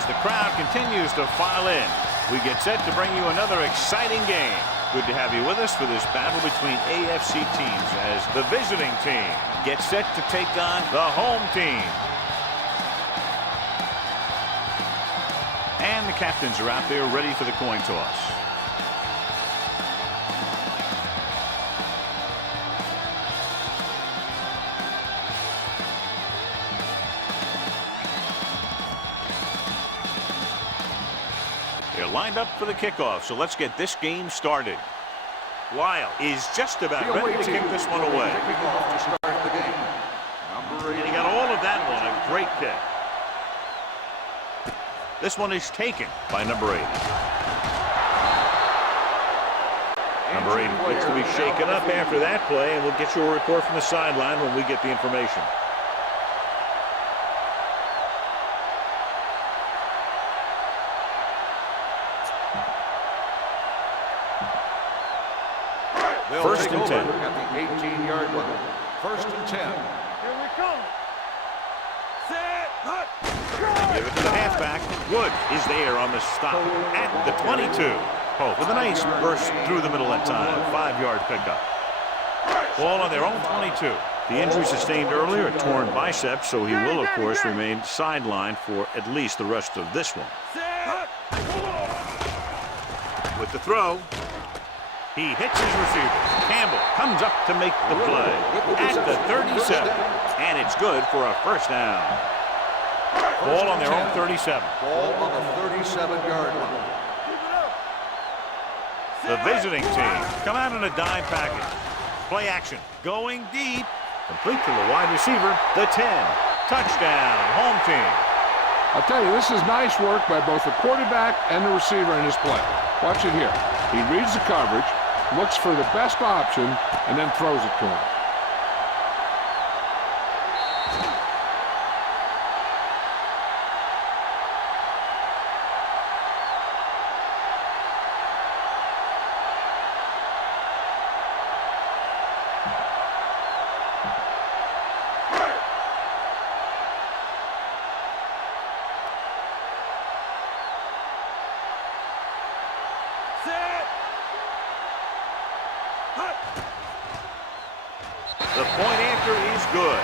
as the crowd continues to file in. We get set to bring you another exciting game. Good to have you with us for this battle between AFC teams as the visiting team gets set to take on the home team. And the captains are out there ready for the coin toss. They're lined up for the kickoff, so let's get this game started. Lyle is just about ready to kick this one away. And he got all of that one, a great kick. This one is taken by number 8. Number 8 looks to be shaken up after that play, and we'll get you a report from the sideline when we get the information. First and 10. At the 18-yard line. First and 10. Here we come. Set. Give it to the halfback. Wood is there on the stop at the 22. Oh, with a nice burst through the middle that time. 5-yard pickup. Ball on their own 22. The injury sustained earlier, a torn bicep, so he will, of course, remain sidelined for at least the rest of this one. With the throw, he hits his receiver. Campbell comes up to make the play at the 37, and it's good for a first down. Ball on their own 37. Ball on the 37-yard line. The visiting team come out in a dime package. Play action, going deep, complete to the wide receiver, the 10. Touchdown, home team. I'll tell you, this is nice work by both the quarterback and the receiver in this play. Watch it here. He reads the coverage, looks for the best option, and then throws it to him. The point after is good.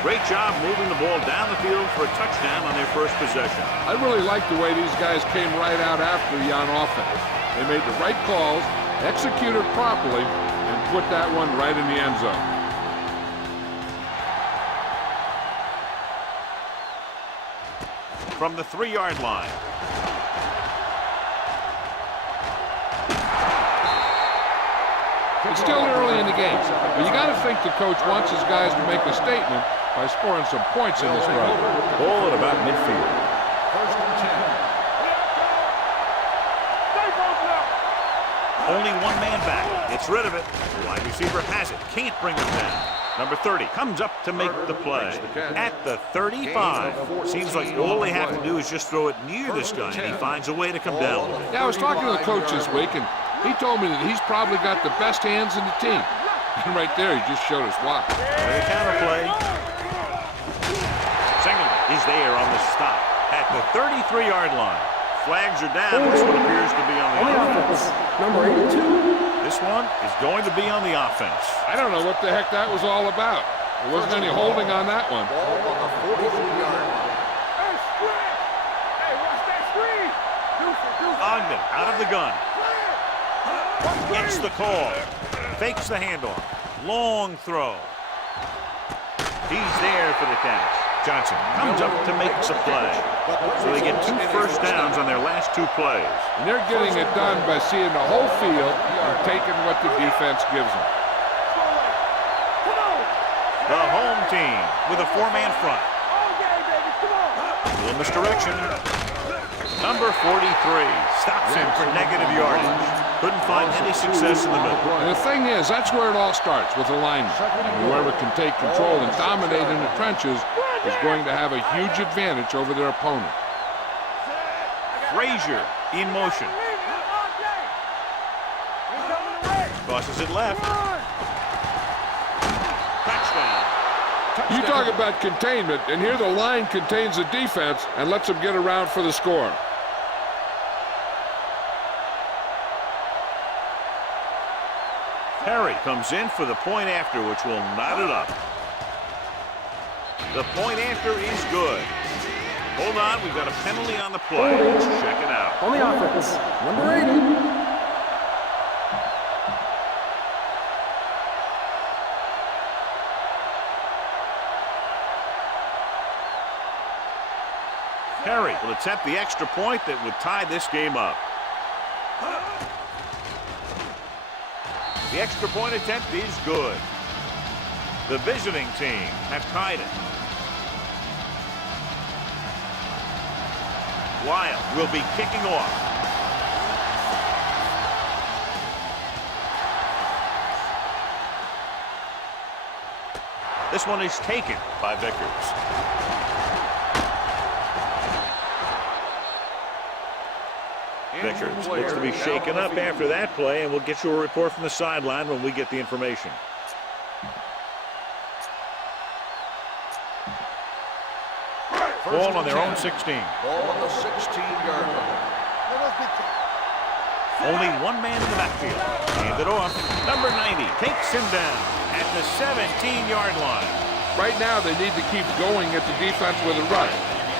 Great job moving the ball down the field for a touchdown on their first possession. I really like the way these guys came right out after you on offense. They made the right calls, executed properly, and put that one right in the end zone. From the 3-yard line. It's still early in the game, but you got to think the coach wants his guys to make a statement by scoring some points in this run. Ball at about midfield. First and 10. Only one man back. Gets rid of it. The wide receiver has it. Can't bring him down. Number 30 comes up to make the play at the 35. Seems like all they have to do is just throw it near this guy, and he finds a way to come down with it. Yeah, I was talking to the coach this week, and he told me that he's probably got the best hands in the team. And right there, he just showed us why. The counter play. Singleton is there on the stop at the 33-yard line. Flags are down. This one appears to be on the offense. Number 82. This one is going to be on the offense. I don't know what the heck that was all about. There wasn't any holding on that one. Ball on the 43-yard line. Hey, watch that screen. Ogden out of the gun. Gets the call. Fakes the handoff. Long throw. He's there for the catch. Johnson comes up to make the play. So they get 2 first downs on their last 2 plays. And they're getting it done by seeing the whole field and taking what the defense gives them. The home team with a 4-man front. A little misdirection. Number 43 stops him for negative yardage. Couldn't find any success in the middle. And the thing is, that's where it all starts, with alignment. And whoever can take control and dominate in the trenches is going to have a huge advantage over their opponent. Frazier in motion. Crosses it left. Touchdown. You talk about containment, and here the line contains the defense and lets them get around for the score. Perry comes in for the point after, which will knot it up. The point after is good. Hold on, we've got a penalty on the play. Let's check it out. On the offense, number 80. Perry will attempt the extra point that would tie this game up. The extra point attempt is good. The visiting team have tied it. Wild will be kicking off. This one is taken by Vickers. Vickers looks to be shaken up after that play, and we'll get you a report from the sideline when we get the information. Ball on their own 16. Ball on the 16-yard line. Only one man in the backfield. Hand it off. Number 90 takes him down at the 17-yard line. Right now, they need to keep going at the defense with a run.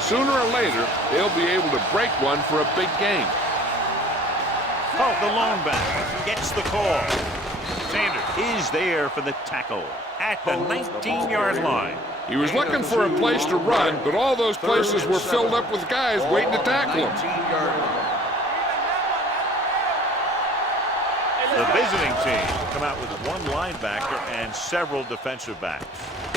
Sooner or later, they'll be able to break one for a big game. Oh, the lone back gets the call. Sanders is there for the tackle at the 19-yard line. He was looking for a place to run, but all those places were filled up with guys waiting to tackle him. The visiting team come out with one linebacker and several defensive backs.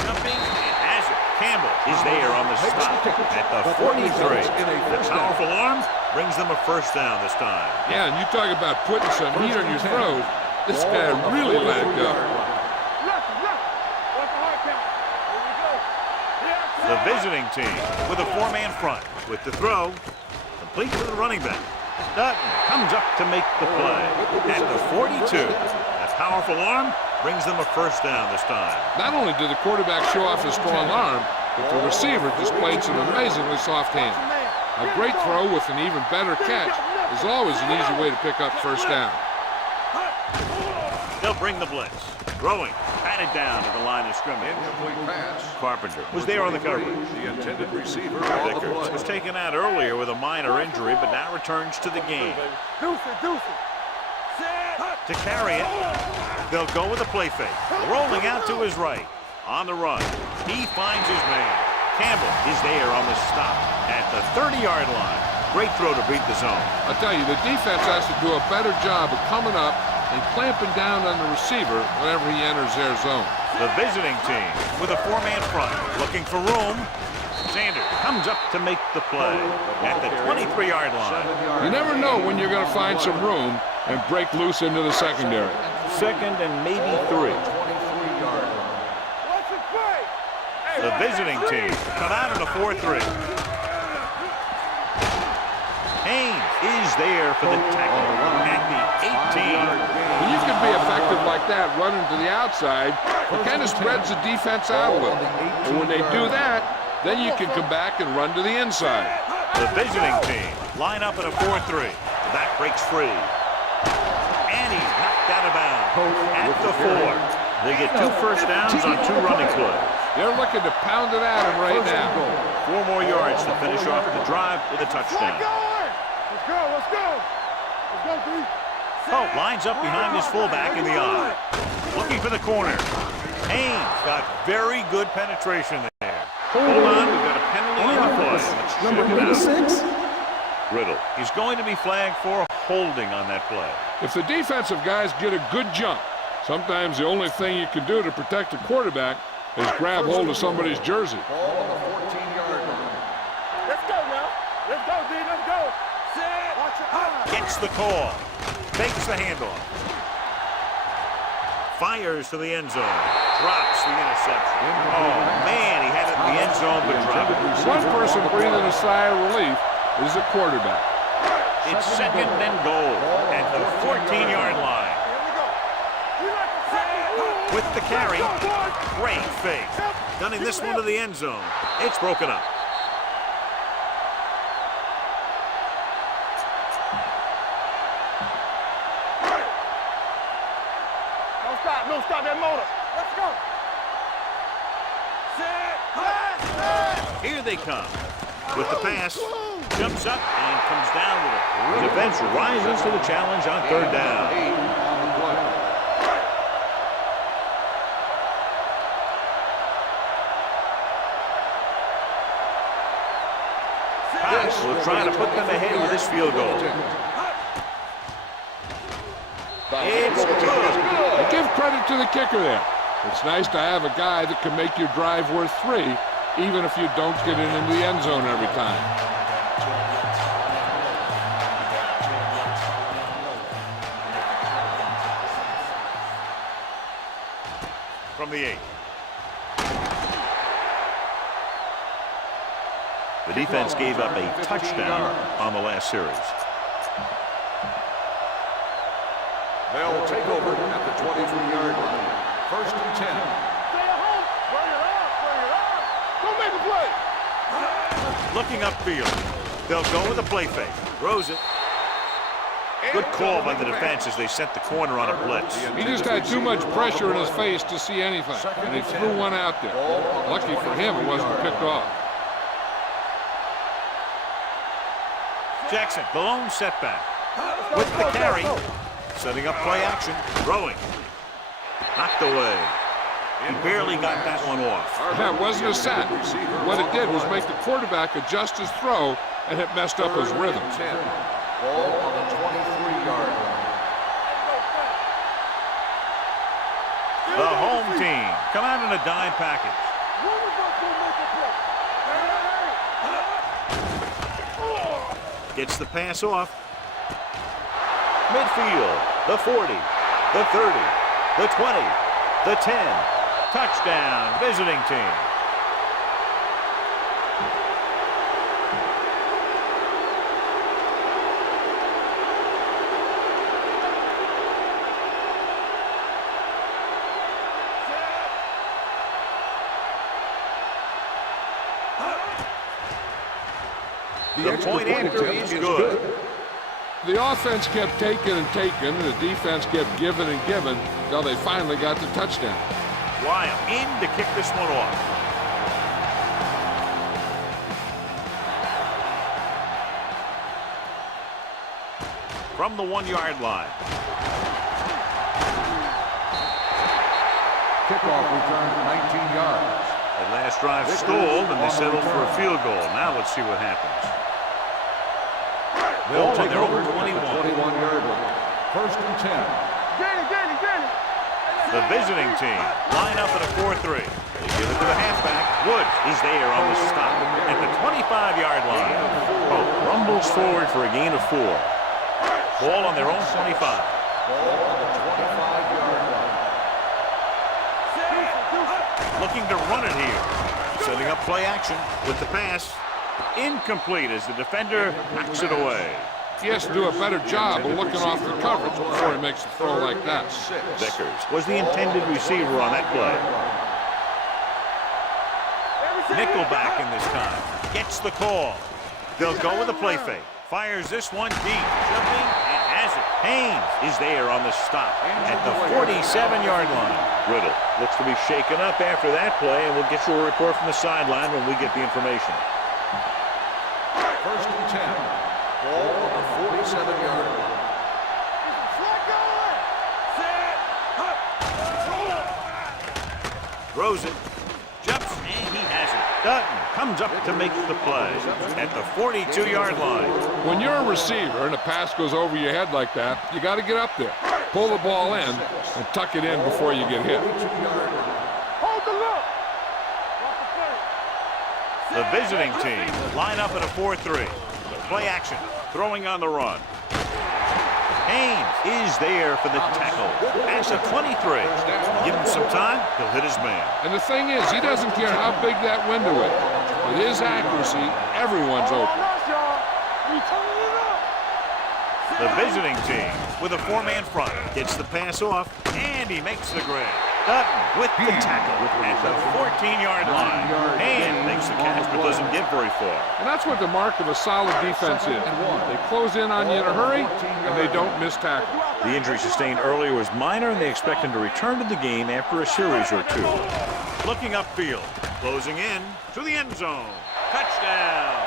Jumping and has it. Campbell is there on the stop at the 43. The powerful arm brings them a first down this time. Yeah, and you talk about putting some heat on your throws. This guy really let it go. The visiting team with a four-man front with the throw complete to the running back. Dutton comes up to make the play at the 42. That powerful arm brings them a first down this time. Not only did the quarterback show off his strong arm, but the receiver displayed some amazingly soft hands. A great throw with an even better catch is always an easy way to pick up first down. They'll bring the blitz. Throwing, patted down to the line of scrimmage. Carpenter was there on the coverage. The intended receiver Vickers was taken out earlier with a minor injury, but now returns to the game. To carry it, they'll go with a play fake. Rolling out to his right. On the run, he finds his man. Campbell is there on the stop at the 30-yard line. Great throw to beat the zone. I'll tell you, the defense has to do a better job of coming up and clamping down on the receiver whenever he enters their zone. The visiting team with a four-man front looking for room. Sanders comes up to make the play at the 23-yard line. You never know when you're going to find some room and break loose into the secondary. Second and maybe 3. The visiting team come out in a 4-3. Haynes is there for the tackle at the 18. When you can be effective like that running to the outside, it kind of spreads the defense out a little. And when they do that, then you can come back and run to the inside. The visiting team line up in a 4-3. The back breaks free. And he's knocked out of bounds at the 4. They get 2 first downs on 2 running plays. They're looking to pound it at him right now. 4 more yards to finish off the drive with a touchdown. Let's go, let's go. Let's go, D. Oh, lines up behind his fullback in the eye. Looking for the corner. Haynes got very good penetration there. Hold on, we've got a penalty on the play. Let's Number check it 86. out. Riddle. He's going to be flagged for holding on that play. If the defensive guys get a good jump, sometimes the only thing you can do to protect a quarterback is grab hold of somebody's jersey. Ball on the 14-yard line. Let's go now. Let's go, D. Let's go. Set. Watch your eye. Gets the call. Fakes the handoff. Fires to the end zone. Drops the interception. Oh, man, he had it in the end zone, but dropped it. One person breathing a sigh of relief is the quarterback. It's second and goal at the 14-yard line. Here we go. With the carry, great fake. Gunning this one to the end zone. It's broken up. Don't stop that motor. Let's go. Set. Here they come. With the pass, jumps up and comes down with it. The defense rises to the challenge on third down. 8 on the play. Cox will try to put them ahead with this field goal. It's good. Give credit to the kicker there. It's nice to have a guy that can make your drive worth 3, even if you don't get it into the end zone every time. From the 8. The defense gave up a touchdown on the last series. They'll take over at the 23-yard line. 1st and 10. Stay at home. Bring it up. Bring it up. Go make a play. Looking upfield. They'll go with a play fake. Throws it. Good call by the defense as they sent the corner on a blitz. He just had too much pressure in his face to see anything, and he threw one out there. Lucky for him, it wasn't picked off. Jackson, the lone setback. With the carry. Setting up play action. Throwing. Knocked away. He barely got that one off. That wasn't a sack. What it did was make the quarterback adjust his throw, and it messed up his rhythm. 10. Ball on the 23-yard line. The home team come out in a dime package. Gets the pass off. Midfield, the 40, the 30, the 20, the 10. Touchdown, visiting team. The point after is good. The offense kept taking and taking, and the defense kept giving and giving until they finally got the touchdown. Lyle in to kick this one off. From the 1-yard line. Kickoff return 19 yards. The last drive stalled, and they settled for a field goal. Now let's see what happens. They'll take their over own 21. 21-yard line. 1st and 10. Get it. The visiting team line up at a 4-3. They give it to the halfback. Woods is there on the stop at the 25-yard line. Pope rumbles forward for a gain of 4. Ball on their own 25. Ball on the 25-yard line. Looking to run it here. Setting up play action with the pass. Incomplete as the defender knocks it away. He has to do a better job of looking off the coverage before he makes a throw like that. Vickers was the intended receiver on that play. Nickelback in this time. Gets the call. They'll go with a play fake. Fires this one deep. Jumping and has it. Haynes is there on the stop at the 47-yard line. Riddle looks to be shaken up after that play, and we'll get you a report from the sideline when we get the information. 1st and 10. Ball on the 47-yard line. Throws it. Jumps, and he has it. Dutton comes up to make the play at the 42-yard line. When you're a receiver and a pass goes over your head like that, you got to get up there, pull the ball in, and tuck it in before you get hit. Hold the look. The visiting team line up at a 4-3. Play action, throwing on the run. Haynes is there for the tackle at the 23. Give him some time, he'll hit his man. And the thing is, he doesn't care how big that window is. With his accuracy, everyone's open. The visiting team with a 4-man front gets the pass off, and he makes the grab. Dutton with the tackle at the 14-yard line. And makes the catch, but doesn't get very far. And that's what the mark of a solid defense is. They close in on you in a hurry, and they don't miss tackle. The injury sustained earlier was minor, and they expect him to return to the game after a series or two. Looking upfield, closing in to the end zone. Touchdown.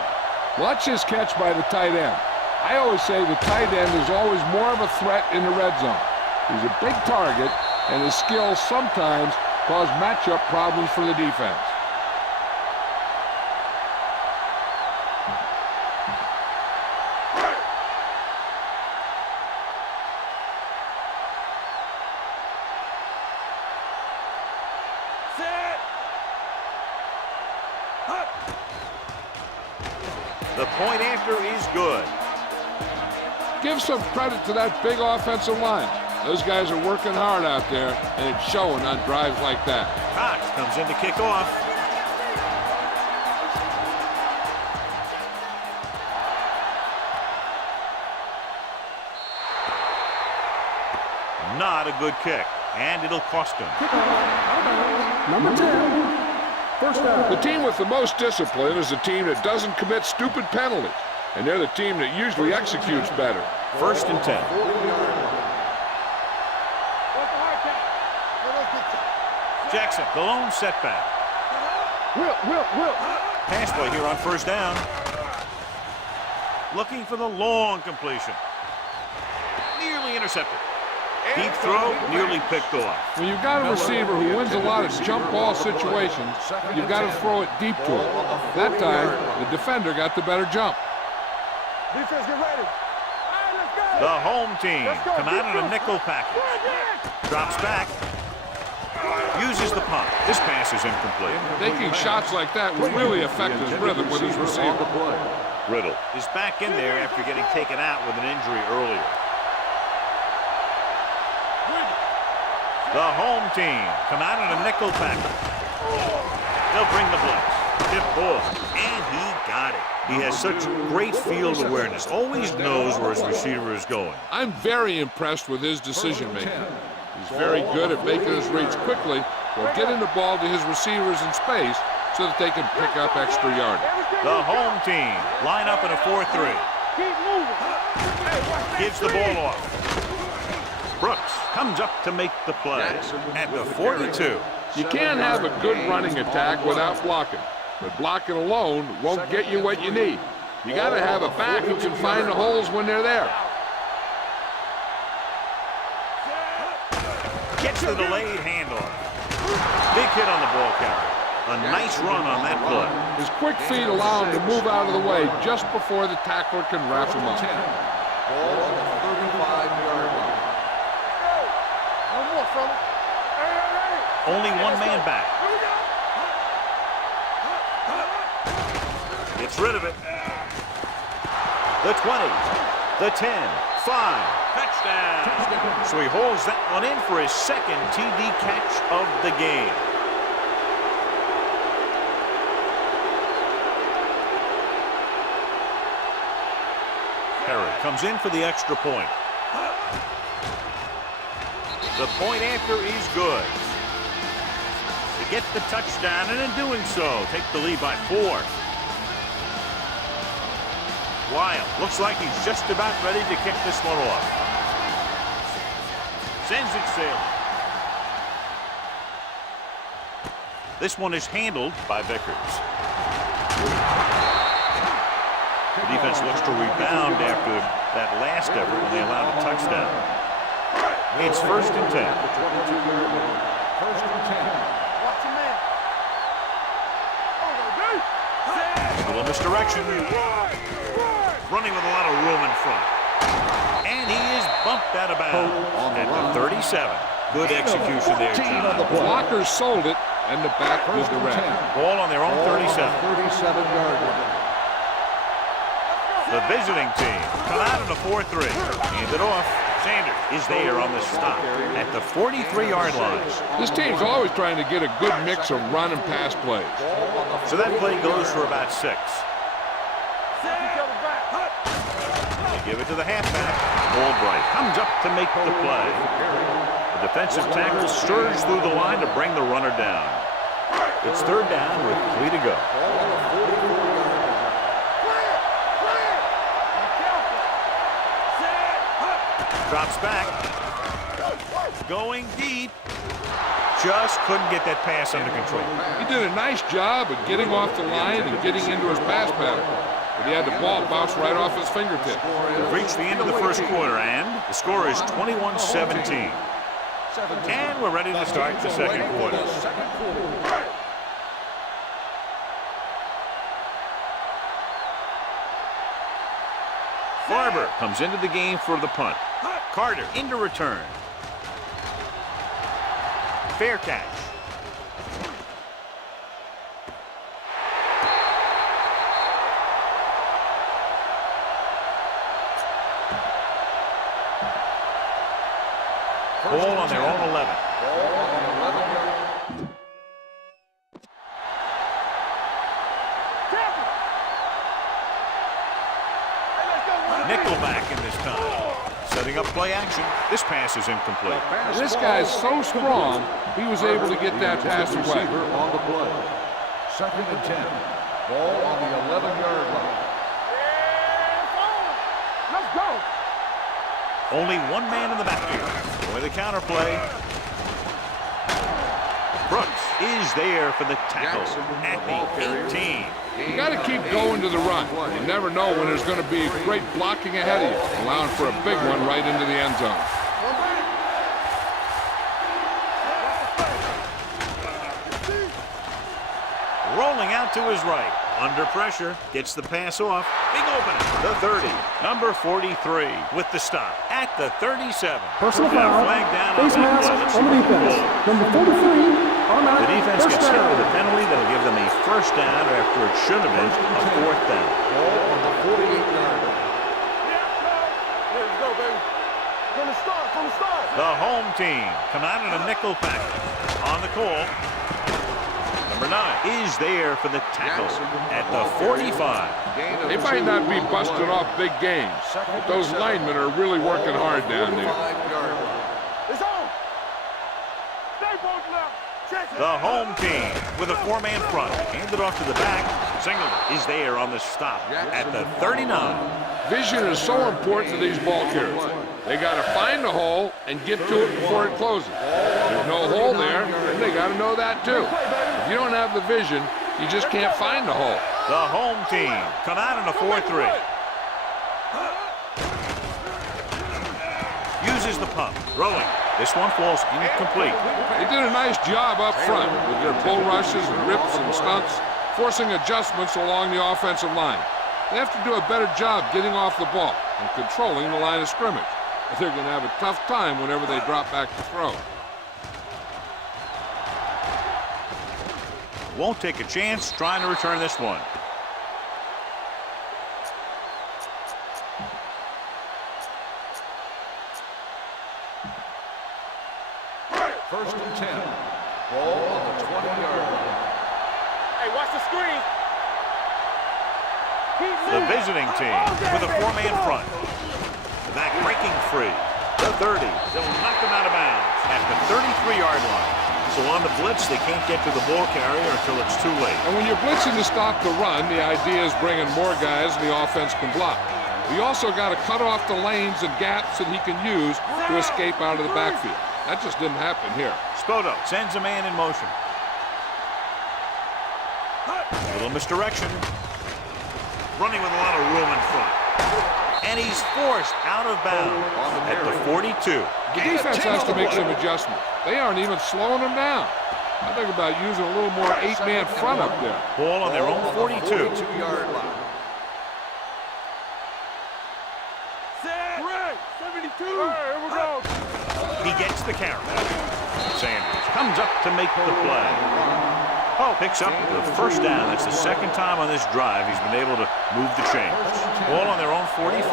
Watch his catch by the tight end. I always say the tight end is always more of a threat in the red zone. He's a big target, and his skills sometimes cause matchup problems for the defense. The point after is good. Give some credit to that big offensive line. Those guys are working hard out there, and it's showing on drives like that. Cox comes in to kick off. Not a good kick, and it'll cost him. Number 10. First down. The team with the most discipline is the team that doesn't commit stupid penalties, and they're the team that usually executes better. 1st and 10. Jackson, the lone setback. Will. Pass play here on 1st down. Looking for the long completion. Nearly intercepted. Deep throw, nearly picked off. When you've got a receiver who wins a lot of jump ball situations, you've got to throw it deep to him. That time, the defender got the better jump. Defense, get ready. The home team come out in a nickel package. Drops back. Uses the punt. This pass is incomplete. Taking shots like that will really affect his rhythm with his receiver. Riddle is back in there after getting taken out with an injury earlier. The home team come out in a nickel package. They'll bring the blitz. Tip ball, and he got it. He has such great field awareness. Always knows where his receiver is going. I'm very impressed with his decision making. He's very good at making his reads quickly or getting the ball to his receivers in space so that they can pick up extra yardage. The home team line up in a 4-3. Keep moving. Gives the ball off. Brooks comes up to make the play at the 42. You can't have a good running attack without blocking, but blocking alone won't get you what you need. You got to have a back who can find the holes when they're there. Gets the delayed handoff. Big hit on the ball carrier. A nice run on that play. His quick feet allow him to move out of the way just before the tackler can wrap him up. Ball on the 35-yard line. No more, fella. Only one man back. Gets rid of it. The 20, the 10, 5. Touchdown. So he holds that one in for his second TD catch of the game. Perry comes in for the extra point. The point after is good. To get the touchdown, and in doing so, take the lead by 4. Wild looks like he's just about ready to kick this one off. Sends it sailing. This one is handled by Vickers. The defense looks to rebound after that last effort when they allowed a touchdown. It's 1st and 10. First and 10. Watch your man. A little misdirection. Running with a lot of room in front. And he is bumped out of bounds at the 37. Good execution there, John. The blockers sold it, and the back did the rest. Ball on their own 37. 37-yard line. The visiting team come out in a 4-3. Hand it off. Sanders is there on the stop at the 43-yard line. This team's always trying to get a good mix of run and pass plays. So that play goes for about 6. Give it to the halfback. Albright comes up to make the play. The defensive tackle surged through the line to bring the runner down. It's third down with 3 to go. Drops back. Going deep. Just couldn't get that pass under control. He did a nice job of getting off the line and getting into his pass pattern. But he had the ball bounce right off his fingertips. We've reached the end of the first quarter, and the score is 21-17. And we're ready to start the second quarter. Barber comes into the game for the punt. Carter into return. Fair catch. Ball on their own 11. Nickelback in this time. Setting up play action. This pass is incomplete. This guy's so strong, he was able to get that pass away. On the play. 2nd and 10. Ball on the 11-yard line. Let's go. Only one man in the backfield. With a counter play. Brooks is there for the tackle at the 18. You got to keep going to the run. You never know when there's going to be great blocking ahead of you, allowing for a big one right into the end zone. Rolling out to his right. Under pressure. Gets the pass off. Big opening. The 30. Number 43 with the stop at the 37. Personal foul. Flag down Face on mask that. on the defense. Number 43. Automatic. The defense First gets hit down. with a penalty that'll give them a first down after it should have been a 4th down. Ball on the 48-yard line. Let's go, baby. From the start. The home team come out in a nickel package. On the call. Number 9 is there for the tackle at the 45. They might not be busting off big games, but those linemen are really working hard down there. It's on. Stay broken up. Check it. The home team with a 4-man front. Handed off to the back. Singleton is there on the stop at the 39. Vision is so important to these ball carriers. They got to find the hole and get to it before it closes. There's no hole there, and they got to know that too. If you don't have the vision, you just can't find the hole. The home team come out in a 4-3. Uses the pump. Throwing. This one falls incomplete. They did a nice job up front with their bull rushes and rips and stunts, forcing adjustments along the offensive line. They have to do a better job getting off the ball and controlling the line of scrimmage. They're going to have a tough time whenever they drop back to throw. Won't take a chance trying to return this one. First and 10. Ball on the 20-yard line. Hey, watch the screen. The visiting team with a 4-man front. The back breaking free. The 30. They'll knock them out of bounds at the 33-yard line. So on the blitz, they can't get to the ball carrier until it's too late. And when you're blitzing to stop the run, the idea is bringing more guys and the offense can block. We also got to cut off the lanes and gaps that he can use to escape out of the backfield. That just didn't happen here. Spoto sends a man in motion. Little misdirection. Running with a lot of room in front. And he's forced out of bounds at the 42. The defense has to make some adjustments. They aren't even slowing them down. I think about using a little more 8-man front up there. Ball on their own 42. 42-yard line. Set. 72. Here we go. He gets the carry. Sanders comes up to make the play. Poe picks up the first down. That's the second time on this drive he's been able to move the chains. Ball on their own 44.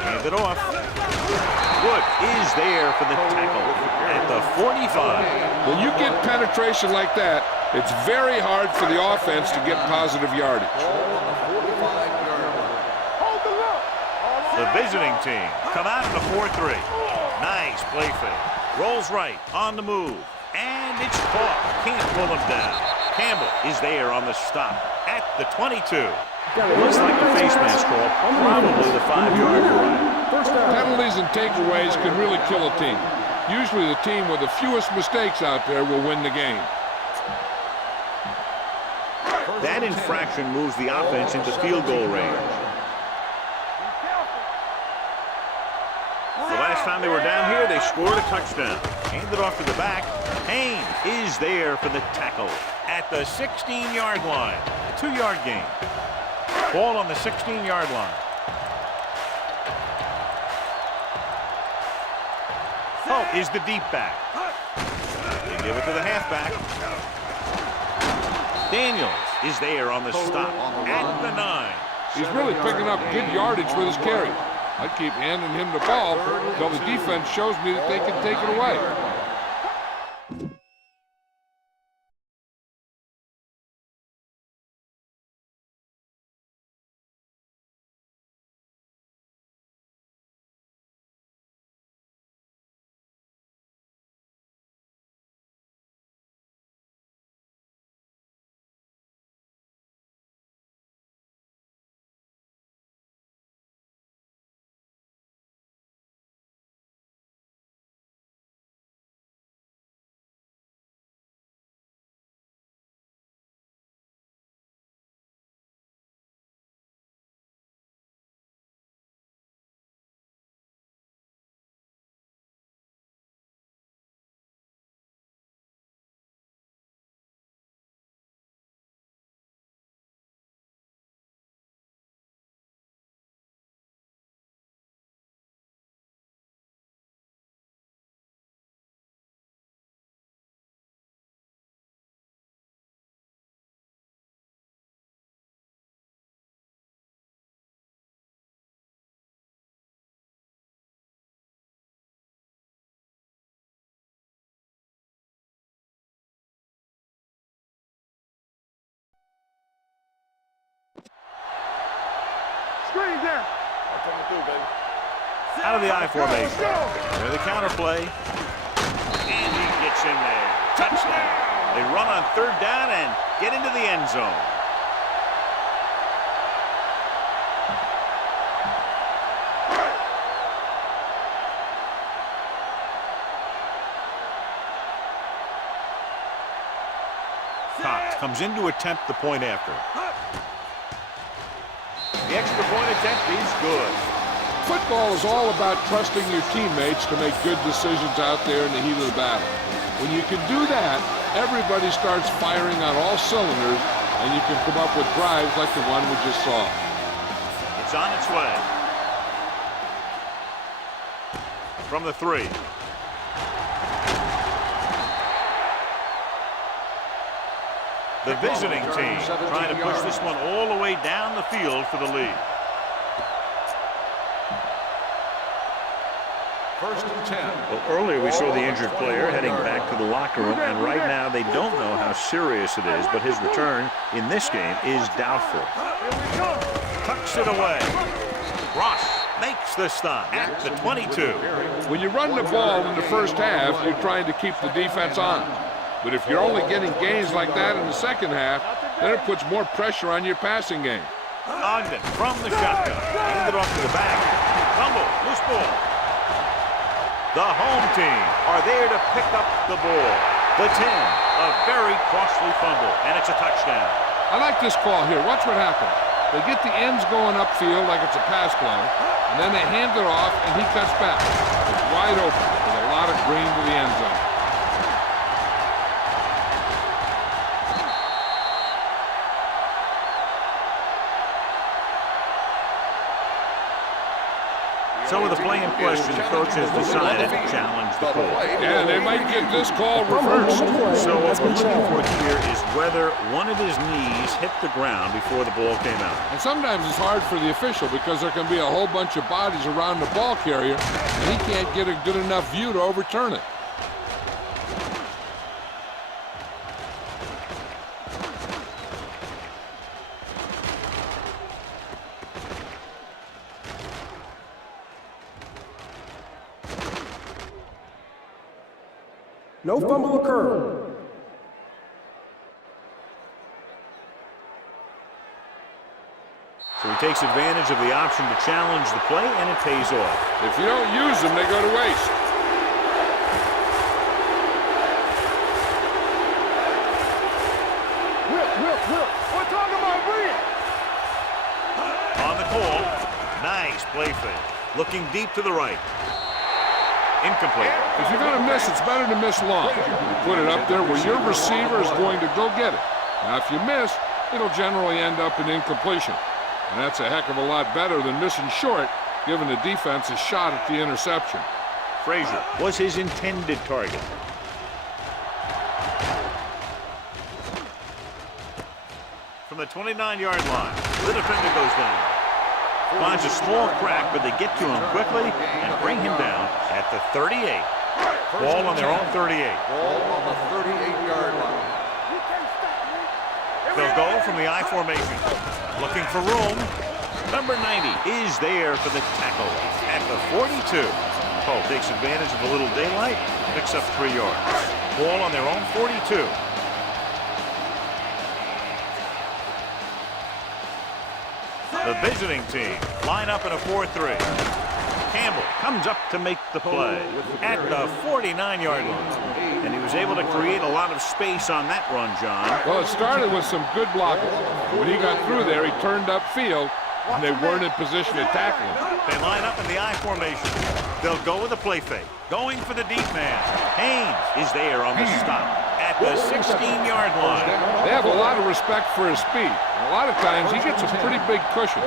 Hand it off. Wood is there for the tackle at the 45. When you get penetration like that, It's very hard for the offense to get positive yardage. Hold the look. The visiting team come out in a 4-3. Nice play fake. Rolls right on the move. And it's caught. Can't pull him down. Campbell is there on the stop at the 22. Looks like a face mask call. Probably the 5-yard line. Penalties and takeaways can really kill a team. Usually the team with the fewest mistakes out there will win the game. That infraction moves the offense into field goal range. The last time they were down here, they scored a touchdown. Handed off to the back. Haynes is there for the tackle at the 16-yard line. A 2-yard gain. Ball on the 16-yard line. Hope is the deep back. They give it to the halfback. Daniels is there on the stop at the 9. He's really picking up good yardage with his carry. I keep handing him the ball until the defense shows me that they can take it away. Screen there. I'll come through, baby. Out of the I formation. There's the counter play. And he gets in there. Touchdown. They run on 3rd down and get into the end zone. Cox comes in to attempt the point after. The extra point attempt is good. Football is all about trusting your teammates to make good decisions out there in the heat of the battle. When you can do that, everybody starts firing on all cylinders, and you can come up with drives like the one we just saw. It's on its way. From the 3. The visiting team trying to push this one all the way down the field for the lead. 1st and 10. Well, earlier we saw the injured player heading back to the locker room, and right now they don't know how serious it is, but his return in this game is doubtful. Tucks it away. Ross makes the stop at the 22. When you run the ball in the first half, you're trying to keep the defense on. But if you're only getting gains like that in the second half, then it puts more pressure on your passing game. Ogden from the shotgun. Handed off to the back. Fumble. Loose ball. The home team are there to pick up the ball. The 10. A very costly fumble, and it's a touchdown. I like this call here. Watch what happens. They get the ends going upfield like it's a pass play, and then they hand it off, and he cuts back. It's wide open with a lot of green to the end zone. So with the play in question, the coach has decided to challenge the call. Yeah, they might get this call reversed. So what we're looking for here is whether one of his knees hit the ground before the ball came out. And sometimes it's hard for the official because there can be a whole bunch of bodies around the ball carrier, and he can't get a good enough view to overturn it. No fumble occurred. So he takes advantage of the option to challenge the play, and it pays off. If you don't use them, they go to waste. Whip. We're talking about brilliant. On the call, nice play fake. Looking deep to the right. Incomplete. If you're going to miss, it's better to miss long. You put it up there where your receiver is going to go get it. Now, if you miss, it'll generally end up in incompletion. And that's a heck of a lot better than missing short, giving the defense a shot at the interception. Frazier was his intended target. From the 29-yard line, the defender goes down. Finds a small crack, but they get to him quickly and bring him down at the 38. Ball on their own 38. Ball on the 38-yard line. They'll go from the I formation. Looking for room. Number 90 is there for the tackle at the 42. Poe takes advantage of a little daylight, picks up 3 yards. Ball on their own 42. The visiting team line up in a 4-3. Campbell comes up to make the play at the 49-yard line. And he was able to create a lot of space on that run, John. Well, it started with some good blocking. When he got through there, he turned upfield, and they weren't in position to tackle him. They line up in the I formation. They'll go with a play fake. Going for the deep man. Haynes is there on the stop at the 16-yard line. They have a lot of respect for his speed. And a lot of times, he gets a pretty big cushion.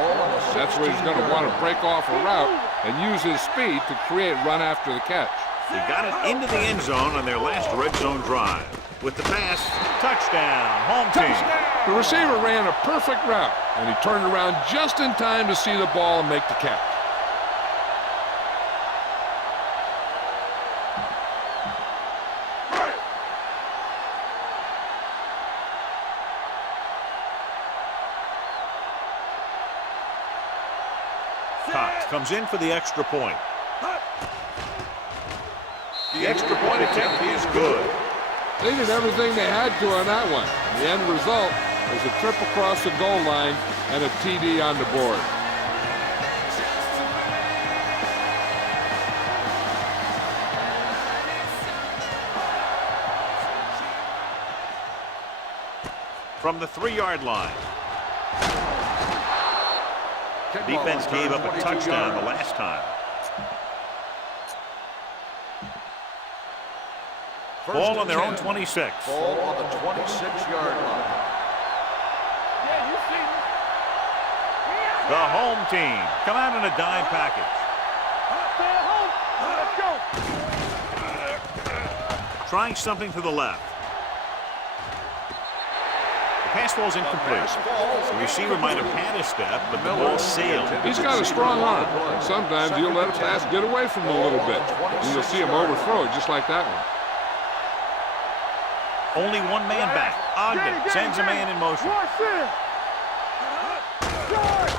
That's where he's going to want to break off a route and use his speed to create run after the catch. They got it into the end zone on their last red zone drive. With the pass, touchdown, home team. The receiver ran a perfect route, and he turned around just in time to see the ball and make the catch. Cox comes in for the extra point. The extra point attempt is good. They did everything they had to on that one. The end result is a trip across the goal line and a TD on the board. From the 3-yard line. Defense gave up a touchdown the last time. Ball on their own 26. Ball on the 26-yard line. The home team come out in a dime package. Trying something to the left. The pass ball's incomplete. The receiver might have had a step, but the ball sailed. He's got a strong arm. Sometimes he'll let a pass get away from him a little bit. And you'll see him overthrow it just like that one. Only one man back. Ogden sends a man in motion.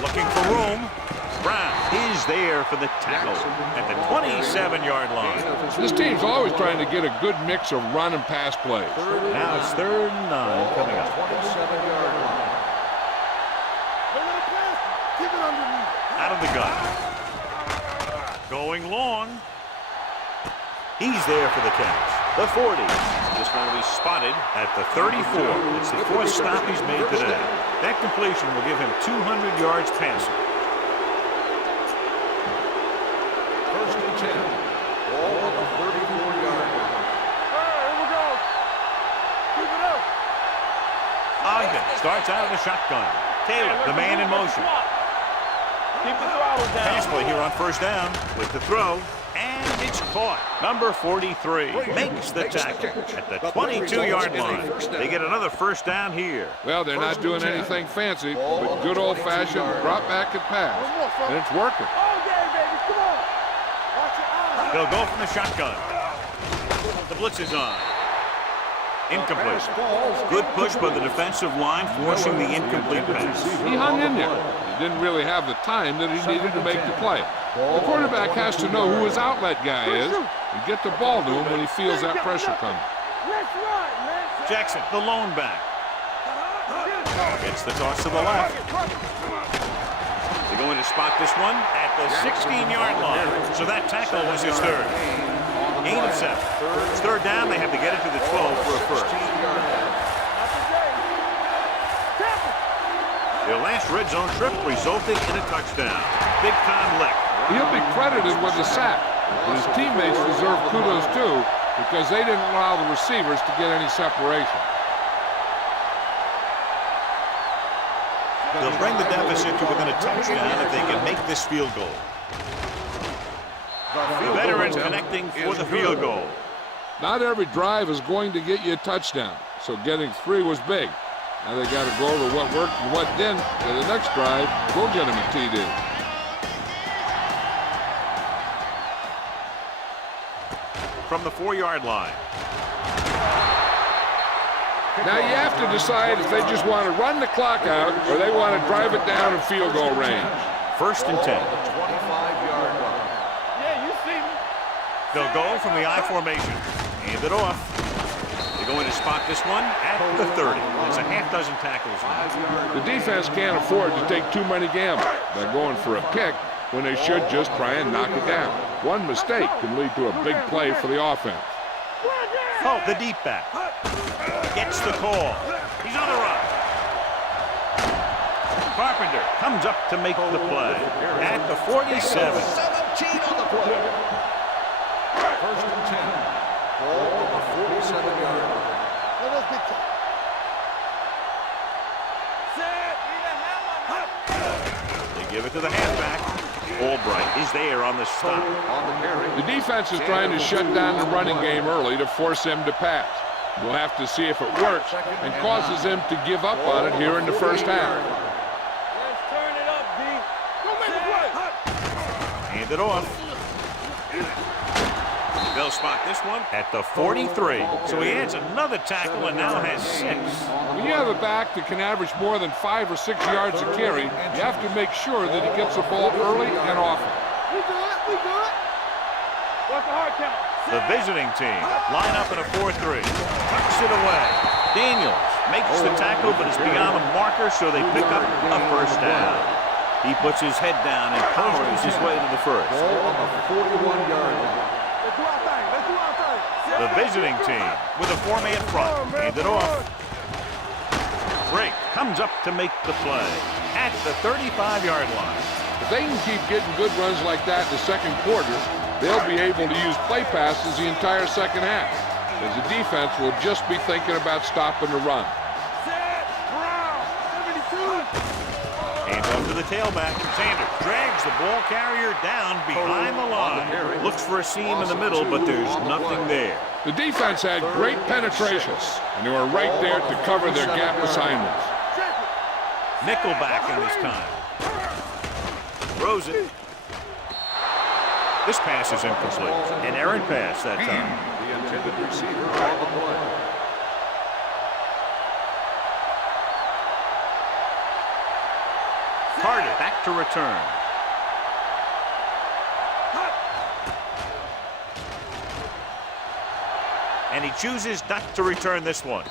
Looking for room. Brown is there for the tackle at the 27-yard line. This team's always trying to get a good mix of run and pass plays. Now it's 3rd and 9 coming up. 27-yard line. Out of the gun. Going long. He's there for the catch. The 40. Just going to be spotted at the 34. It's the 4th stop he's made today. That completion will give him 200 yards passing. 1st and 10. Ball on the 34-yard line. Here we go. Keep it up. Ogden starts out of the shotgun. Taylor, the man in motion. Keep the throttle down. Pass play here on 1st down with the throw. And it's caught. Number 43 makes the tackle at the 22-yard line. They get another 1st down here. Well, they're not doing anything fancy, but good old-fashioned drop back and pass. And it's working. All day, baby. Come on. Watch your eyes. They'll go from the shotgun. The blitz is on. Incomplete. Good push by the defensive line, forcing the incomplete pass. He hung in there. He didn't really have the time that he needed to make the play. The quarterback has to know who his outlet guy is, and get the ball to him when he feels that pressure coming. Let's run, man. Jackson, the lone back. Gets the toss to the left. They're going to spot this one at the 16-yard line. So that tackle was his third. Gain of 7. It's third down. They have to get it to the 12 for a first. Their last red zone trip resulted in a touchdown. Big-time lick. He'll be credited with the sack, but his teammates deserve kudos too because they didn't allow the receivers to get any separation. They'll bring the deficit to within a touchdown if they can make this field goal. The veteran connecting for the field goal. Not every drive is going to get you a touchdown, so getting 3 was big. Now they got to go over what worked and what didn't. To the next drive, we'll get him a TD. From the 4-yard line. Now you have to decide if they just want to run the clock out or they want to drive it down in field goal range. First and 10. Yeah, you see me. They'll go from the I formation. Hand it off. They're going to spot this one at the 30. It's a half dozen tackles now. The defense can't afford to take too many gambles by going for a pick when they should just try and knock it down. One mistake can lead to a big play for the offense. Oh, the deep back. Gets the call. He's on the run. Carpenter comes up to make the play at the 47. 17 on the play. First and 10. Ball on the 47-yard line. They give it to the halfback. Albright is there on the stop. On the carry. The defense is trying to shut down the running game early to force him to pass. We'll have to see if it works and causes him to give up on it here in the first half. Let's turn it up, D. Go make a play. Hand it off. They'll spot this one at the 43. So he adds another tackle and now has 6. When you have a back that can average more than 5 or 6 yards a carry, you have to make sure that he gets the ball early and often. We good. We good. What's the hard count? The visiting team line up in a 4-3. Tucks it away. Daniels makes the tackle, but it's beyond the marker, so they pick up a first down. He puts his head down and powers his way to the first. Ball on the 41-yard line. Let's do our thing. Let's do our thing. The visiting team with a four-man front. Hand it off. Drake comes up to make the play at the 35-yard line. If they can keep getting good runs like that in the second quarter, they'll be able to use play passes the entire second half, as the defense will just be thinking about stopping the run. Set. Brown. 72. Hands off to the tailback. Sanders drags the ball carrier down behind the line. Looks for a seam in the middle, but there's nothing there. The defense had great penetration, and they were right there to cover their gap assignments. Nickelback in this time. Throws it. This pass is incomplete. An errant pass that time. The intended receiver on the play. Carter back to return. And he chooses not to return this one.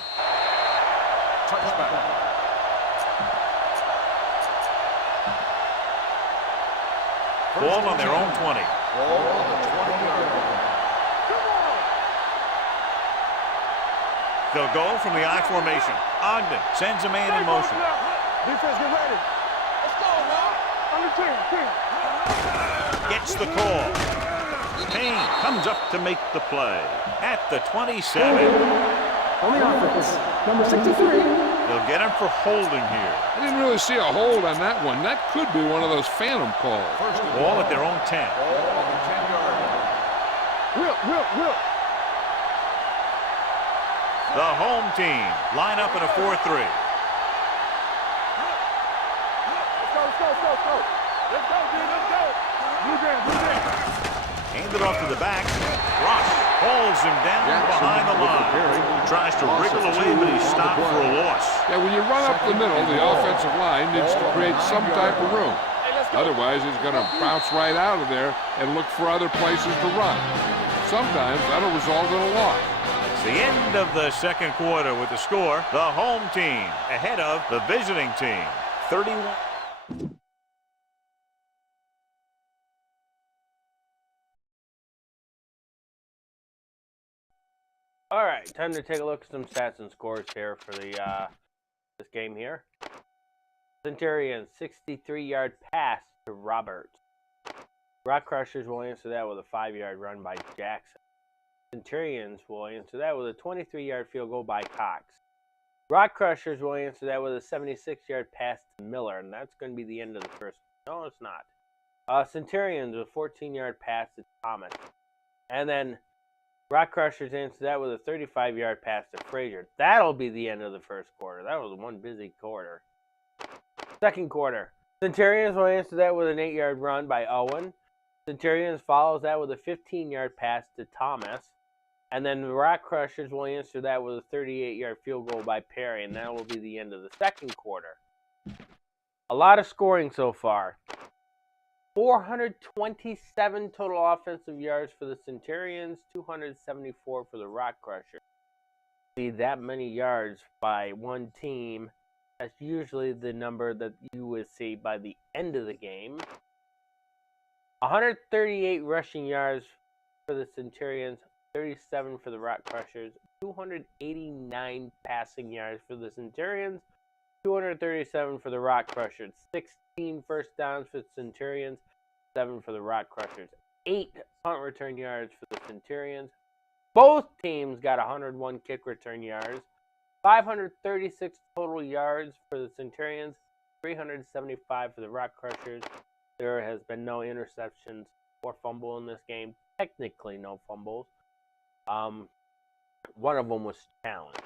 Touchback. Ball on their own 20. Ball on the 20-yard line. They'll go from the I formation. Ogden sends a man in motion. Defense, get ready. Let's go, man. On the team. Gets the call. Payne comes up to make the play at the 27. On the offense, number 63. They'll get him for holding here. I didn't really see a hold on that one. That could be one of those phantom calls. Ball at their own 10. Ball on the 10-yard line. Whip. The home team line up in a 4-3. Let's go. Let's go, dude. Let's go. Blue game. Hand it off to the back. Ross holds him down behind the line. Tries to wriggle away, but he's stopped for a loss. Yeah, when you run up the middle, the offensive line needs to create some type of room. Otherwise, he's going to bounce right out of there and look for other places to run. sometimes that'll result in a loss. It's the end of the second quarter with the score. The home team ahead of the visiting team. 31. All right, time to take a look at some stats and scores here for the this game here. Centurion, 63-yard pass to Roberts. Rock Crushers will answer that with a 5-yard run by Jackson. Centurions will answer that with a 23-yard field goal by Cox. Rock Crushers will answer that with a 76-yard pass to Miller, and that's going to be the end of the first. No, it's not. Centurions with a 14-yard pass to Thomas. And then Rock Crushers answer that with a 35-yard pass to Frazier. That'll be the end of the first quarter. That was one busy quarter. Second quarter. Centurions will answer that with an 8-yard run by Owen. Centurions follows that with a 15-yard pass to Thomas. And then the Rock Crushers will answer that with a 38-yard field goal by Perry. And that will be the end of the second quarter. A lot of scoring so far. 427 total offensive yards for the Centurions, 274 for the Rock Crushers. See, that many yards by one team, that's usually the number that you would see by the end of the game. 138 rushing yards for the Centurions, 37 for the Rock Crushers, 289 passing yards for the Centurions, 237 for the Rock Crushers, 16 first downs for the Centurions, 7 for the Rock Crushers, 8 punt return yards for the Centurions. Both teams got 101 kick return yards, 536 total yards for the Centurions, 375 for the Rock Crushers. There has been no interceptions or fumble in this game. Technically, no fumbles. One of them was challenged.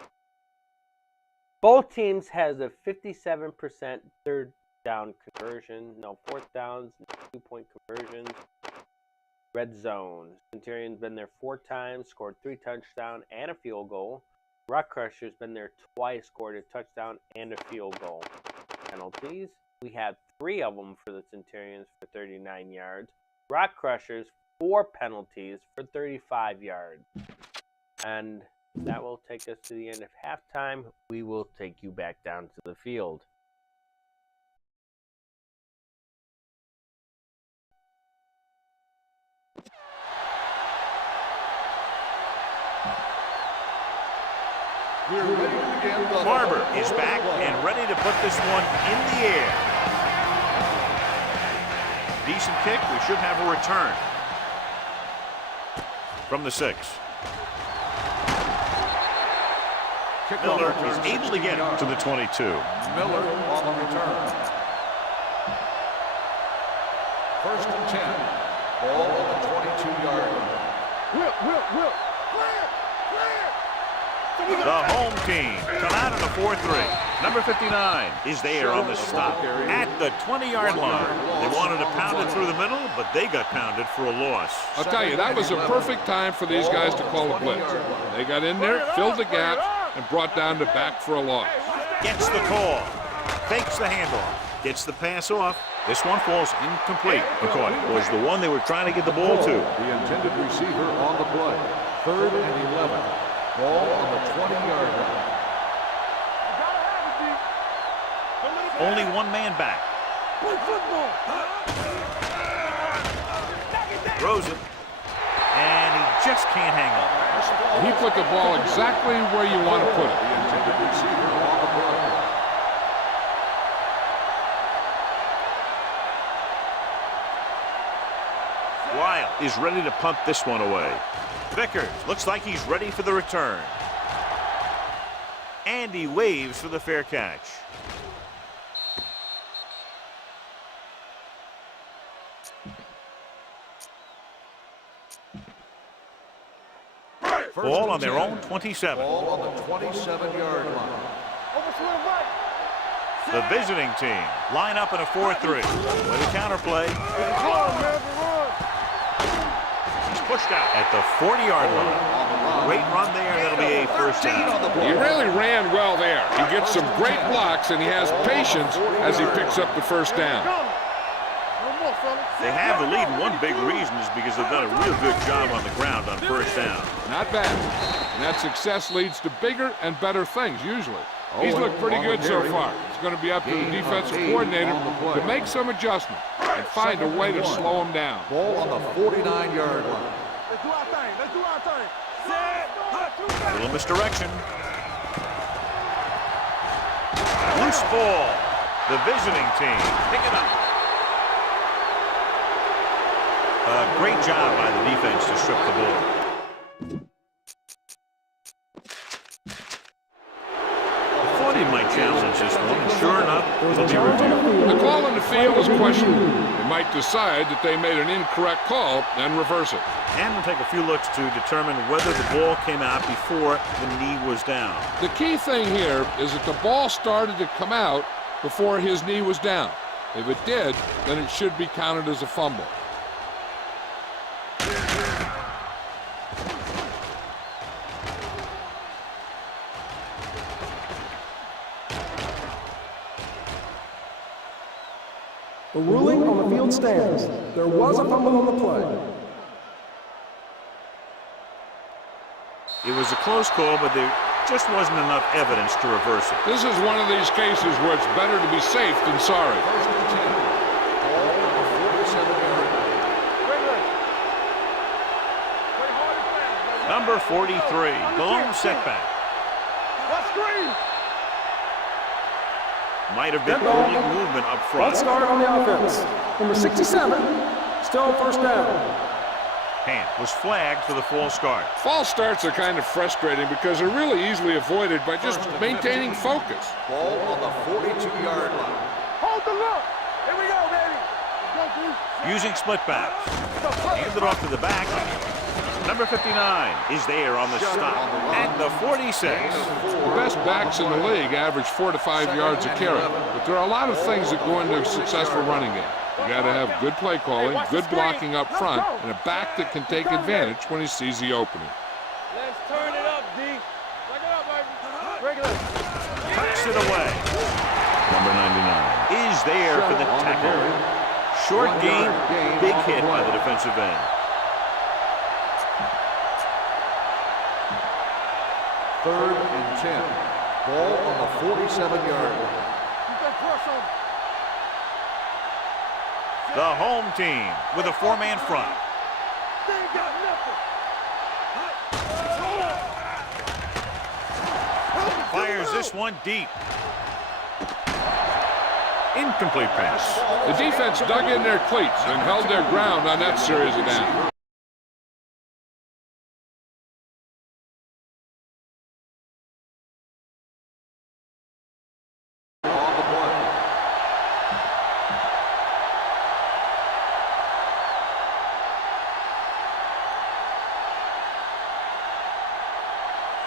Both teams has a 57% third down conversion, no fourth downs, no 2-point conversions. Red zone. Centurion's been there 4 times, scored 3 touchdowns and a field goal. Rock Crushers been there twice, scored a touchdown and a field goal. Penalties. We have 3 of them for the Centurions for 39 yards. Rock Crushers, 4 penalties for 35 yards. And that will take us to the end of halftime. We will take you back down to the field. We're ready to begin the Barber is back and ready to put this one in the air. Decent kick. We should have a return from the 6. Miller is able to get it to the 22. Miller on the return. 1st and 10. Ball on the 22-yard line. Whip. Clear. The home team come out in a 4-3. Number 59 is there on the stop at the 20-yard line. They wanted to pound it through the middle, but they got pounded for a loss. I'll tell you, that was a perfect time for these guys to call a blitz. They got in there, filled the gaps, and brought down the back for a loss. Gets the call. Fakes the handoff. Gets the pass off. This one falls incomplete. McCoy was the one they were trying to get the ball to. The intended receiver on the play. 3rd and 11. Ball on the 20-yard line. Only one man back. Throws it. And he just can't hang on. He put the ball exactly where you want to put it. The intended receiver on the play. Lyle is ready to punt this one away. Vickers looks like he's ready for the return. And he waves for the fair catch. Ball on their own 27. Ball on the 27-yard line. The visiting team line up in a 4-3 with a counterplay. He's pushed out at the 40-yard line. Great run there. That'll be a first down. He really ran well there. He gets some great blocks, and he has patience as he picks up the first down. One more, fellas. They have the lead, and one big reason is because they've done a real good job on the ground on first down. Not bad. And that success leads to bigger and better things, usually. He's looked pretty good so far. It's going to be up to the defensive coordinator to make some adjustments and find a way to slow him down. Ball on the 49-yard line. Let's do our thing. Let's do our thing. A little misdirection. Loose ball. The visiting team pick it up. A great job by the defense to strip the ball. I thought he might challenge this one, and sure enough, it'll be reviewed. The call in the field is questionable. They might decide that they made an incorrect call and reverse it. And we'll take a few looks to determine whether the ball came out before the knee was down. The key thing here is that the ball started to come out before his knee was down. If it did, then it should be counted as a fumble. The ruling on the field stands. There was a fumble on the play. It was a close call, but there just wasn't enough evidence to reverse it. This is one of these cases where it's better to be safe than sorry. First and 10. Ball on the 47-yard line. Number 43, the lone setback. Let's screen. Might have been early movement up front. Let's start on the offense. Number 67, still first down. Hand was flagged for the false start. False starts are kind of frustrating because they're really easily avoided by just maintaining focus. Ball on the 42-yard line. Hold the look. Here we go, baby. Let's go, dude. Using split backs. Handed off to the back. Number 59 is there on the stop at the 46. The best backs in the league average 4 to 5 yards a carry, but there are a lot of things that go into a successful running game. You got to have good play calling, good blocking up front, and a back that can take advantage when he sees the opening. Let's turn it up, D. Break it up, baby. Break it up. Tucks it away. Number 99 is there for the tackle. Short gain, big hit by the defensive end. Third and 10. Ball on the 47-yard line. Keep that press on. The home team with a four-man front. They ain't got nothing. Fires this one deep. Incomplete pass. The defense dug in their cleats and held their ground on that series of downs.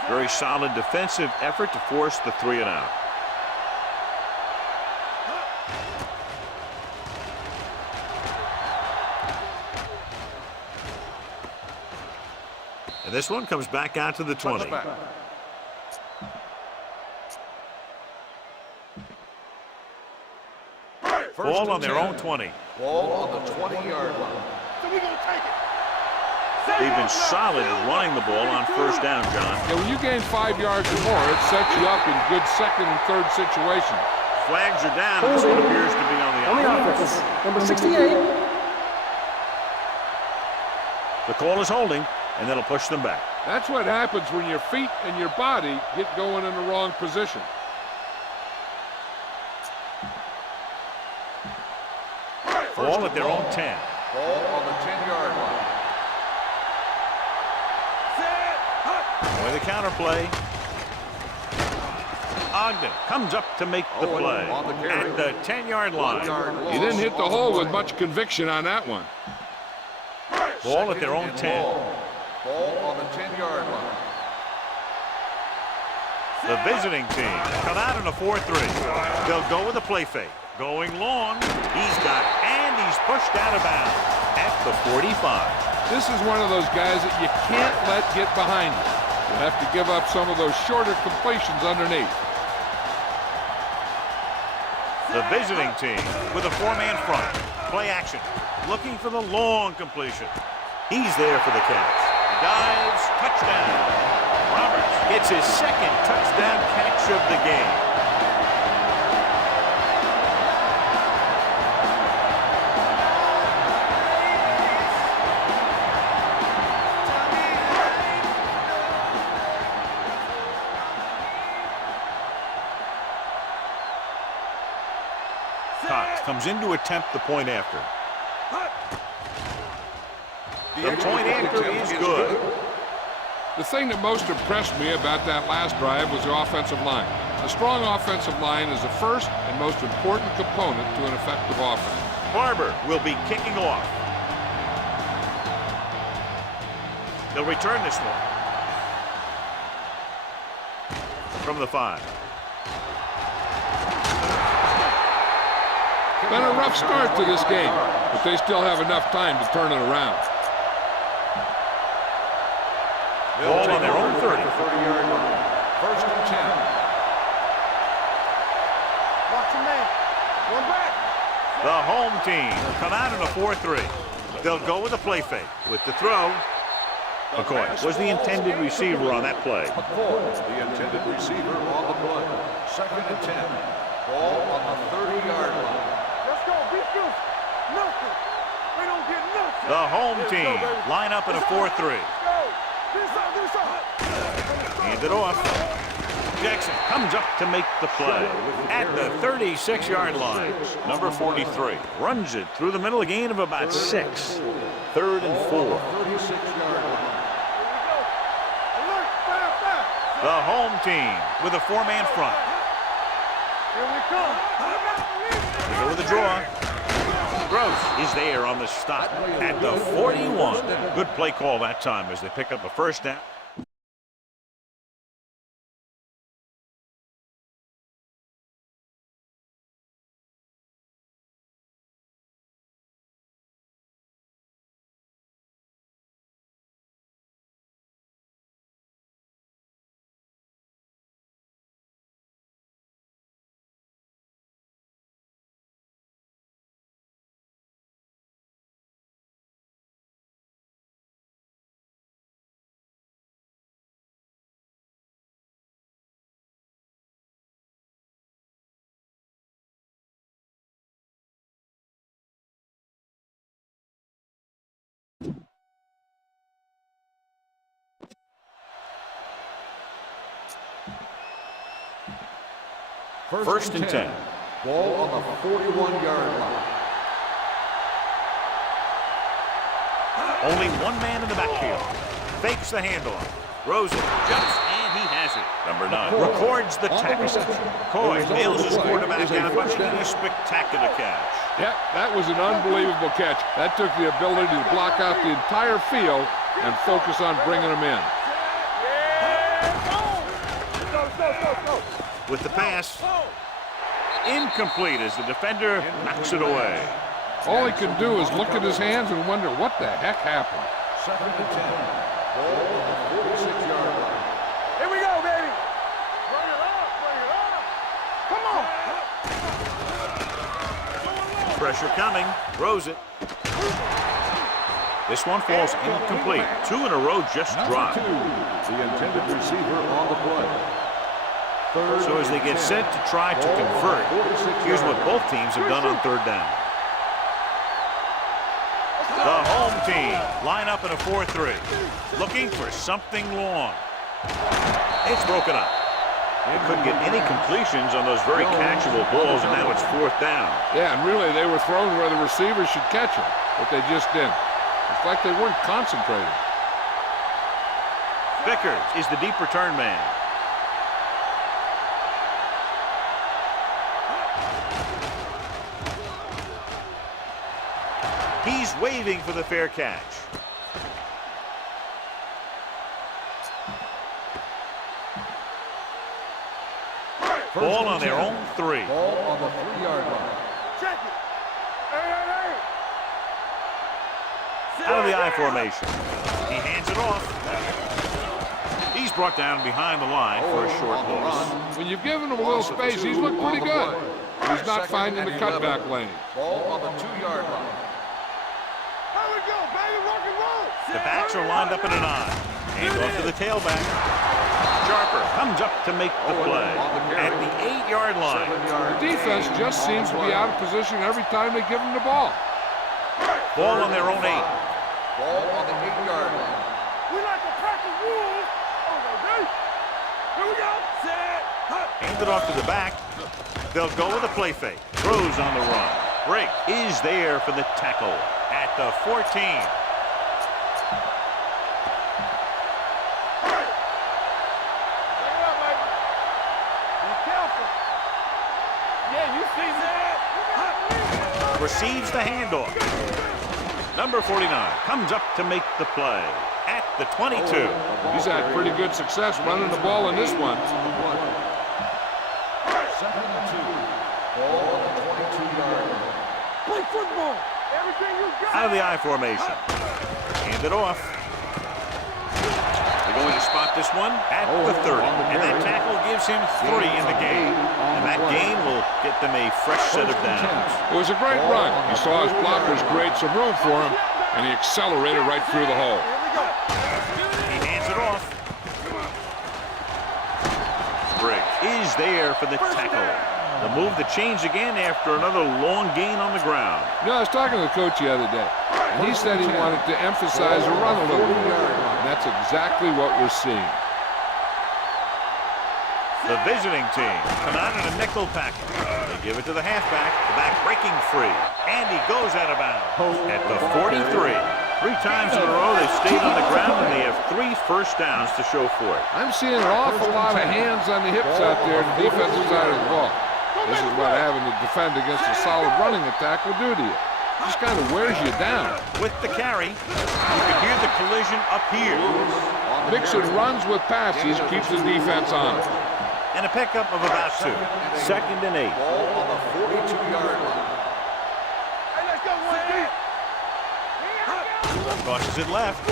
Very solid defensive effort to force the 3 and out. And this one comes back out to the 20. Ball on their own 20. Ball on the 20-yard line. So we gonna take it. They've been solid running the ball on first down, John. Yeah, when you gain 5 yards or more, it sets you up in good second and third situations. Flags are down, and this one appears to be on the offense. Number 68. The call is holding, and that'll push them back. That's what happens when your feet and your body get going in the wrong position. Ball at their own 10. Ball on the 10-yard line. With a counterplay. Ogden comes up to make the play at the 10-yard line. He didn't hit the hole with much conviction on that one. Ball at their own 10. Ball on the 10-yard line. The visiting team come out in a 4-3. They'll go with a play fake. Going long. He's got it, and he's pushed out of bounds at the 45. This is one of those guys that you can't let get behind you. You have to give up some of those shorter completions underneath. The visiting team with a four-man front. Play action. Looking for the long completion. He's there for the catch. Dives. Touchdown. Roberts gets his second touchdown catch of the game. Cox comes in to attempt the point after. The point after is good. The thing that most impressed me about that last drive was the offensive line. A strong offensive line is the first and most important component to an effective offense. Barber will be kicking off. They'll return this one. From the 5. Been a rough start to this game, but they still have enough time to turn it around. Ball on their own 30. 30-yard line. First and 10. Watch your man. One back. The home team come out in a 4-3. They'll go with a play fake. With the throw, McCoy was the intended receiver on that play. McCoy, the intended receiver on the play. Second and 10. Ball on the 30-yard line. Let's go. Beat you. Nothing. They don't get nothing. The home team line up in a 4-3. Go. This up. Hand it off. Jackson comes up to make the play at the 36-yard line. Number 43 runs it through the middle, a gain of about 6. 3rd and 4. 36-yard line. Alert. Fire. The home team with a 4-man front. Here we come. They go with a draw. Gross is there on the stop at the 41. Good play call that time as they pick up a first down. First and 10. Ball on the 41-yard line. Only one man in the backfield. Fakes the handoff. Throws it. Jumps, and he has it. Number 9 records the tackle. Coy nails his quarterback down by making a spectacular catch. Yep, that was an unbelievable catch. That took the ability to block out the entire field and focus on bringing them in. Go. With the pass, incomplete as the defender knocks it away. All he can do is look at his hands and wonder what the heck happened. Second and 10. Ball on the 46-yard line. Here we go, baby. Bring it up. Come on. Pressure coming. Throws it. This one falls incomplete. 2 in a row just dropped. The intended receiver on the play. So as they get set to try to convert, here's what both teams have done on 3rd down. The home team line up in a 4-3, looking for something long. It's broken up. They couldn't get any completions on those very catchable balls, and now it's 4th down. Yeah, and really they were thrown where the receivers should catch them, but they just didn't. It's like they weren't concentrating. Vickers is the deep return man. He's waving for the fair catch. Ball on their own 3. Ball on the 3-yard line. Check it. Hey. Out of the I formation. He hands it off. He's brought down behind the line for a short loss. When you've given him a little space, he's looked pretty good. He's not finding the cutback lane. Ball on the 2-yard line. Here we go, baby, rock and roll. The backs are lined up in an I. Hand off to the tailback. Sharper comes up to make the play at the 8-yard line. The defense just seems to be out of position every time they give him the ball. Ball on their own 8. Ball on the 8-yard line. We like to practice rules. Okay, here we go. Set. Hand it off to the back. They'll go with a play fake. Throws on the run. Break is there for the tackle at the 14. Receives the handoff. Number 49 comes up to make the play at the 22. He's had pretty good success running the ball in this one. 2nd and 2. Ball on the 22-yard line. Play football. Everything you got. Out of the I formation. Hand it off. They're going to spot this one at the 30. And that tackle gives him 3 in the game. And that gain will get them a fresh set of downs. It was a great run. He saw his blockers create some room for him, and he accelerated right through the hole. Here we go. He hands it off. Briggs is there for the tackle. The move that changed again after another long gain on the ground. You know, I was talking to the coach the other day, and he said he wanted to emphasize the run a little bit. And that's exactly what we're seeing. The visiting team come out in a nickel package. They give it to the halfback. The back breaking free. And he goes out of bounds at the 43. 3 times in a row they've stayed on the ground, and they have 3 first downs to show for it. I'm seeing an awful lot of hands on the hips out there on the defensive side of the ball. This is what having to defend against a solid running attack will do to you. Just kind of wears you down. With the carry, you can hear the collision up here. Mixing runs with passes keeps the defense on. And a pickup of about 2. 2nd and 8. Ball on the 42-yard line. Hey, let's go, one. Tosses it left.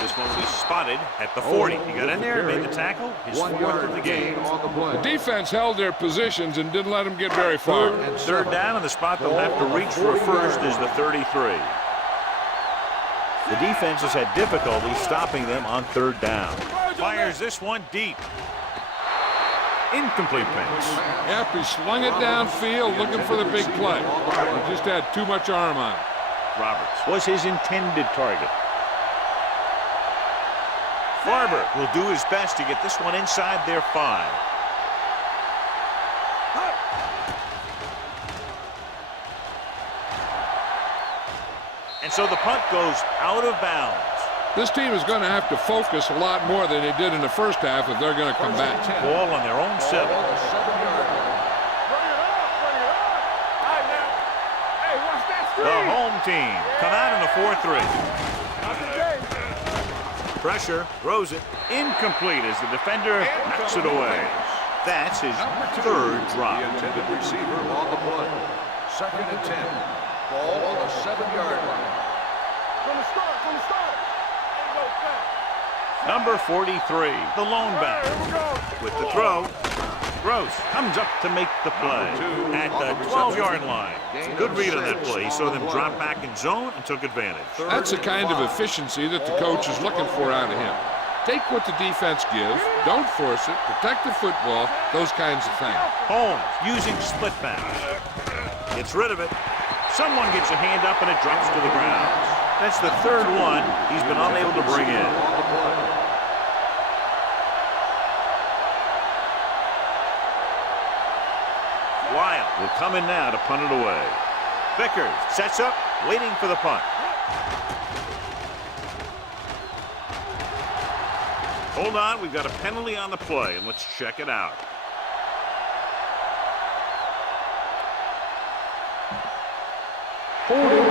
This one will be spotted at the 40. He got in there, made the tackle. His 4th of the game. The defense held their positions and didn't let them get very far. And 3rd down, and the spot they'll have to reach for first is the 33. The defense has had difficulty stopping them on 3rd down. Fires this one deep. Incomplete pass. Yep, he slung it downfield looking for the big play. He just had too much arm on it. Roberts was his intended target. Barber will do his best to get this one inside their 5. And so the punt goes out of bounds. This team is going to have to focus a lot more than they did in the first half if they're going to come back. Ball on their own 7. Bring it up, bring it up. All right, now. Hey, watch that The screen. home team come out in the 4-3. Pressure, throws it, incomplete as the defender knocks it away. That's his 3rd drop. The intended receiver on the play. 2nd and 10. Ball on the 7-yard line. From the start, from the start. Ain't no back. Number 43, the lone back. Here we go. With the throw, Gross comes up to make the play at the 12-yard line. Good read on that play. He saw them drop back in zone and took advantage. That's the kind of efficiency that the coach is looking for out of him. Take what the defense gives, don't force it, protect the football, those kinds of things. Holmes using split backs. Gets rid of it. Someone gets a hand up and it drops to the ground. That's the 3rd one he's been unable to bring in. Wild will come in now to punt it away. Vickers sets up, waiting for the punt. Hold on, we've got a penalty on the play, and let's check it out. Holding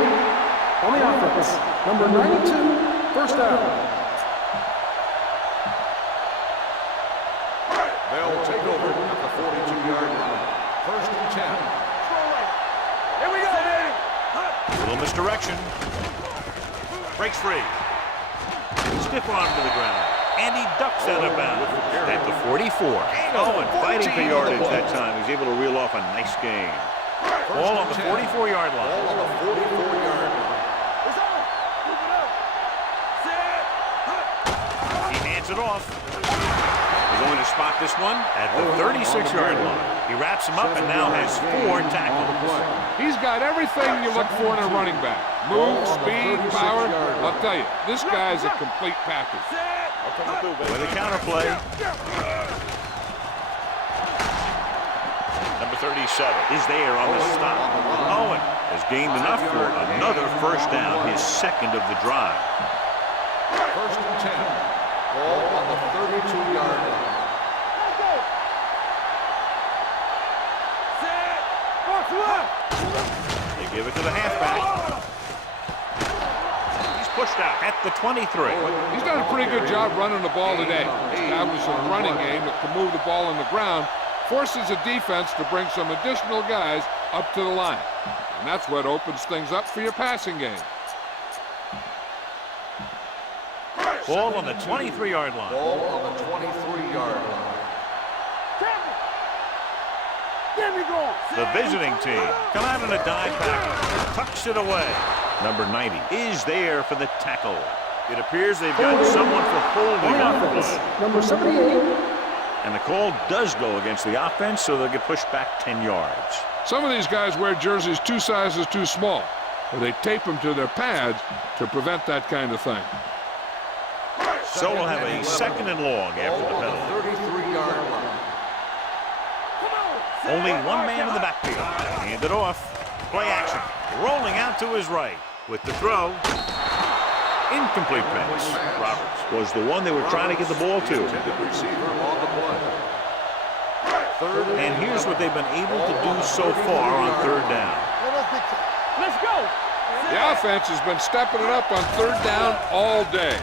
on the offense. Number 92, first down. They'll take over at the 42-yard line. 1st and 10. Here we go, baby. Little misdirection. Breaks free. Stiff arm to the ground. And he ducks out of bounds at the 44. Owen fighting for yardage that time. He's able to reel off a nice gain. Ball on the 44-yard line. Ball on the 44-yard line. He hands it off. They're going to spot this one at the 36-yard line. He wraps him up and now has 4 tackles. He's got everything you look for in a running back. Move, speed, power. I'll tell you, this guy's a complete package. With a counterplay. Number 37 is there on the stop. Owen has gained enough for another first down, his second of the drive. First and 10. Ball on the 32-yard line. They give it to the halfback. He's pushed out at the 23. He's done a pretty good job running the ball today. Established a running game that can move the ball on the ground, forces the defense to bring some additional guys up to the line. And that's what opens things up for your passing game. Ball on the 23-yard line. Ball on the 23-yard line. The visiting team come out in a dime package, tucks it away. Number 90 is there for the tackle. It appears they've got someone for holding on the play. Number 78. And the call does go against the offense, so they'll get pushed back 10 yards. Some of these guys wear jerseys 2 sizes too small, or they tape them to their pads to prevent that kind of thing. So we'll have a second and long after the penalty. 33-yard line. Only one man in the backfield. Hand it off. Play action. Rolling out to his right with the throw. Incomplete pass. Roberts was the one they were trying to get the ball to. Receiver on the play. And here's what they've been able to do so far on third down. Let's go. The offense has been stepping it up on third down all day.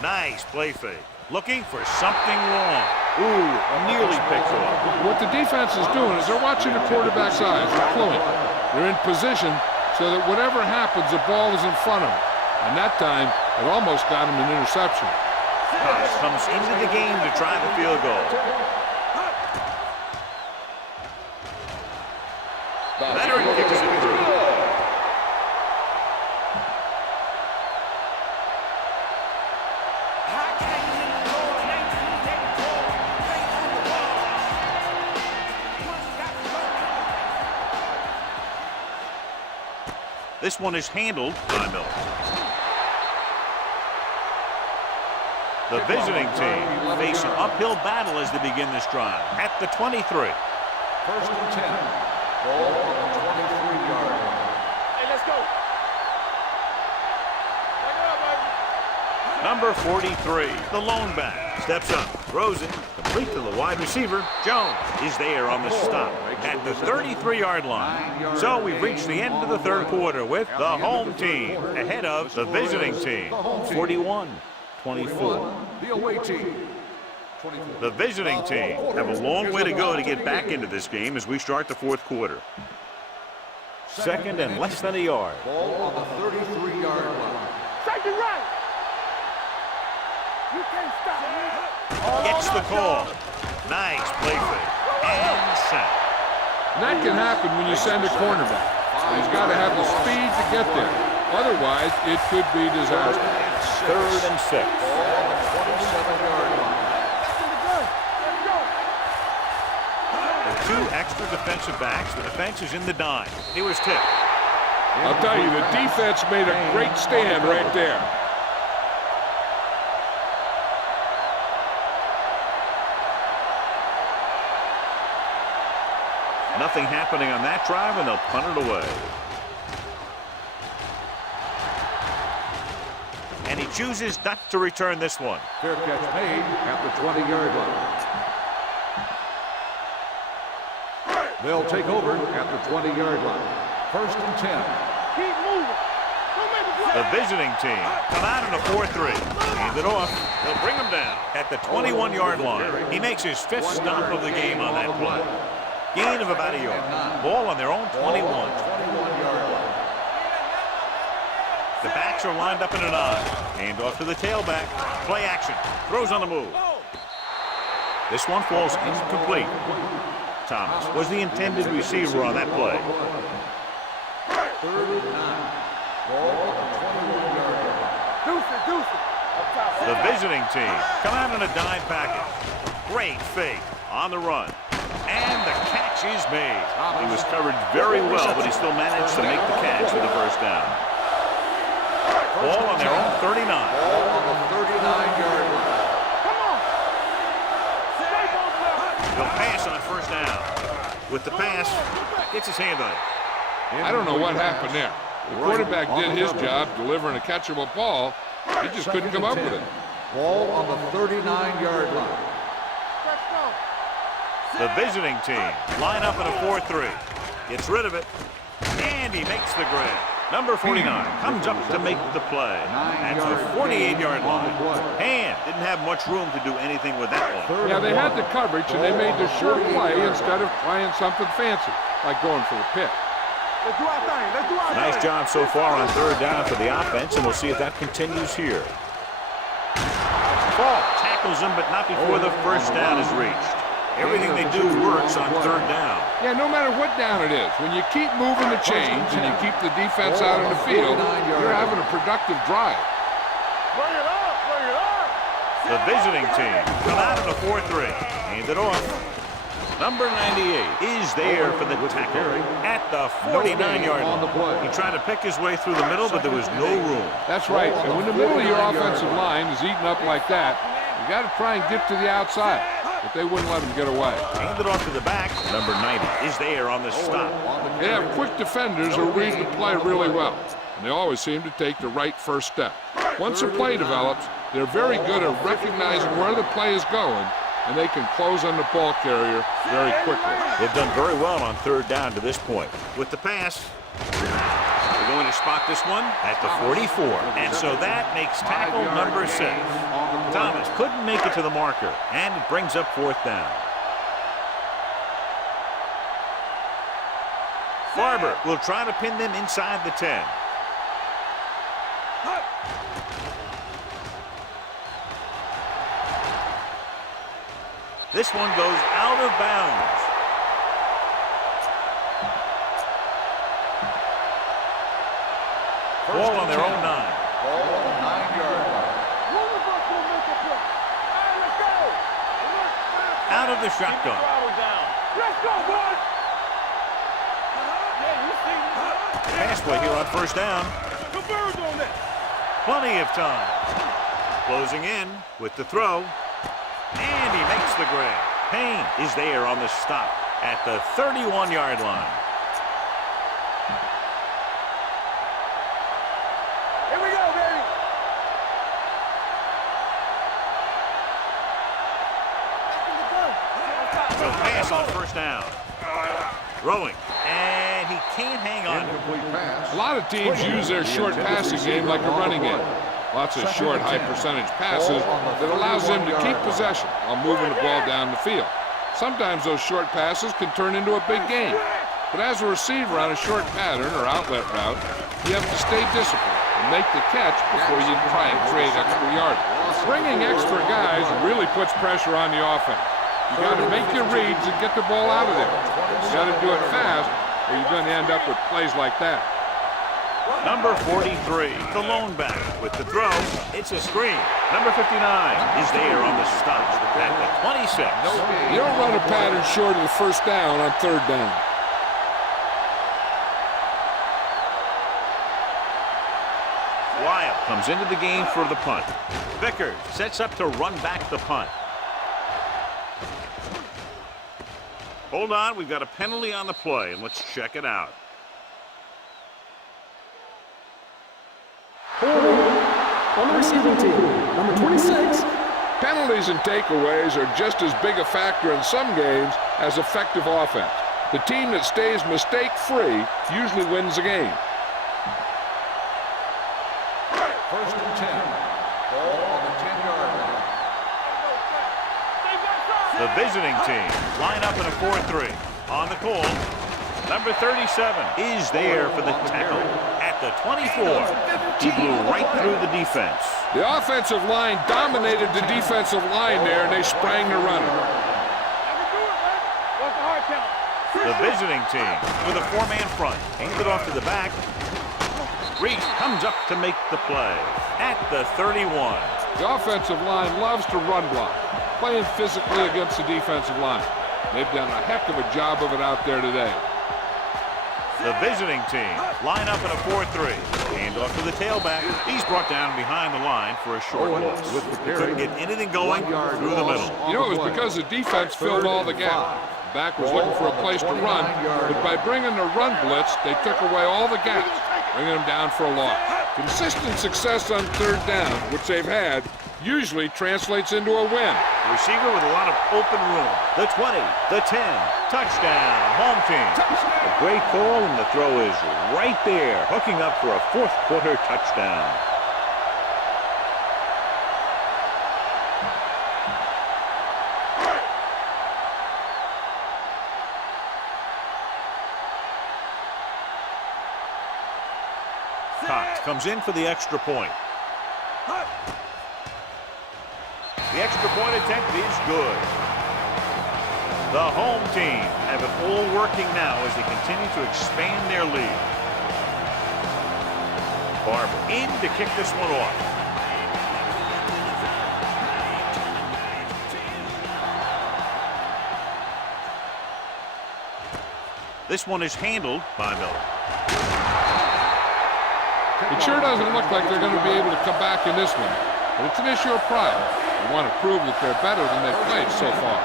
Nice play fake. Looking for something wrong. Ooh, nearly picked off. What the defense is doing is they're watching the quarterback's eyes. They're cluing. They're in position so that whatever happens, the ball is in front of them. And that time, it almost got him an interception. Cox comes into the game to try the field goal. Leonard kicks it through. This one is handled by Miller. The visiting team face an uphill battle as they begin this drive at the 23. First and 10. Ball on the 23-yard line. Hey, let's go. Number 43, the lone back, steps up, throws it, complete to the wide receiver. Jones is there on the stop at the 33-yard line. So we've reached the end of the third quarter with the home team ahead of the visiting team, 41-24. The away team. The visiting team have a long way to go to get back into this game as we start the fourth quarter. Second and less than a yard. Ball on the 33-yard line. Second right. You can't stop me. Gets the call. Nice play fake. And sack. And that can happen when you send a cornerback. He's got to have the speed to get there. Otherwise, it could be disastrous. Third and 6. Ball on the 27-yard line. The 2 extra defensive backs. The defense is in the dime. It was tipped. I'll tell you, the defense made a great stand right there. Nothing happening on that drive, and they'll punt it away. And he chooses not to return this one. Fair catch made at the 20-yard line. They'll take over at the 20-yard line. First and 10. Keep moving. Don't make a play. The visiting team come out in a 4-3. Hand it off. They'll bring him down at the 21-yard line. He makes his 5th stop of the game on that play. Gain of about a yard. Ball on their own 21. The The backs backs are lined up in an I. Hand off to the tailback. Play action. Throws on the move. This one falls incomplete. Thomas was the intended receiver on that play. 3rd and 9. Ball on the 21-yard line. Deuce it. Up top. The visiting team come out in a dime package. Great fake on the run. And the catch is made. He was covered very well, but he still managed to make the catch for the first down. Ball on their own 39. Ball on the 39-yard line. He'll pass on first down. With the pass, gets his hand on it. I don't know what happened there. The quarterback did his job delivering a catchable ball. He just couldn't come up with it. Ball on the 39-yard line. The visiting team line up in a 4-3. Gets rid of it. And he makes the grab. Number 49 comes up to make the play. At the 48-yard line. And didn't have much room to do anything with that one. Yeah, they had the coverage, and they made the sure play instead of trying something fancy, like going for the pick. Let's do our thing. Nice job so far on 3rd down for the offense, and we'll see if that continues here. Ball tackles him, but not before the first down is reached. Everything they do works on 3rd down. Yeah, no matter what down it is, when you keep moving the chains and you keep the defense out of the field, you're having a productive drive. Bring it up. The visiting team come out in a 4-3. Hand it off. Number 98 is there for the tackle at the 49-yard line. He tried to pick his way through the middle, but there was no room. That's right. And when the middle of your offensive line is eaten up like that, you got to try and get to the outside. But they wouldn't let him get away. Hand it off to the back. Number 90 is there on the stop. They have quick defenders who read the play really well, and they always seem to take the right first step. Once a play develops, they're very good at recognizing where the play is going, and they can close on the ball carrier very quickly. They've done very well on 3rd down to this point. With the pass, they're going to spot this one at the 44. And so that makes tackle number 6. Thomas couldn't make it to the marker, and it brings up 4th down. Barber will try to pin them inside the 10. This one goes out of bounds. Ball on their own 9. Ball on the 9-yard line. Out of the shotgun. Let's go, boys. Pass play here on 1st down. Converge on that. Plenty of time. Closing in with the throw. And he makes the grab. Payne is there on the stop at the 31-yard line. Here we go, baby. So pass on 1st down. Throwing. And he can't hang on. A lot of teams use their short passing game like a running game. Lots of short, high-percentage passes that allows them to keep possession while moving the ball down the field. Sometimes those short passes can turn into a big game. But as a receiver on a short pattern or outlet route, you have to stay disciplined and make the catch before you try and create extra yardage. Bringing extra guys really puts pressure on the offense. You got to make your reads and get the ball out of there. You got to do it fast, or you're going to end up with plays like that. Number 43, the lone back with the throw. It's a screen. Number 59 is there on the stop at the 26. You don't run a pattern short of the first down on 3rd down. Wild comes into the game for the punt. Vickers sets up to run back the punt. Hold on, we've got a penalty on the play, and let's check it out. On the receiving team, number 26. Penalties and takeaways are just as big a factor in some games as effective offense. The team that stays mistake-free usually wins the game. 1st and 10. Ball on the 10-yard line. The visiting team line up in a 4-3. On the call, number 37 is there for the tackle at the 24. He blew right through the defense. The offensive line dominated the defensive line there, and they sprang the runner. The visiting team with a four-man front. Handed off to the back. Reese comes up to make the play at the 31. The offensive line loves to run block, playing physically against the defensive line. They've done a heck of a job of it out there today. The visiting team line up in a 4-3. Hand off to the tailback. He's brought down behind the line for a short loss. He couldn't get anything going through the middle. You know, it was because the defense filled all the gaps. The back was looking for a place to run, but by bringing the run blitz, they took away all the gaps, bringing them down for a loss. Consistent success on third down, which they've had, usually translates into a win. Receiver with a lot of open room. The 20, the 10, touchdown, home team. A great call, and the throw is right there, hooking up for a fourth quarter touchdown. Cox comes in for the extra point. The extra point attempt is good. The home team have it all working now as they continue to expand their lead. Barber in to kick this one off. This one is handled by Miller. It sure doesn't look like they're going to be able to come back in this one, but it's an issue of pride. They want to prove that they're better than they've played so far.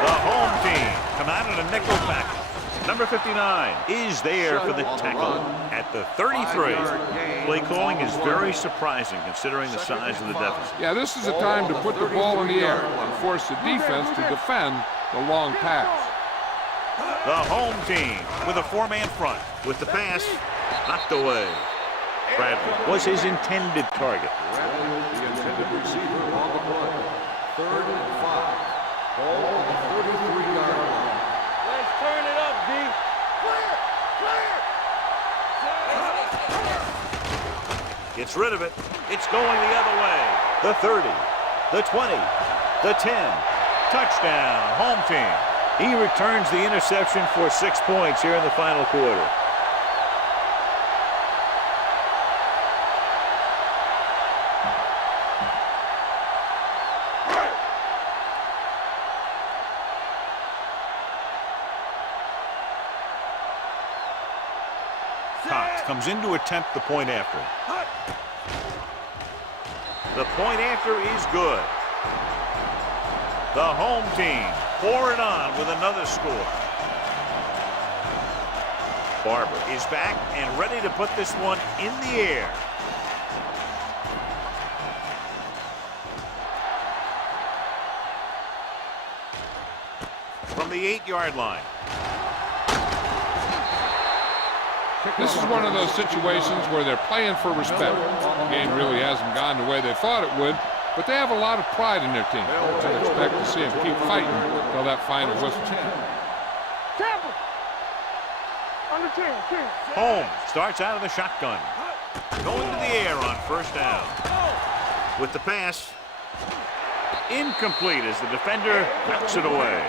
The home team come out in a nickel package. Number 59 is there for the tackle at the 33. Play calling is very surprising considering the size of the deficit. Yeah, this is a time to put the ball in the air and force the defense to defend the long pass. The home team with a four-man front with the pass knocked away. Bradley was his intended target. The intended receiver on the play. 3rd and 5. Ball on the 43-yard line. Let's turn it up, D. Clear! Gets rid of it. It's going the other way. The 30, the 20, the 10. Touchdown, home team. He returns the interception for 6 points here in the final quarter. Cox comes in to attempt the point after. The point after is good. The home team pour it on with another score. Barber is back and ready to put this one in the air. From the 8-yard line. This is one of those situations where they're playing for respect. The game really hasn't gone the way they thought it would, but they have a lot of pride in their team. So they expect to see them keep fighting until that final whistle. Tampa! Under 10, 10. Holmes starts out of the shotgun. Going to the air on first down. With the pass. Incomplete as the defender knocks it away.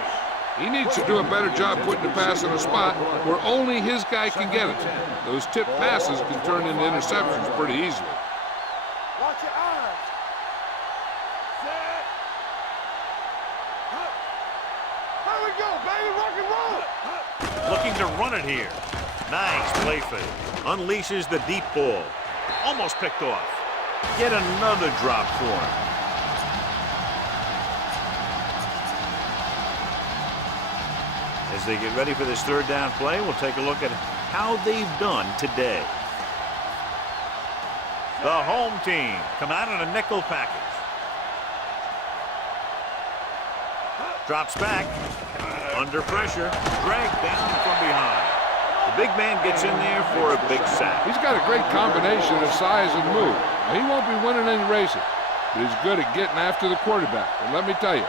He needs to do a better job putting the pass in a spot where only his guy can get it. Those tip passes can turn into interceptions pretty easily. Watch your eyes. Set. Here we go, baby. Rock and roll. Looking to run it here. Nice play fake. Unleashes the deep ball. Almost picked off. Get another drop for him. As they get ready for this third down play, we'll take a look at how they've done today. The home team come out in a nickel package. Drops back. Under pressure. Dragged down from behind. The big man gets in there for a big sack. He's got a great combination of size and move. He won't be winning any races, but he's good at getting after the quarterback. And let me tell you,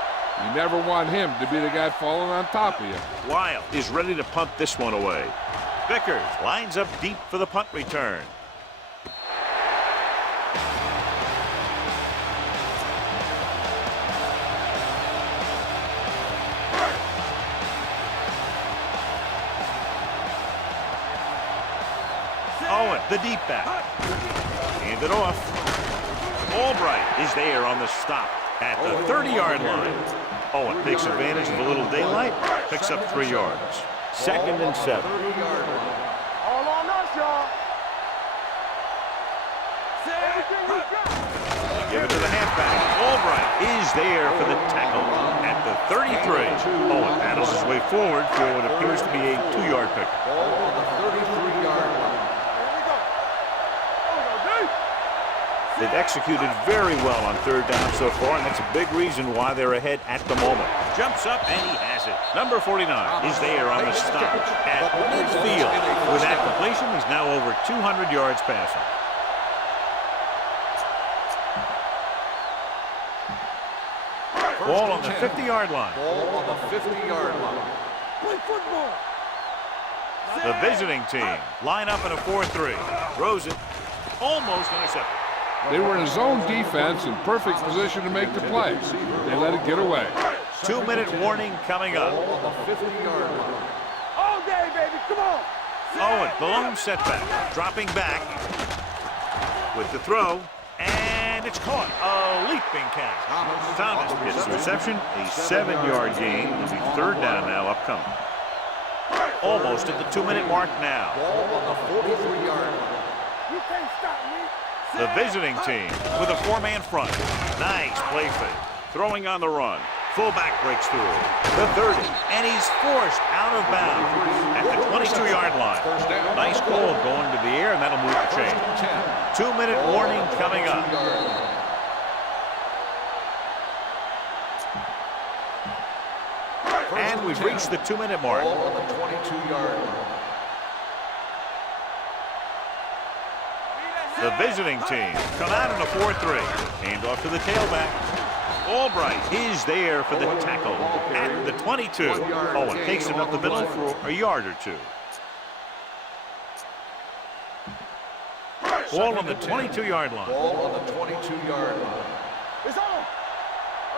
You never want him to be the guy falling on top of you. Wild is ready to punt this one away. Vickers lines up deep for the punt return. Owen, the deep back. Hand it off. Albright is there on the stop at the 30-yard line. Owen takes advantage of a little daylight, picks up 3 yards. 2nd and 7. All on us, y'all. Everything we got. Give it to the halfback. Albright is there for the tackle at the 33. Owen paddles his way forward for what appears to be a 2-yard pick. Ball on the 33-yard line. They've executed very well on 3rd down so far, and that's a big reason why they're ahead at the moment. Jumps up, and he has it. Number 49 is there on the stop at midfield. With that completion, he's now over 200 yards passing. Ball on the 50-yard line. Ball on the 50-yard line. Play football. The visiting team line up in a 4-3. Throws it. Almost intercepted. They were in a zone defense in perfect position to make the play. They let it get away. 2-minute warning coming up. Ball on the 50-yard line. All day, baby. Come on. Owen, the lone setback. Dropping back with the throw. And it's caught. A leaping catch. Thomas gets the reception. A 7-yard gain. It'll be 3rd down now upcoming. Almost at the 2-minute mark now. Ball on the 43-yard line. You can't stop me. The visiting team with a 4-man front. Nice play fake. Throwing on the run. Fullback breaks through. The 30. And he's forced out of bounds at the 22-yard line. Nice call going to the air, and that'll move the chain. 2-minute warning coming up. And we've reached the 2-minute mark. Ball on the 22-yard line. The visiting team come out in a 4-3. Hand off to the tailback. Albright is there for the tackle at the 22. Owen takes it up the middle for a yard or 2. Ball on the 22-yard line. Ball on the 22-yard line. It's on. All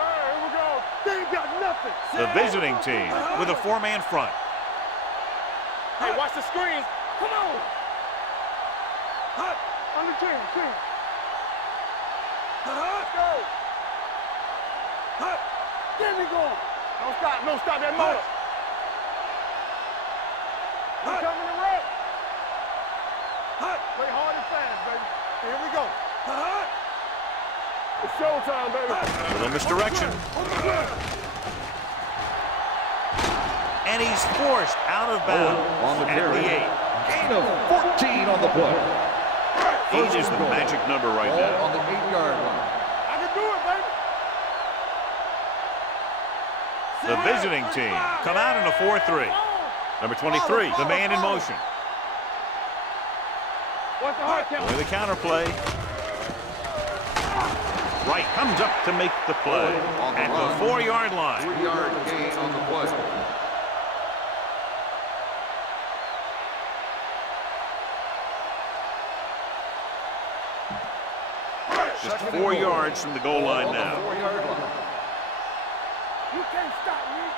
right, here we go. They ain't got nothing. The visiting team with a 4-man front. Hey, watch the screen. Come on. On the team. Go. There we go. Don't stop that motor. We coming to wreck. Play hard and fast, baby. Here we go. It's showtime, baby. A little misdirection. And he's forced out of bounds at the 8. Gain of 14 on the play. 8 is the magic number right Ball now. on the 8-yard line. I can do it, baby. The visiting team come out in a 4-3. Number 23, the man in motion. What's the hard count? With the counter play. Wright comes up to make the play at the 4-yard line. 3-yard gain on the play. Just 4 yards from the goal line now. 4-yard line. You can't stop me.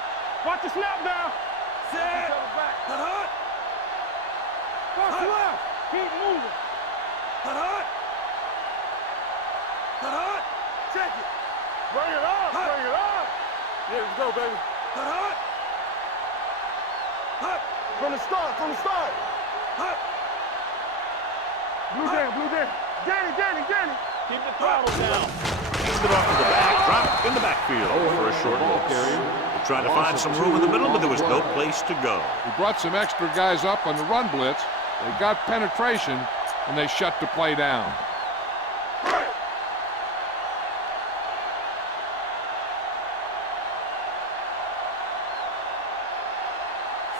Watch the snap down. Set. Back. Watch left. Keep moving. Check it. Bring it up. Bring it up. There we go, baby. From the start. Blue down. Danny. Keep the throttle down. Hands it off to the back. Dropped in the backfield for a short loss. They're trying to find some room in the middle, but there was no place to go. We brought some extra guys up on the run blitz. They got penetration, and they shut the play down.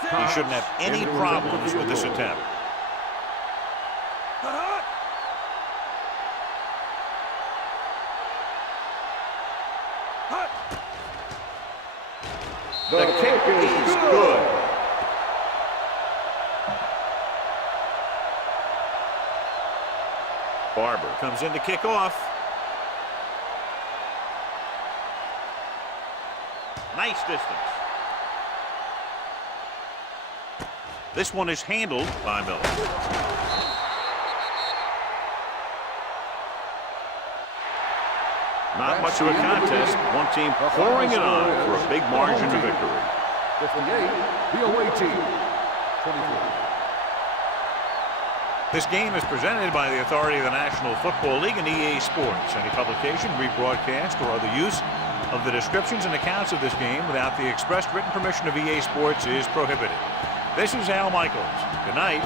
He shouldn't have any problems with this attempt. The kick is good. Barber comes in to kick off. Nice distance. This one is handled by Miller. Not much of a contest. One team pouring it on for a big margin of victory. 58, the away team. 24. This game is presented by the authority of the National Football League and EA Sports. Any publication, rebroadcast, or other use of the descriptions and accounts of this game without the expressed written permission of EA Sports is prohibited. This is Al Michaels. Good night.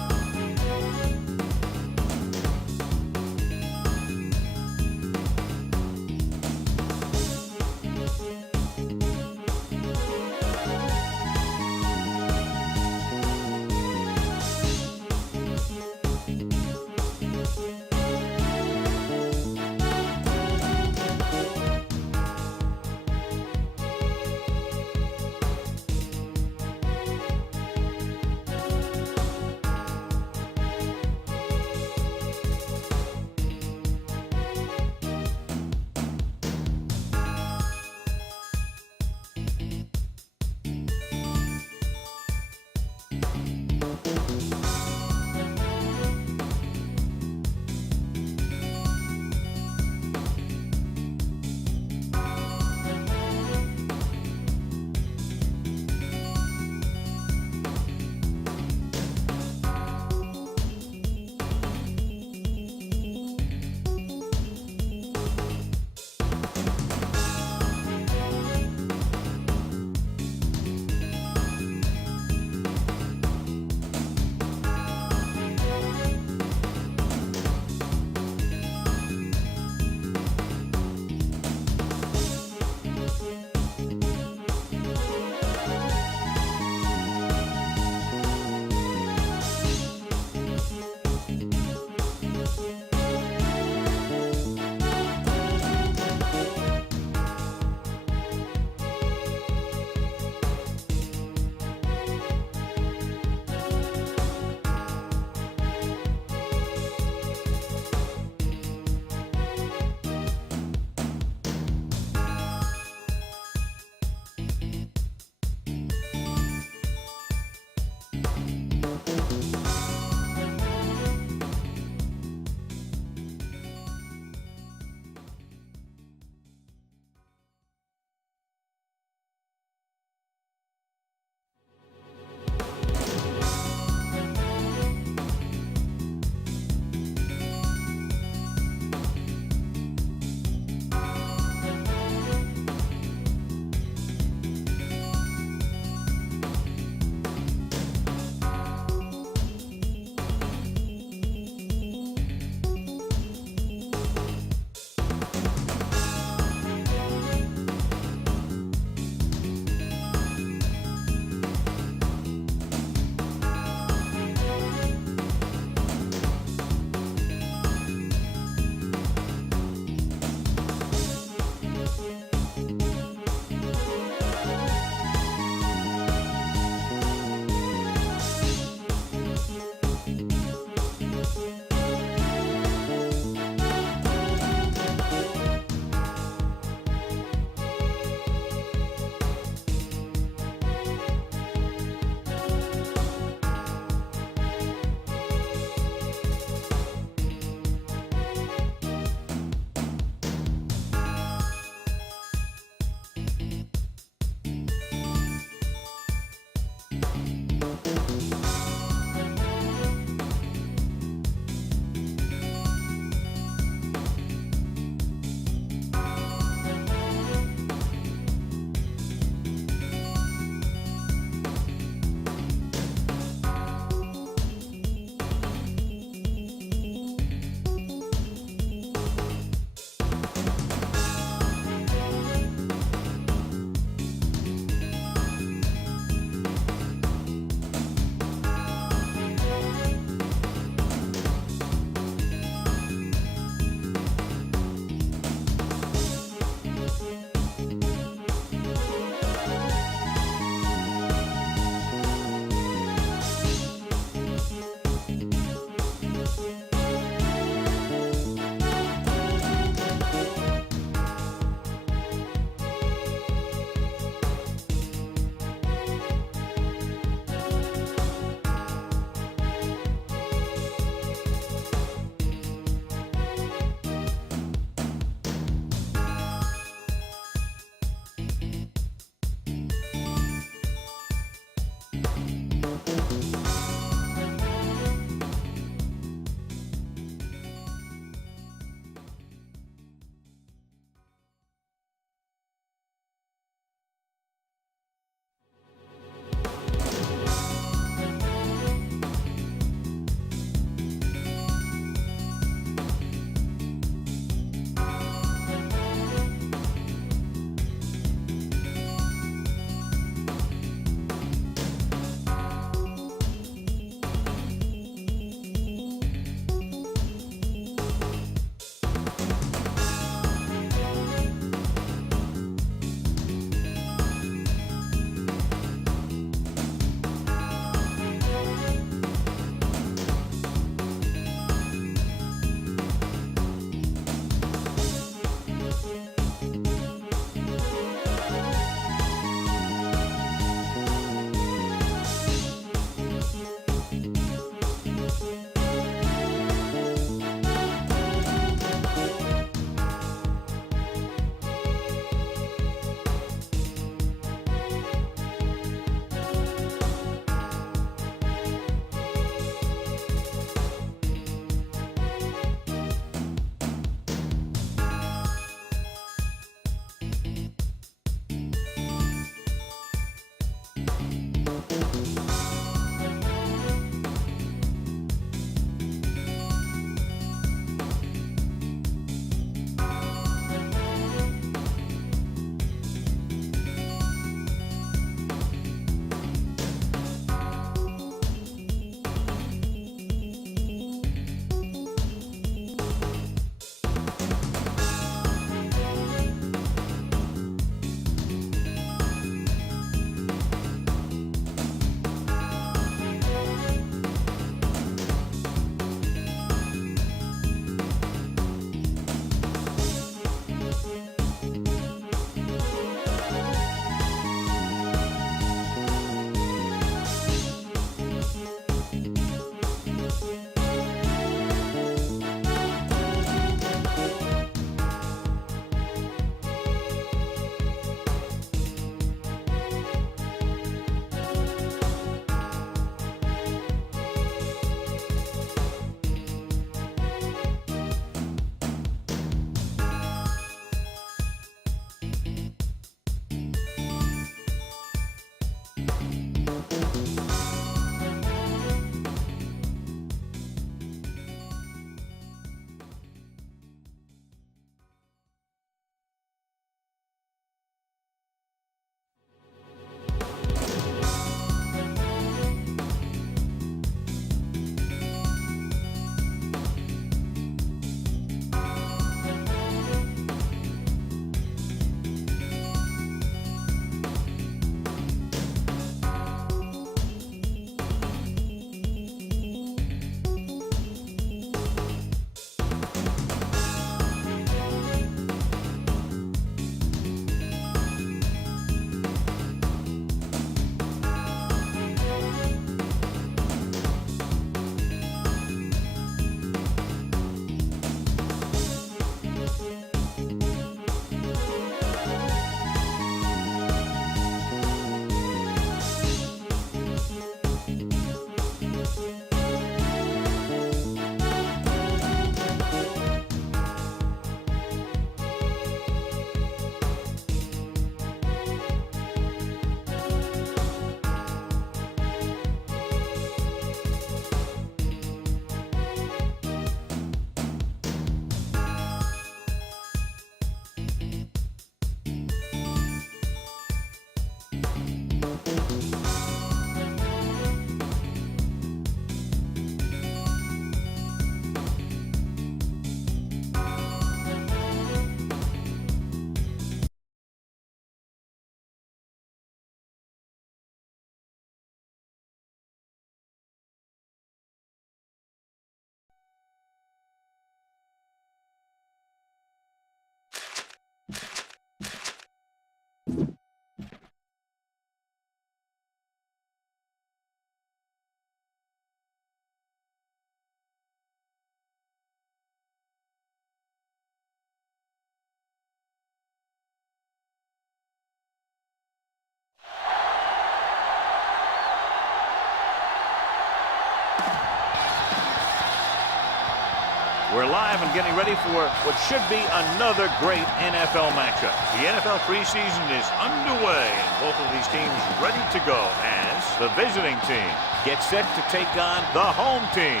We're live and getting ready for what should be another great NFL matchup. The NFL preseason is underway, and both of these teams ready to go as the visiting team gets set to take on the home team.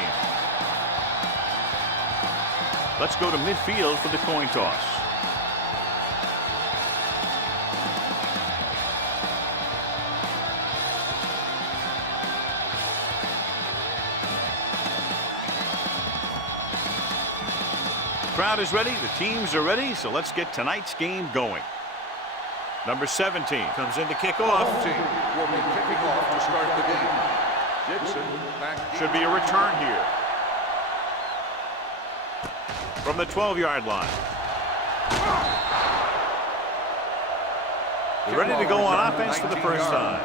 Let's go to midfield for the coin toss. Crowd is ready, the teams are ready, so let's get tonight's game going. Number 17 comes in to kick off. Team will be kicking off to start the game. Dixon back. Should be a return here. From the 12-yard line. They're ready to go on offense for the first time.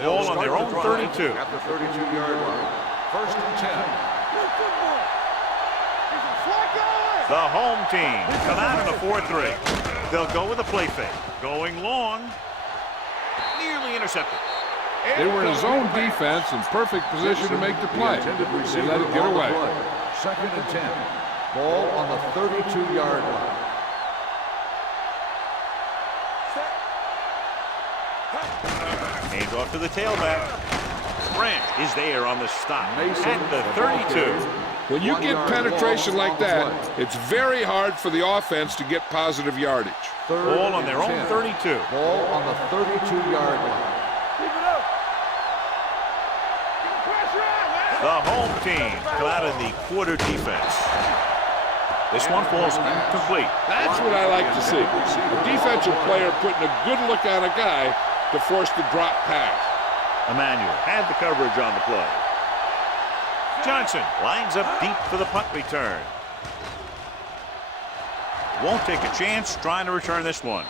Ball on their own 32. At the 32-yard line. First and 10. The home team come out in a 4-3. They'll go with a play fake. Going long. Nearly intercepted. They were in his own defense in perfect position to make the play. They let it get away. Second and 10. Ball on the 32-yard line. Hands off to the tailback. Branch is there on the stop at the 32. When you get penetration like that, it's very hard for the offense to get positive yardage. Ball on their own 32. Ball on the 32-yard line. The home team come out in the quarter defense. This one falls incomplete. That's what I like to see. A defensive player putting a good look on a guy to force the drop pass. Emmanuel had the coverage on the play. Johnson lines up deep for the punt return. Won't take a chance trying to return this one.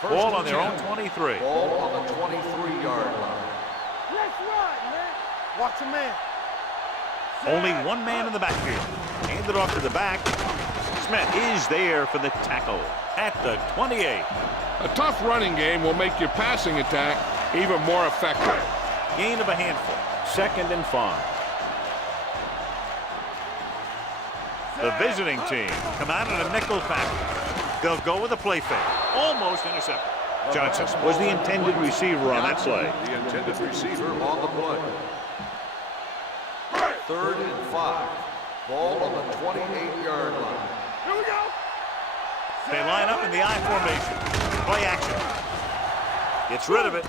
Ball on their own 23. Ball on the 23-yard line. Let's run, man. Watch a man. Only one man in the backfield. Handed off to the back. Smith is there for the tackle at the 28. A tough running game will make your passing attack even more effective. Gain of a handful. Second and 5. The visiting team come out in a nickel package. They'll go with a play fake. Almost intercepted. Johnson was the intended receiver on that play. The intended receiver on the play. Third and 5. Ball on the 28-yard line. Here we go. They line up in the I formation. Play action. Gets rid of it.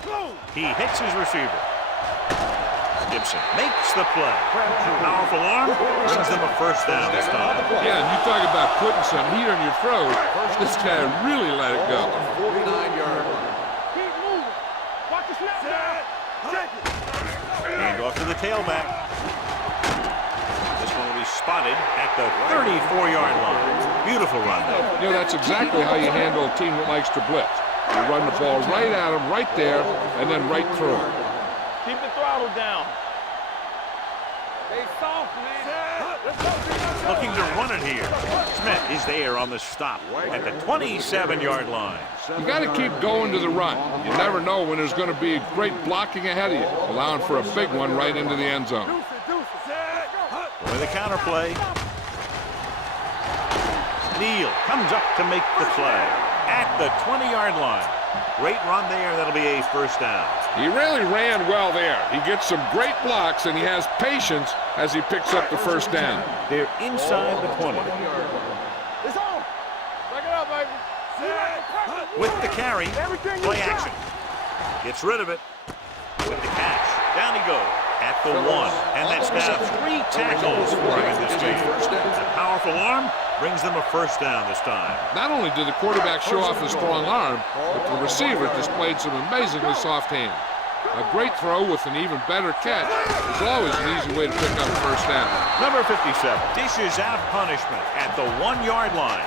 He hits his receiver. Gibson makes the play. Powerful arm brings them a first down this time. Yeah, and you talk about putting some heat on your throat. This guy really let it go. 49-yard line. Keep moving. Watch the snap down. Check it. Hand off to the tailback. This one will be spotted at the 34-yard line. Beautiful run there. You know, that's exactly how you handle a team that likes to blitz. You run the ball right at them, right there, and then right through them. Keep the throttle down. Stay soft, man. Let's go. Looking to run it here. Smith is there on the stop at the 27-yard line. You got to keep going to the run. You never know when there's going to be great blocking ahead of you, allowing for a big one right into the end zone. With a counter play. Neal comes up to make the play at the 20-yard line. Great run there. That'll be a first down. He really ran well there. He gets some great blocks, and he has patience as he picks up the first down. They're inside the 20. It's on. Break it up, baby. With the carry, play action. Gets rid of it with the catch. Down he goes at the 1. And that's now 3 tackles for him in this game. A powerful arm brings them a first down this time. Not only did the quarterback show off his strong arm, but the receiver displayed some amazingly soft hands. A great throw with an even better catch is always an easy way to pick up a first down. Number 57 dishes out punishment at the 1-yard line.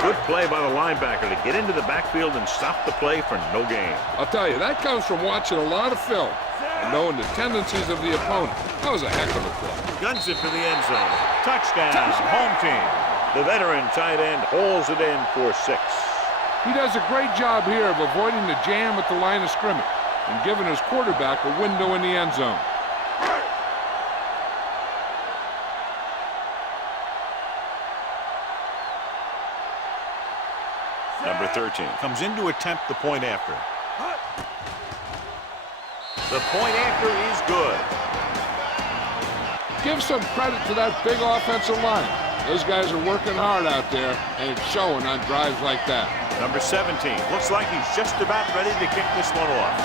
Good play by the linebacker to get into the backfield and stop the play for no gain. I'll tell you, that comes from watching a lot of film and knowing the tendencies of the opponent. That was a heck of a play. Guns it for the end zone. Touchdown, home team. The veteran tight end holds it in for 6. He does a great job here of avoiding the jam at the line of scrimmage and giving his quarterback a window in the end zone. Number 13 comes in to attempt the point after. The point after is good. Give some credit to that big offensive line. Those guys are working hard out there, and it's showing on drives like that. Number 17 looks like he's just about ready to kick this one off.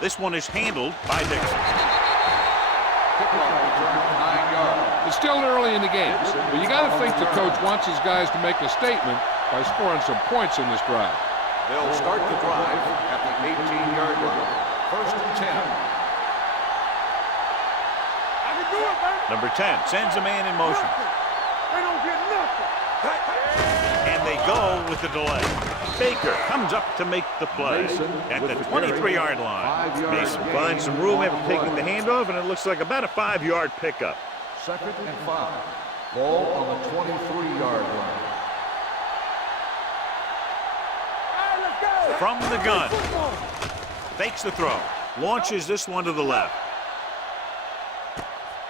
This one is handled by Dixon. Kickoff return, 9 yards. It's still early in the game, but you got to think the coach wants his guys to make a statement by scoring some points in this drive. They'll start the drive at the 18-yard line. First and 10. I can do it, man. Number 10 sends a man in motion. They don't get nothing. And they go with the delay. Baker comes up to make the play at the 23-yard line. Mason finds some room after taking the handoff, and it looks like about a 5-yard pickup. Second and 5. Ball on the 23-yard line. From the gun. Fakes the throw. Launches this one to the left.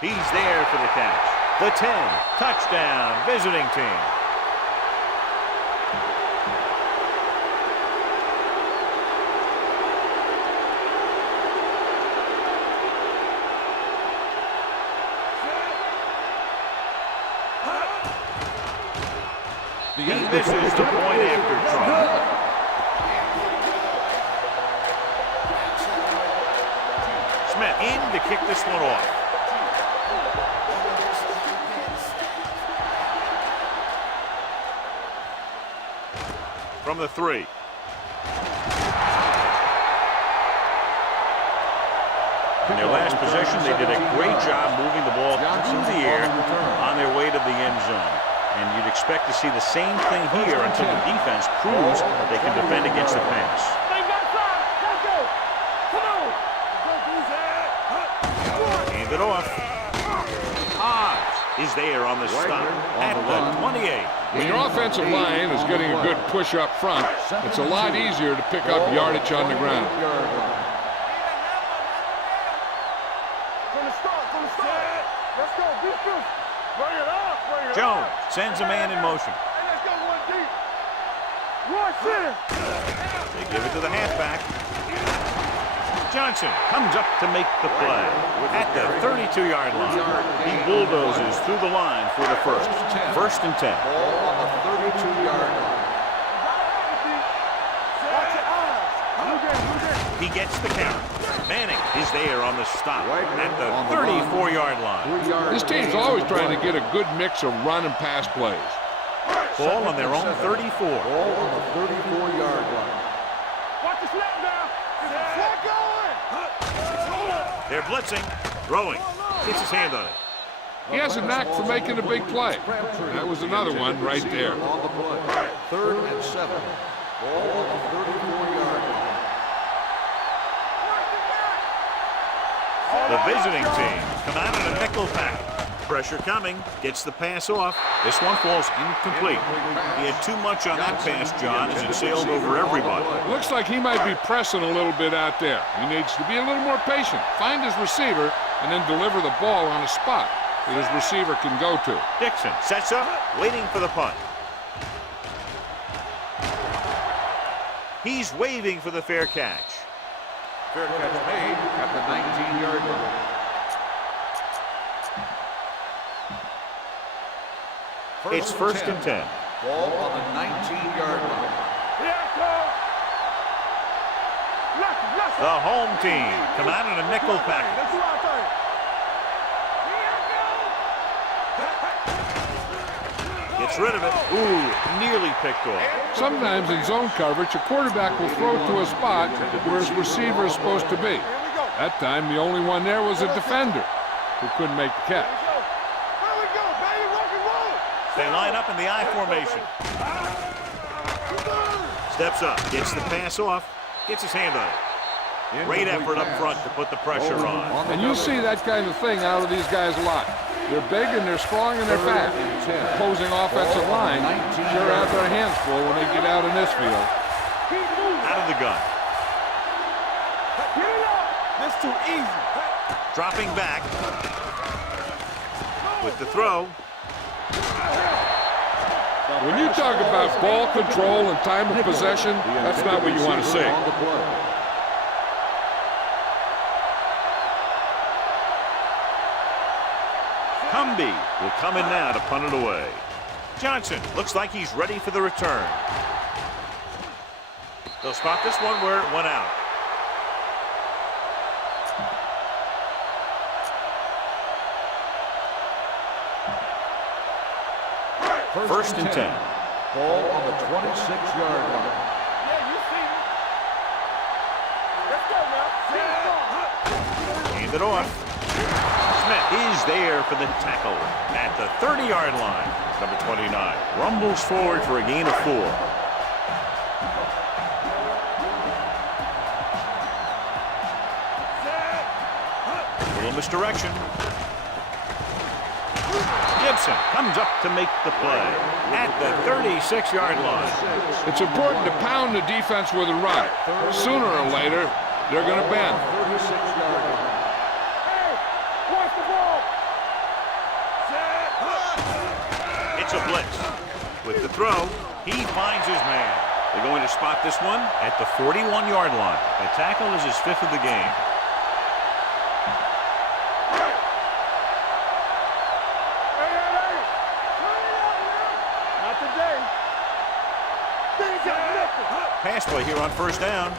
He's there for the catch. The 10. Touchdown. Visiting team. He misses the point after try. Smith in to kick this one off. From the 3. In their last possession, they did a great job moving the ball through the air on their way to the end zone. And you'd expect to see the same thing here until the defense proves they can defend against the pass. Hand it off. Oz is there on the stop at the 28. When your offensive line is getting a good push up front, it's a lot easier to pick up yardage on the ground. From the start. Let's go. Be true. Bring it up. Jones sends a man in motion. Hey, let's go one deep. Rush in. They give it to the halfback. Johnson comes up to make the play at the 32-yard line. He bulldozes through the line for the first. First and 10. Ball on the 32-yard line. He gets the count. Manning is there on the stop at the 34-yard line. This team's always trying to get a good mix of run and pass plays. Ball on their own 34. Ball on the 34-yard line. Watch the snap now. Get going. They're blitzing. Throwing. Gets his hand on it. He has a knack for making a big play. That was another one right there. On the play. 3rd and 7. Ball on the 34-yard line. The visiting team come out in a nickel pack. Pressure coming. Gets the pass off. This one falls incomplete. He had too much on that pass, John, as it sailed over everybody. Looks like he might be pressing a little bit out there. He needs to be a little more patient. Find his receiver and then deliver the ball on a spot that his receiver can go to. Dixon sets up, waiting for the punt. He's waving for the fair catch. Fair catch made at the 19-yard line. It's first and 10. Ball on the 19-yard line. The home team come out in a nickel package. Gets rid of it. Ooh, nearly picked off. Sometimes in zone coverage, a quarterback will throw to a spot where his receiver is supposed to be. That time, the only one there was a defender who couldn't make the catch. They line up in the I formation. Steps up, gets the pass off, gets his hand on it. Great effort up front to put the pressure on. And you see that kind of thing out of these guys a lot. They're big and they're strong and they're fast. The opposing offensive line sure have their hands full when they get out in this field. Out of the gun. Get it up. That's too easy. Dropping back. With the throw. When you talk about ball control and time of possession, that's not what you want to see. Humby will come in now to punt it away. Johnson looks like he's ready for the return. They'll spot this one where it went out. First and 10. Ball on the 26-yard line. Yeah, you see me. Let's go now. Hand it off. Smith is there for the tackle at the 30-yard line. Number 29 rumbles forward for a gain of 4. A little misdirection. Gibson comes up to make the play at the 36-yard line. It's important to pound the defense with a run. Sooner or later, they're going to bend. 36-yard line. Hey, watch the ball. It's a blitz. With the throw, he finds his man. They're going to spot this one at the 41-yard line. The tackle is his 5th of the game. Pass play here on first down.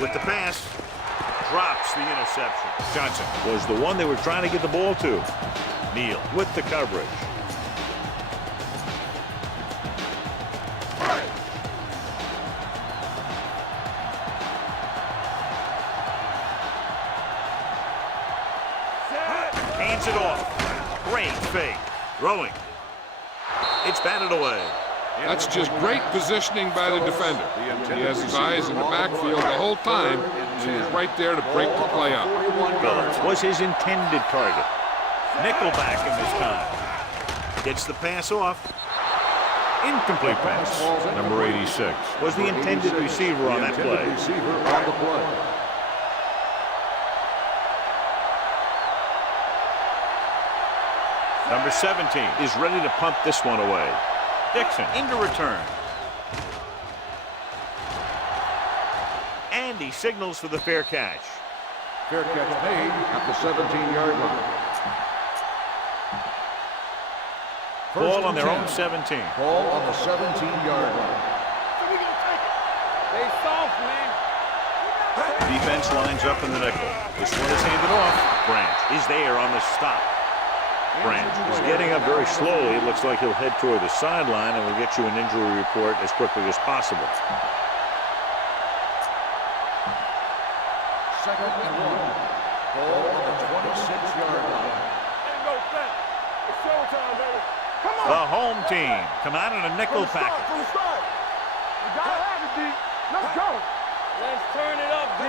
With the pass, drops the interception. Johnson was the one they were trying to get the ball to. Neal with the coverage. Hands it off. Great fake. Throwing. It's batted away. That's just great positioning by the defender. He has his eyes in the backfield the whole time, and he's right there to break the play up. Phillips was his intended target. Nickelback in this time. Gets the pass off. Incomplete pass. Number 86 was the intended receiver on that play. Number 17 is ready to punt this one away. Dixon into return. And he signals for the fair catch. Fair catch made at the 17-yard line. Ball on their own 17. Ball on the 17-yard line. They soft, man. Defense lines up in the nickel. This one is handed off. Branch is there on the stop. Branch is getting up very slowly. It looks like he'll head toward the sideline, and we'll get you an injury report as quickly as possible. Second and 1. Ball on the 26-yard line. Ain't no thing. It's showtime, baby. Come on. The home team come out in a nickel package. From the start. You gotta have it, D. Let's go. Let's turn it up, D.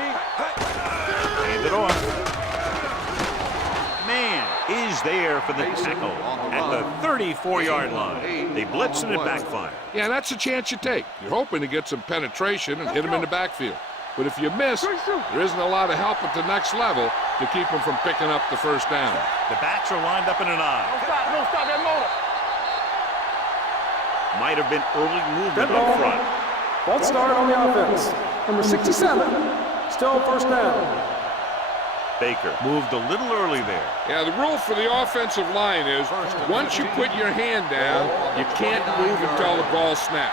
Hand it off. Man is there for the tackle at the 34-yard line. They blitz and it backfires. Yeah, that's a chance you take. You're hoping to get some penetration and hit him in the backfield. But if you miss, there isn't a lot of help at the next level to keep him from picking up the first down. The backs are lined up in an eye. Don't stop that motor. Might have been early movement up front. False start on the offense. Number 67, still first down. Baker moved a little early there. Yeah, the rule for the offensive line is once you put your hand down, you can't move until the ball snaps.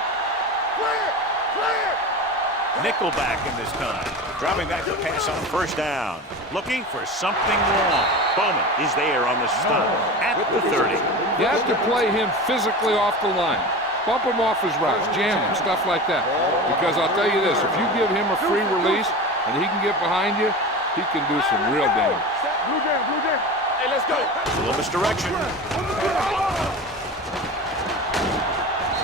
Nickelback in this time. Dropping back to pass on first down. Looking for something wrong. Bowman is there on the stop at the 30. You have to play him physically off the line. Bump him off his routes, jam him, stuff like that. Because I'll tell you this, if you give him a free release and he can get behind you, he can do some real damage. Blue jam. Hey, let's go. A little misdirection.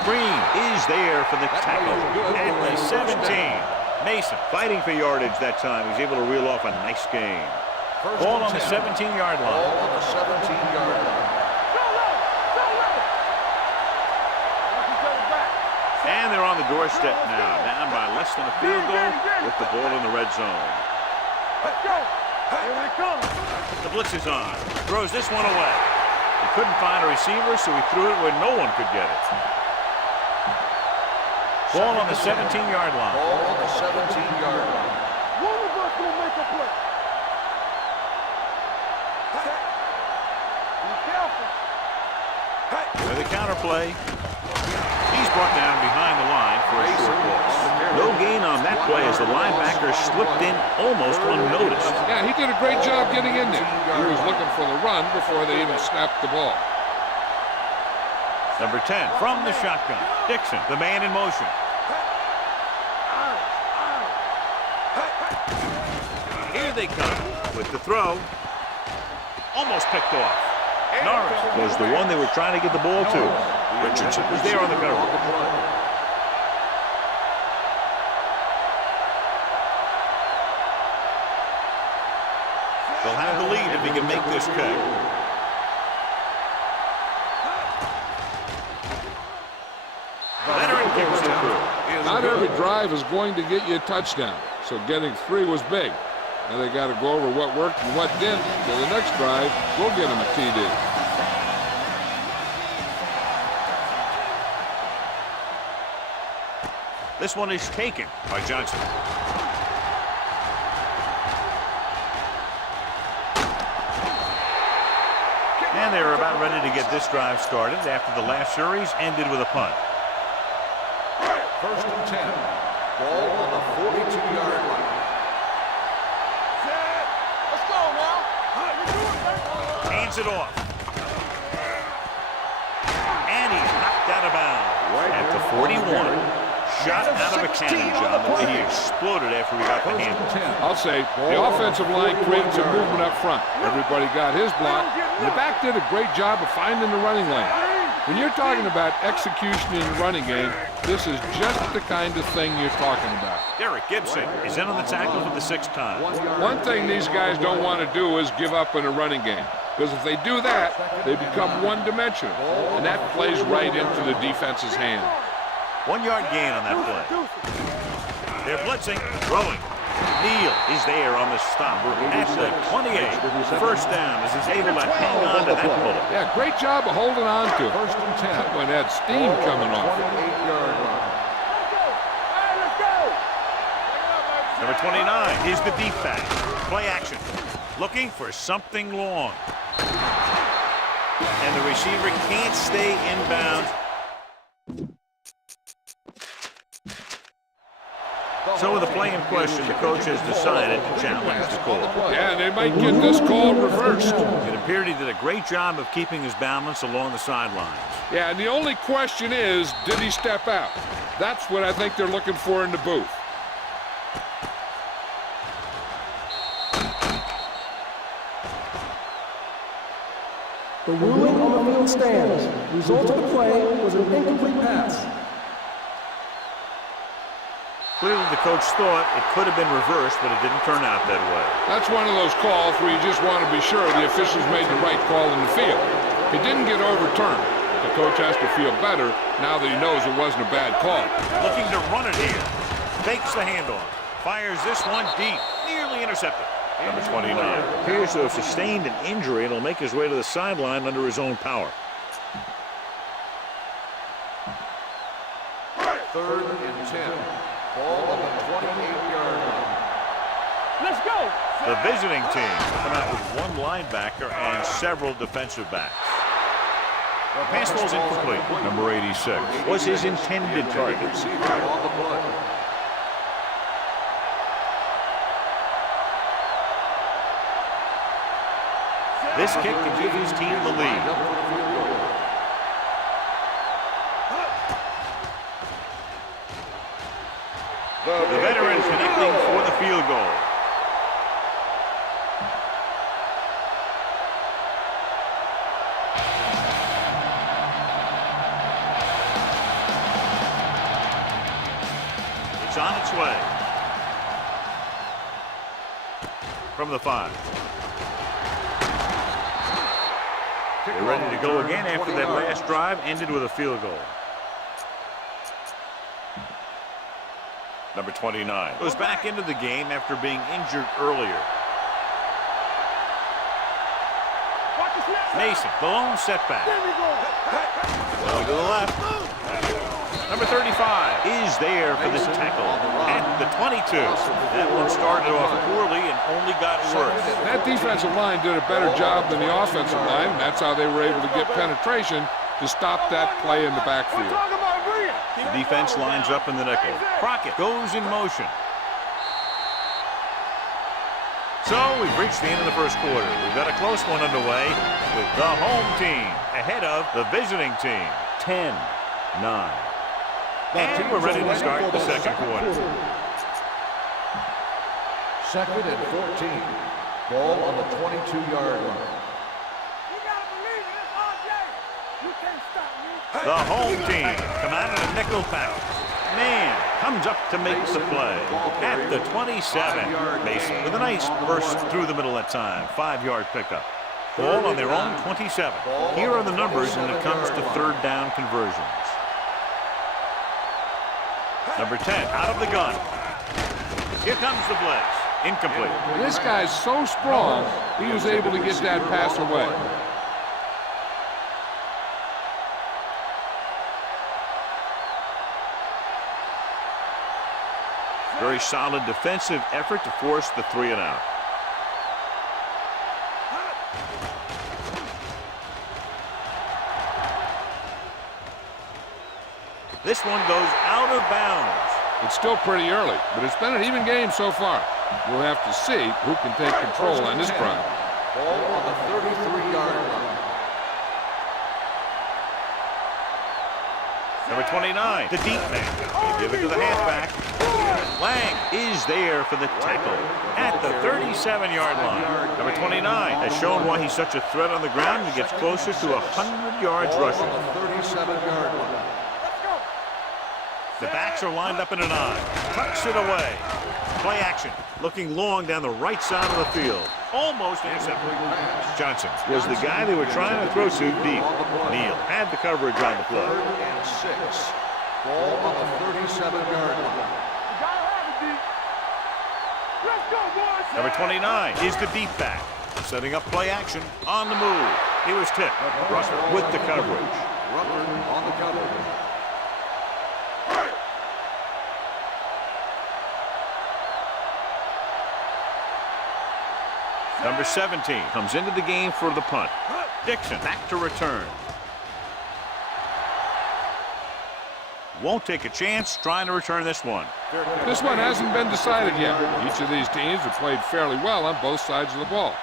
Green is there for the tackle at the 17. Mason fighting for yardage that time. He's able to reel off a nice gain. Ball on the 17-yard line. Ball on the 17-yard line. And they're on the doorstep now, down by less than a field goal with the ball in the red zone. Let's go. Here we come. The blitz is on. Throws this one away. He couldn't find a receiver, so he threw it where no one could get it. Ball on the 17-yard line. Ball on the 17-yard line. One of us will make a play. Be careful. With the counter play. He's brought down behind the line for a short loss. No gain on that play as the linebacker slipped in almost unnoticed. Yeah, he did a great job getting in there. He was looking for the run before they even snapped the ball. Number 10 from the shotgun. Dixon, the man in motion. Here they come with the throw. Almost picked off. Norris was the one they were trying to get the ball to. Richardson was there on the cover. They'll have the lead if he can make this kick. Veteran kicks it through. Not every drive is going to get you a touchdown, so getting 3 was big. Now they got to go over what worked and what didn't, so the next drive will get them a TD. This one is taken by Johnson. And they're about ready to get this drive started after the last series ended with a punt. First and 10. Ball on the 42-yard line. Let's go now. Hands it off. And he's knocked out of bounds at the 41. Shot out of a cannon, John, the way he exploded after we got the handle. I'll say the offensive line created some movement up front. Everybody got his block, and the back did a great job of finding the running lane. When you're talking about execution in the running game, this is just the kind of thing you're talking about. Derek Gibson is in on the tackle for the 6th time. One thing these guys don't want to do is give up in a running game, because if they do that, they become one-dimensional, and that plays right into the defense's hand. 1-yard gain on that play. They're blitzing, throwing. Neal is there on the stop at the 28. First down as he's able to hang on to that bullet. Yeah, great job of holding on to it. First and 10. That one had steam coming off. 28-yard line. Number 29 is the deep back. Play action. Looking for something long. And the receiver can't stay inbounds. So with the play in question, the coach has decided to challenge the call. Yeah, they might get this call reversed. It appeared he did a great job of keeping his balance along the sidelines. Yeah, and the only question is, did he step out? That's what I think they're looking for in the booth. The ruling on the field stands. Result of the play was an incomplete pass. Clearly the coach thought it could have been reversed, but it didn't turn out that way. That's one of those calls where you just want to be sure the officials made the right call in the field. It didn't get overturned. The coach has to feel better now that he knows it wasn't a bad call. Looking to run it here. Fakes the handoff. Fires this one deep. Nearly intercepted. Number 29 appears to have sustained an injury and will make his way to the sideline under his own power. 3rd and 10. Ball on the 28-yard line. Let's go. The visiting team come out with 1 linebacker and several defensive backs. The pass ball's incomplete. Number 86 was his intended target. Receiver on the play. This kick can give his team the lead. The veteran connecting for the field goal. It's on its way. from the 5. They're ready to go again after that last drive ended with a field goal. Number 29 goes back into the game after being injured earlier. Mason, the lone setback. Going to the left. Number 35 is there for this tackle at the 22. That one started off poorly and only got worse. That defensive line did a better job than the offensive line. That's how they were able to get penetration to stop that play in the backfield. The defense lines up in the nickel. Crockett goes in motion. So we've reached the end of the first quarter. We've got a close one underway with the home team ahead of the visiting team. 10-9. And we're ready to start the second quarter. Second and 14. Ball on the 22-yard line. You gotta believe it, it's RJ. You can't stop me. The home team come out in a nickel package. Man comes up to make the play at the 27. Mason with a nice burst through the middle that time. 5-yard pickup. Ball on their own 27. Here are the numbers when it comes to third down conversions. Number 10 out of the gun. Here comes the blitz. Incomplete. This guy's so strong, he was able to get that pass away. Very solid defensive effort to force the 3 and out. This one goes out of bounds. It's still pretty early, but it's been an even game so far. We'll have to see who can take control on this drive. Ball on the 33-yard line. Number 29, the deep man. They give it to the halfback. Lang is there for the tackle at the 37-yard line. Number 29 has shown why he's such a threat on the ground and gets closer to 100 yards rushing. On the 37-yard line. The backs are lined up in an eye. Tucks it away. Play action. Looking long down the right side of the field. Almost intercepted. Johnson was the guy they were trying to throw to deep. Neal had the coverage on the play. 3rd and 6. Ball on the 37-yard line. Number 29 is the deep back. Setting up play action on the move. He was tipped. Russell with the coverage. Rucker on the coverage. Number 17 comes into the game for the punt. Dixon back to return. Won't take a chance trying to return this one. This one hasn't been decided yet. Each of these teams have played fairly well on both sides of the ball.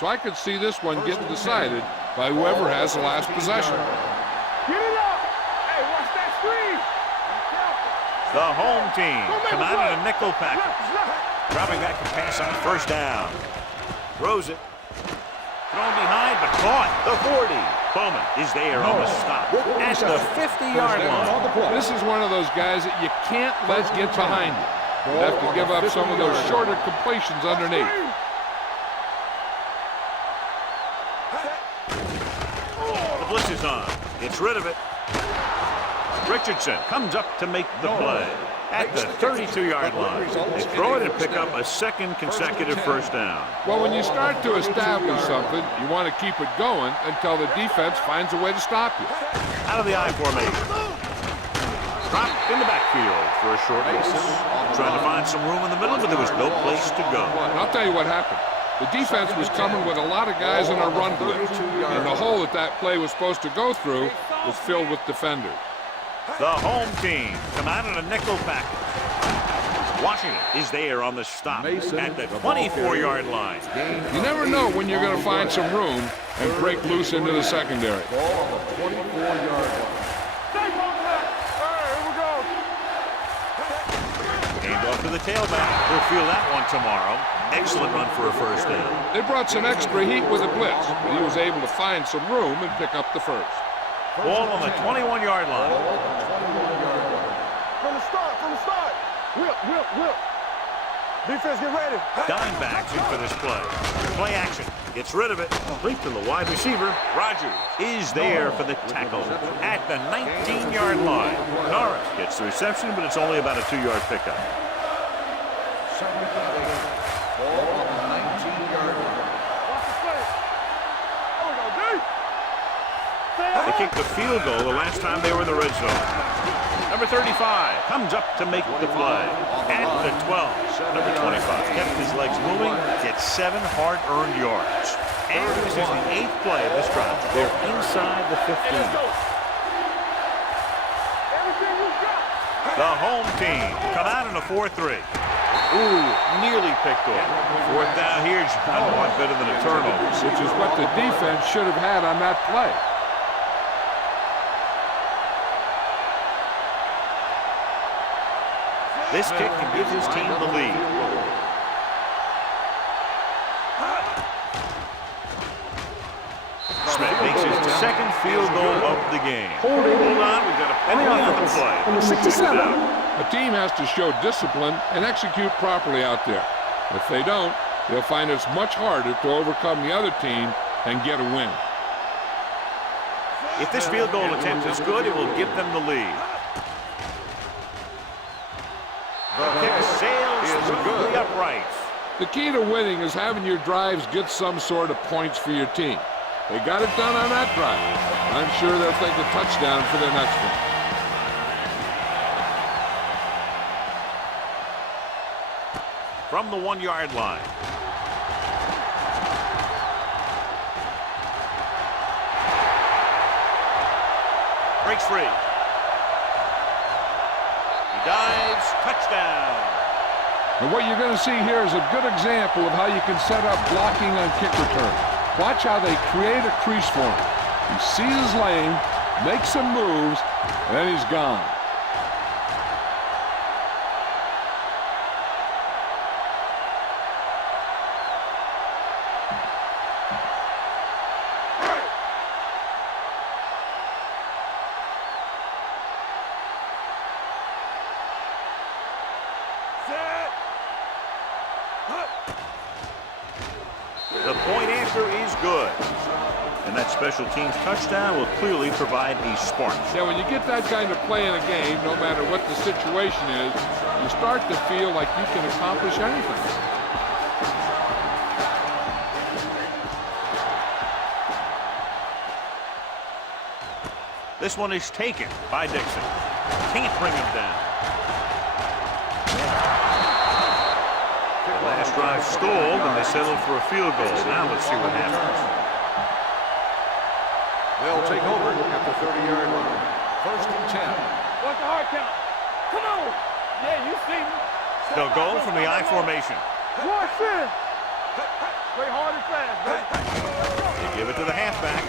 So I could see this one getting decided by whoever has the last possession. Get it up! Hey, watch that screen! The home team come out in a nickel package. Dropping back to pass on first down. Throws it. Thrown behind, but caught. The 40. Bowman is there on the stop at the 50-yard line. This is one of those guys that you can't let get behind you. You have to give up some of those shorter completions underneath. The blitz is on. Gets rid of it. Richardson comes up to make the play at the 32-yard line. They throw it and pick up a second consecutive first down. Well, when you start to establish something, you want to keep it going until the defense finds a way to stop you. Out of the I formation. Dropped in the backfield for a short basis. Trying to find some room in the middle, but there was no place to go. And I'll tell you what happened. The defense was coming with a lot of guys in a run blitz, and the hole that play was supposed to go through was filled with defenders. The home team come out in a nickel package. Washington is there on the stop at the 24-yard line. You never know when you're going to find some room and break loose into the secondary. Ball on the 24-yard line. Aimed off to the tailback. We'll feel that one tomorrow. Excellent run for a first down. They brought some extra heat with a blitz, but he was able to find some room and pick up the first. Ball on the 21-yard line. From the start. Whip. Defense, get ready. Dime backs in for this play. Play action. Gets rid of it. Complete to the wide receiver. Rogers is there for the tackle at the 19-yard line. Norris gets the reception, but it's only about a 2-yard pickup. Second and 8. Ball on the 19-yard line. Watch the play. There we go, D. They kicked the field goal the last time they were in the red zone. Number 35 comes up to make the play at the 12. Number 25 kept his legs moving, gets 7 hard-earned yards. And this is the 8th play of this drive. They're inside the 15. Everything you got. The home team come out in a 4-3. Ooh, nearly picked off. 4th down here is a lot better than a turnover. Which is what the defense should have had on that play. This kick can give his team the lead. Smith makes his second field goal of the game. Hold on, we've got a penalty on the play. Number 67. A team has to show discipline and execute properly out there. If they don't, they'll find it's much harder to overcome the other team and get a win. If this field goal attempt is good, it will give them the lead. The kick sails through the uprights. The key to winning is having your drives get some sort of points for your team. They got it done on that drive. I'm sure they'll take a touchdown for their next one. From the 1-yard line. Breaks free. Dives, touchdown. And what you're going to see here is a good example of how you can set up blocking on kick return. Watch how they create a crease for him. He sees his lane, makes some moves, and then he's gone. The point answer is good. And that special teams touchdown will clearly provide a spark. Yeah, when you get that kind of play in a game, no matter what the situation is, you start to feel like you can accomplish anything. This one is taken by Dixon. Can't bring him down. The last drive stalled, and they settled for a field goal. Now let's see what happens. They'll take over at the 30-yard line. First and 10. What's the hard count? Come on. Yeah, you see me. They'll go from the I formation. Watch this. Play hard and fast, baby. They give it to the halfback.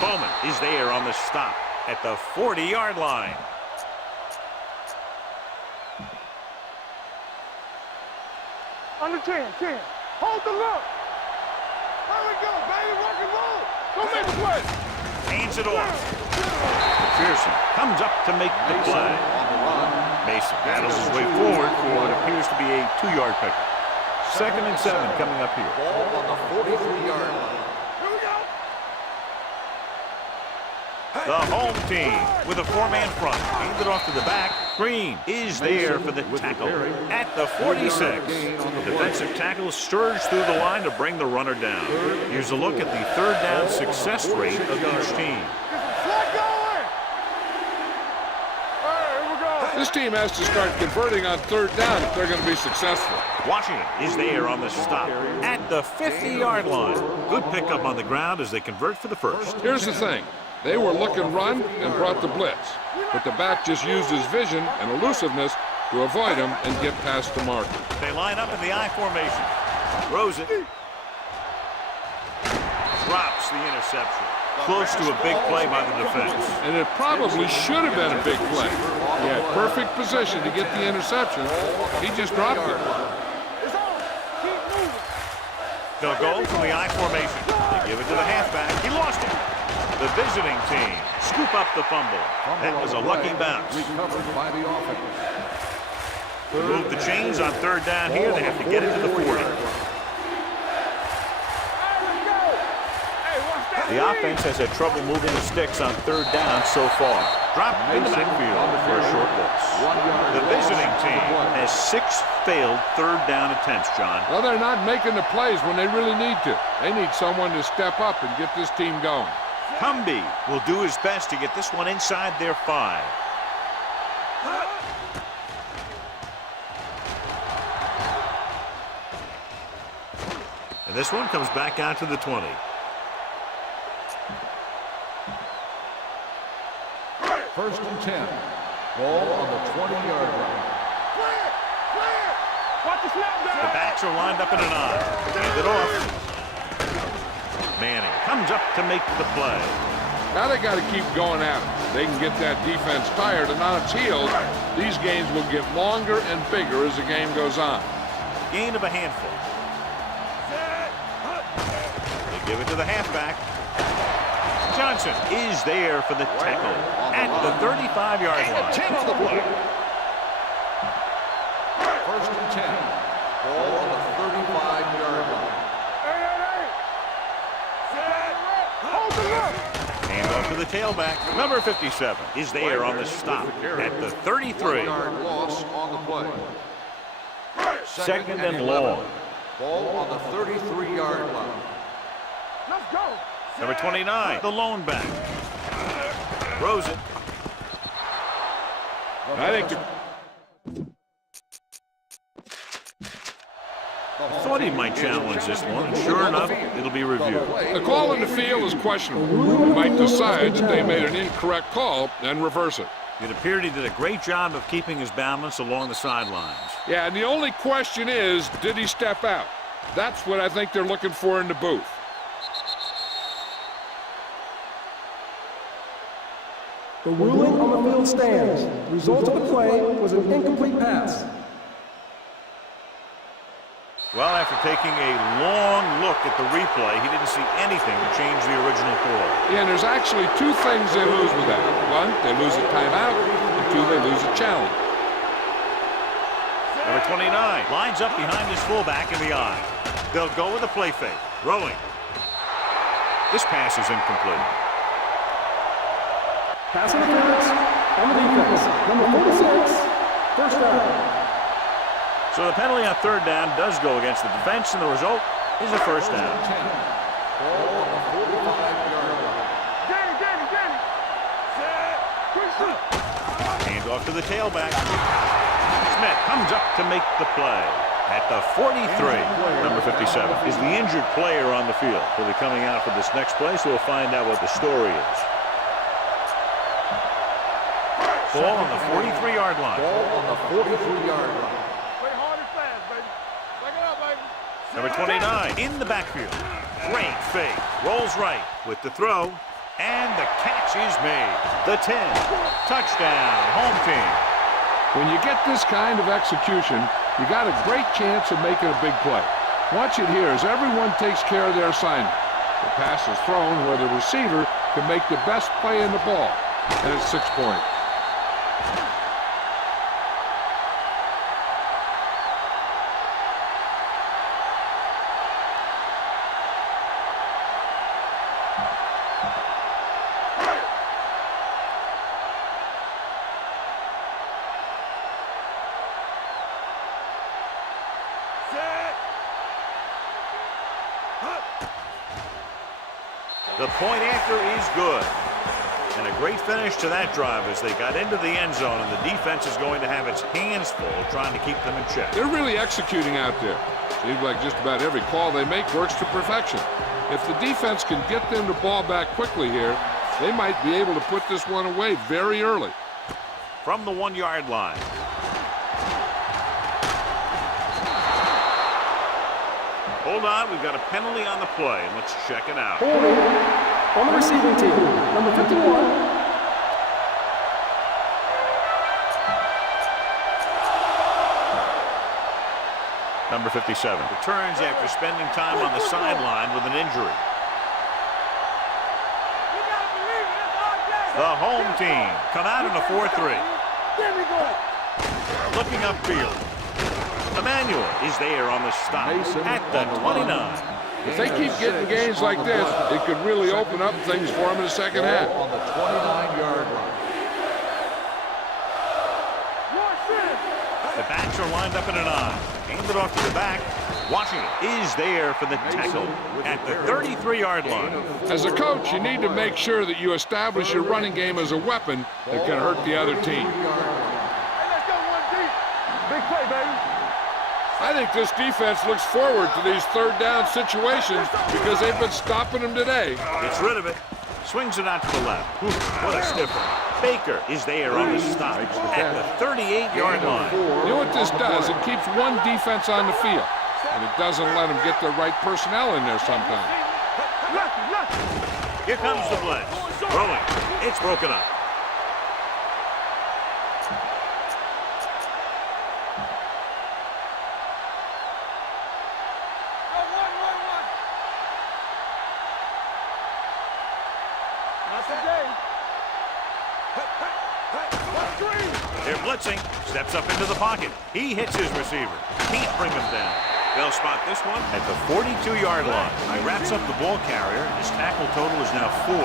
Bowman is there on the stop at the 40-yard line. Under 10. Hold the look. There we go, baby. Rock and roll. Go make the play. Hands it off. McPherson comes up to make the play. On the run. Mason battles his way forward for what appears to be a 2-yard pickup. 2nd and 7 coming up here. Ball on the 43-yard line. Here we go. The home team with a 4-man front. Handed off to the back. Green is there for the tackle at the 46. The defensive tackle surged through the line to bring the runner down. Here's a look at the 3rd down success rate of each team. Flag going. All right, here we go. This team has to start converting on 3rd down if they're going to be successful. Washington is there on the stop at the 50-yard line. Good pickup on the ground as they convert for the first. Here's the thing. They were looking run and brought the blitz, but the back just used his vision and elusiveness to avoid him and get past the marker. They line up in the I formation. Throws it. Drops the interception. Close to a big play by the defense. And it probably should have been a big play. He had perfect position to get the interception. He just dropped it. It's on. Keep moving. They'll go from the I formation. They give it to the halfback. He lost it. The visiting team scoop up the fumble. That was a lucky bounce. Recovered by the offense. Move the chains on third down here. They have to get into the 40. The offense has had trouble moving the sticks on third down so far. Drop in the backfield for a short loss. The visiting team has 6 failed third down attempts, John. Well, they're not making the plays when they really need to. They need someone to step up and get this team going. Cumby will do his best to get this one inside their 5. And this one comes back out to the 20. First and 10. Ball on the 20-yard line. Watch the snap down. The backs are lined up in an I. Hand it off. Manning comes up to make the play. Now they got to keep going at it. They can get that defense tired and on its heels. These games will get longer and bigger as the game goes on. Gain of a handful. They give it to the halfback. Johnson is there for the tackle at the 35-yard line. 10 on the play. First and 10. Ball on the 35-yard line. Hand off to the tailback. Number 57 is there on the stop at the 33. 1-yard loss on the play. Second and long. Ball on the 33-yard line. Let's go. Number 29, the lone back. Throws it. I think Thought he might challenge this one, and sure enough, it'll be reviewed. the call in the field is questionable. He might decide that they made an incorrect call and reverse it. It appeared he did a great job of keeping his balance along the sidelines. Yeah, and the only question is, did he step out? That's what I think they're looking for in the booth. The ruling on the field stands. The result of the play was an incomplete pass. Well, after taking a long look at the replay, he didn't see anything to change the original call. Yeah, and there's actually 2 things they lose with that. 1, they lose a timeout, and 2, they lose a challenge. Number 29 lines up behind his fullback in the I. They'll go with a play fake. Rolling. This pass is incomplete. Pass interference on the defense. Number 46, first down. So the penalty on third down does go against the defense, and the result is a first down. Ball on the 45-yard line. Danny. Hand off to the tailback. Smith comes up to make the play. At the 43, number 57 is the injured player on the field. He'll be coming out for this next play, so we'll find out what the story is. Ball on the 43-yard line. Ball on the 43-yard line. Play hard and fast, baby. Back it up, baby. Number 29 in the backfield. Great fake. Rolls right with the throw. And the catch is made. The 10. Touchdown. Home team. When you get this kind of execution, you got a great chance of making a big play. Watch it here as everyone takes care of their assignment. The pass is thrown where the receiver can make the best play in the ball. And it's 6 points. The point after is good. And a great finish to that drive as they got into the end zone, and the defense is going to have its hands full trying to keep them in check. They're really executing out there. Seems like just about every call they make works to perfection. If the defense can get them the ball back quickly here, they might be able to put this one away very early. From the 1-yard line. Hold on, we've got a penalty on the play, and let's check it out. Holding on the receiving team. Number 51. Number 57 returns after spending time on the sideline with an injury. The home team come out in a 4-3. There we go. Looking upfield. Emmanuel is there on the stop at the 29. If they keep getting gains like this, it could really open up things for them in the second half. On the 29-yard line. The backs are lined up in an I. Handed off to the back. Washington is there for the tackle at the 33-yard line. As a coach, you need to make sure that you establish your running game as a weapon that can hurt the other team. Big play, baby. I think this defense looks forward to these third down situations because they've been stopping them today. Gets rid of it. Swings it out to the left. What a stiffer. Baker is there on the stop at the 38-yard line. You know what this does? It keeps one defense on the field, and it doesn't let them get the right personnel in there sometimes. Here comes the blitz. Throwing. It's broken up. They're blitzing. Steps up into the pocket. He hits his receiver. Can't bring him down. They'll spot this one at the 42-yard line. He wraps up the ball carrier. His tackle total is now 4.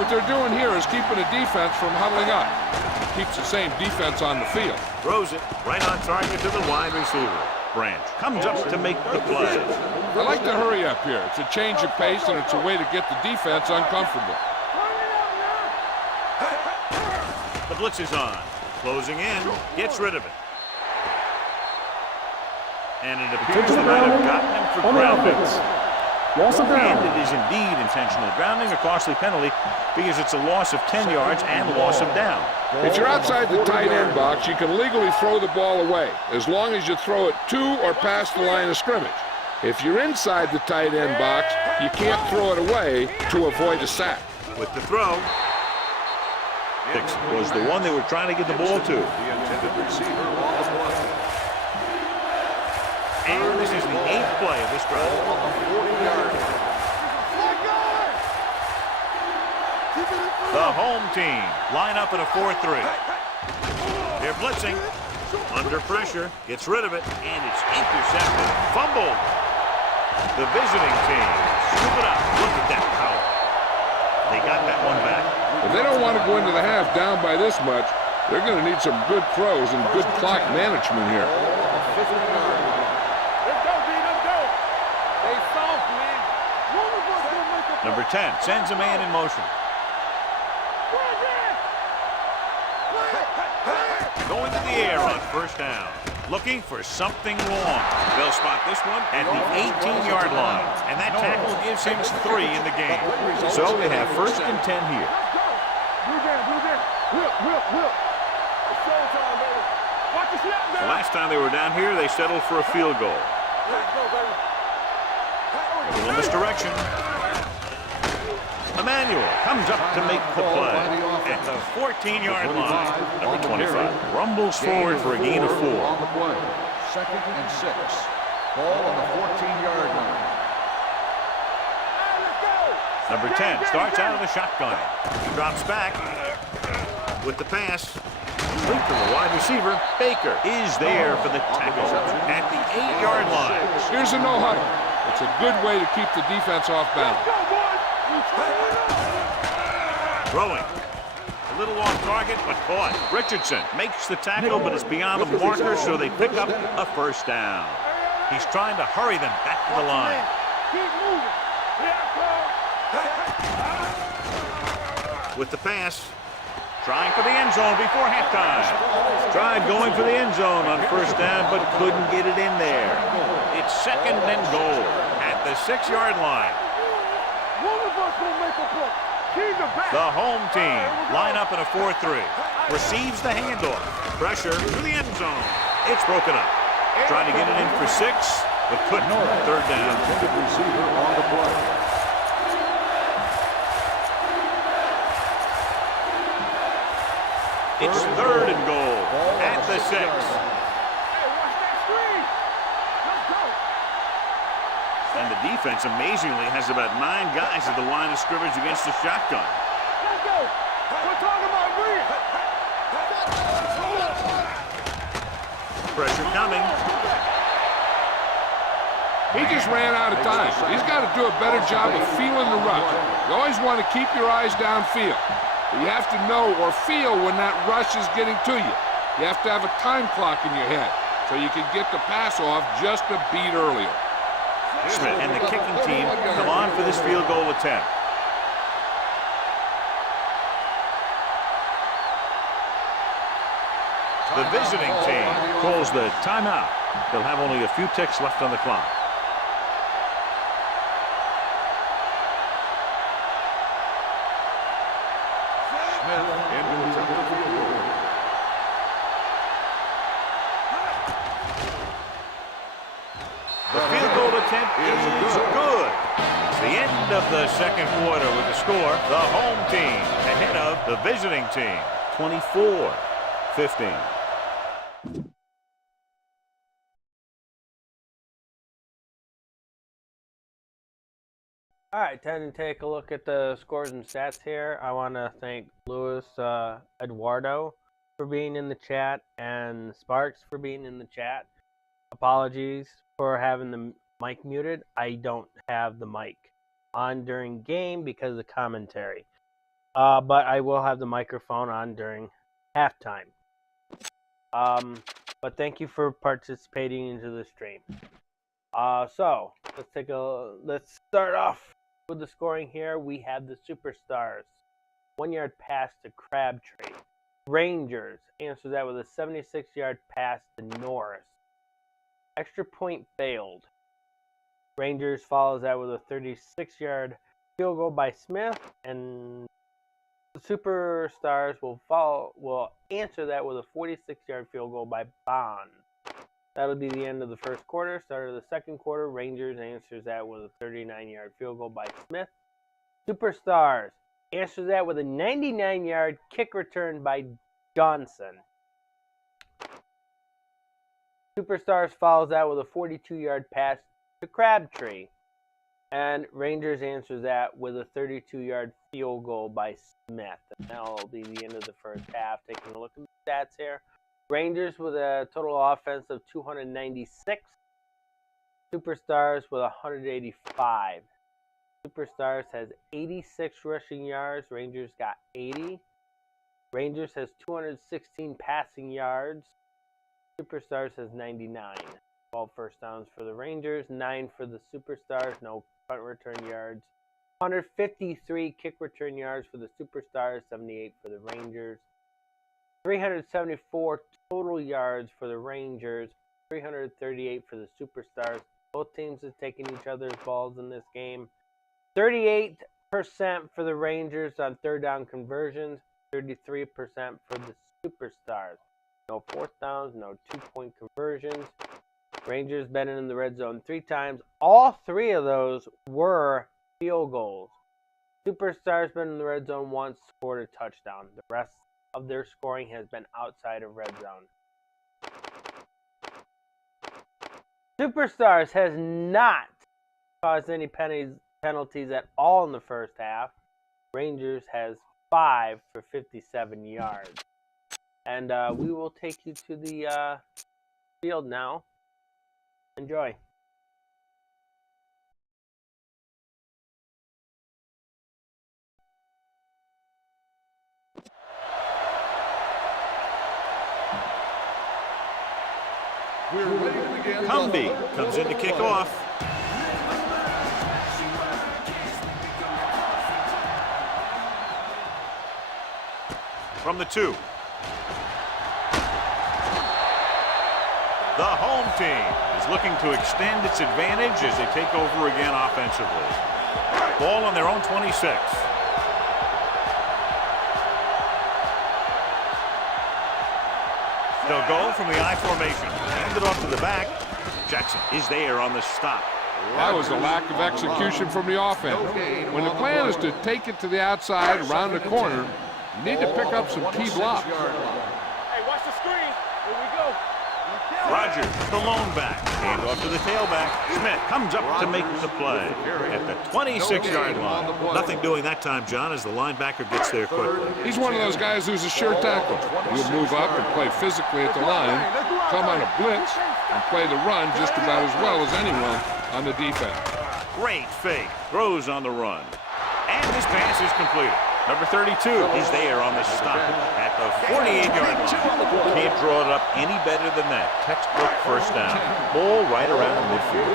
What they're doing here is keeping the defense from huddling up. Keeps the same defense on the field. Throws it right on target to the wide receiver. Branch comes up to make the play. I like to hurry up here. It's a change of pace, and it's a way to get the defense uncomfortable. The blitz is on. Closing in. Gets rid of it. And it appears they might have gotten him for grounding. Loss of And down. it is indeed intentional grounding, a costly penalty, because it's a loss of 10 yards and loss of down. If you're outside the tight end box, you can legally throw the ball away, as long as you throw it to or past the line of scrimmage. If you're inside the tight end box, you can't throw it away to avoid a sack. With the throw, Dixon was the one they were trying to get the ball to. The intended receiver on the play. And this is the 8th play of this drive. On the 40-yard line. The home team line up in a 4-3. They're blitzing. Under pressure. Gets rid of it. And it's intercepted. Fumbled. The visiting team scoop it up. Look at that power. They got that one back. If they don't want to go into the half down by this much, they're going to need some good throws and good clock management here. Number 10 sends a man in motion. Going to the air on first down. Looking for something long. They'll spot this one at the 18-yard line. And that tackle gives him 3 in the game. So they have first and 10 here. The last time they were down here, they settled for a field goal. A little misdirection. Emmanuel comes up to make the play at the 14-yard line. Number 25 rumbles forward for a gain of 4. On the play. 2nd and 6. Ball on the 14-yard line. Number 10 starts out of the shotgun. He drops back with the pass. Complete to the wide receiver. Baker is there for the tackle at the 8-yard line. Here's a no huddle. It's a good way to keep the defense off balance. Throwing. A little off target, but caught. Richardson makes the tackle, but it's beyond the marker, so they pick up a first down. He's trying to hurry them back to the line. With the pass. Trying for the end zone before halftime. Tried going for the end zone on first down, but couldn't get it in there. It's 2nd and goal at the 6-yard line. The home team line up in a 4-3. Receives the handoff. Pressure to the end zone. It's broken up. Trying to get it in for 6, but couldn't. 3rd down. Intended receiver on the play. It's 3rd and goal at the 6. And the defense, amazingly, has about 9 guys at the line of scrimmage against the shotgun. Let's go. We're talking about Pressure coming. He just ran out of time. He's got to do a better job of feeling the rush. You always want to keep your eyes downfield. But you have to know or feel when that rush is getting to you. You have to have a time clock in your head so you can get the pass off just a beat earlier. Smith and the kicking team come on for this field goal attempt. The visiting team calls the timeout. They'll have only a few ticks left on the clock. The field goal attempt is good. It's the end of the second quarter with the score. The home team ahead of the visiting team, 24-15. All right, time to take a look at the scores and stats here. I want to thank Luis Eduardo for being in the chat and Sparks for being in the chat. Apologies for having the mic muted. I don't have the mic on during game because of the commentary. But I will have the microphone on during halftime. But thank you for participating into the stream. So let's start off with the scoring here. We have the Superstars. 1-yard pass to Crabtree. Rangers answers that with a 76-yard pass to Norris. Extra point failed. Rangers follows that with a 36-yard field goal by Smith, and the Superstars will answer that with a 46-yard field goal by Bond. That'll be the end of the first quarter. Start of the second quarter, Rangers answers that with a 39-yard field goal by Smith. Superstars answers that with a 99-yard kick return by Johnson. Superstars follows that with a 42-yard pass to Crabtree. And Rangers answers that with a 32-yard field goal by Smith. And that'll be the end of the first half. Taking a look at the stats here. Rangers with a total offense of 296. Superstars with 185. Superstars has 86 rushing yards. Rangers got 80. Rangers has 216 passing yards. Superstars has 99. 12 first downs for the Rangers, 9 for the Superstars, no punt return yards. 153 kick return yards for the Superstars, 78 for the Rangers. 374 total yards for the Rangers, 338 for the Superstars. Both teams have taken each other's balls in this game. 38% for the Rangers on third down conversions, 33% for the Superstars. No fourth downs, no two-point conversions. Rangers been in the red zone 3 times. All 3 of those were field goals. Superstars been in the red zone once, scored a touchdown. The rest of their scoring has been outside of red zone. Superstars has not caused any penalties at all in the first half. Rangers has 5 for 57 yards. And we will take you to the field now. Enjoy. We're ready to begin. Cumby comes in to kick off. From the 2. The home team is looking to extend its advantage as they take over again offensively. Ball on their own 26. They'll go from the I formation. Hand it off to the back. Jackson is there on the stop. That was a lack of execution from the offense. When the plan is to take it to the outside, around the corner, you need to pick up some key blocks. Hey, watch the screen. Here we go. Rogers, the lone back. Hand off to the tailback. Smith comes up to make the play at the 26-yard line. Nothing doing that time, John, as the linebacker gets there quickly. He's one of those guys who's a sure tackle. He'll move up and play physically at the line, come on a blitz and play the run just about as well as anyone on the defense. Great fake. Throws on the run. And this pass is completed. Number 32 is there on the stop at the 48-yard line. Can't draw it up any better than that. Textbook first down. Ball right around midfield.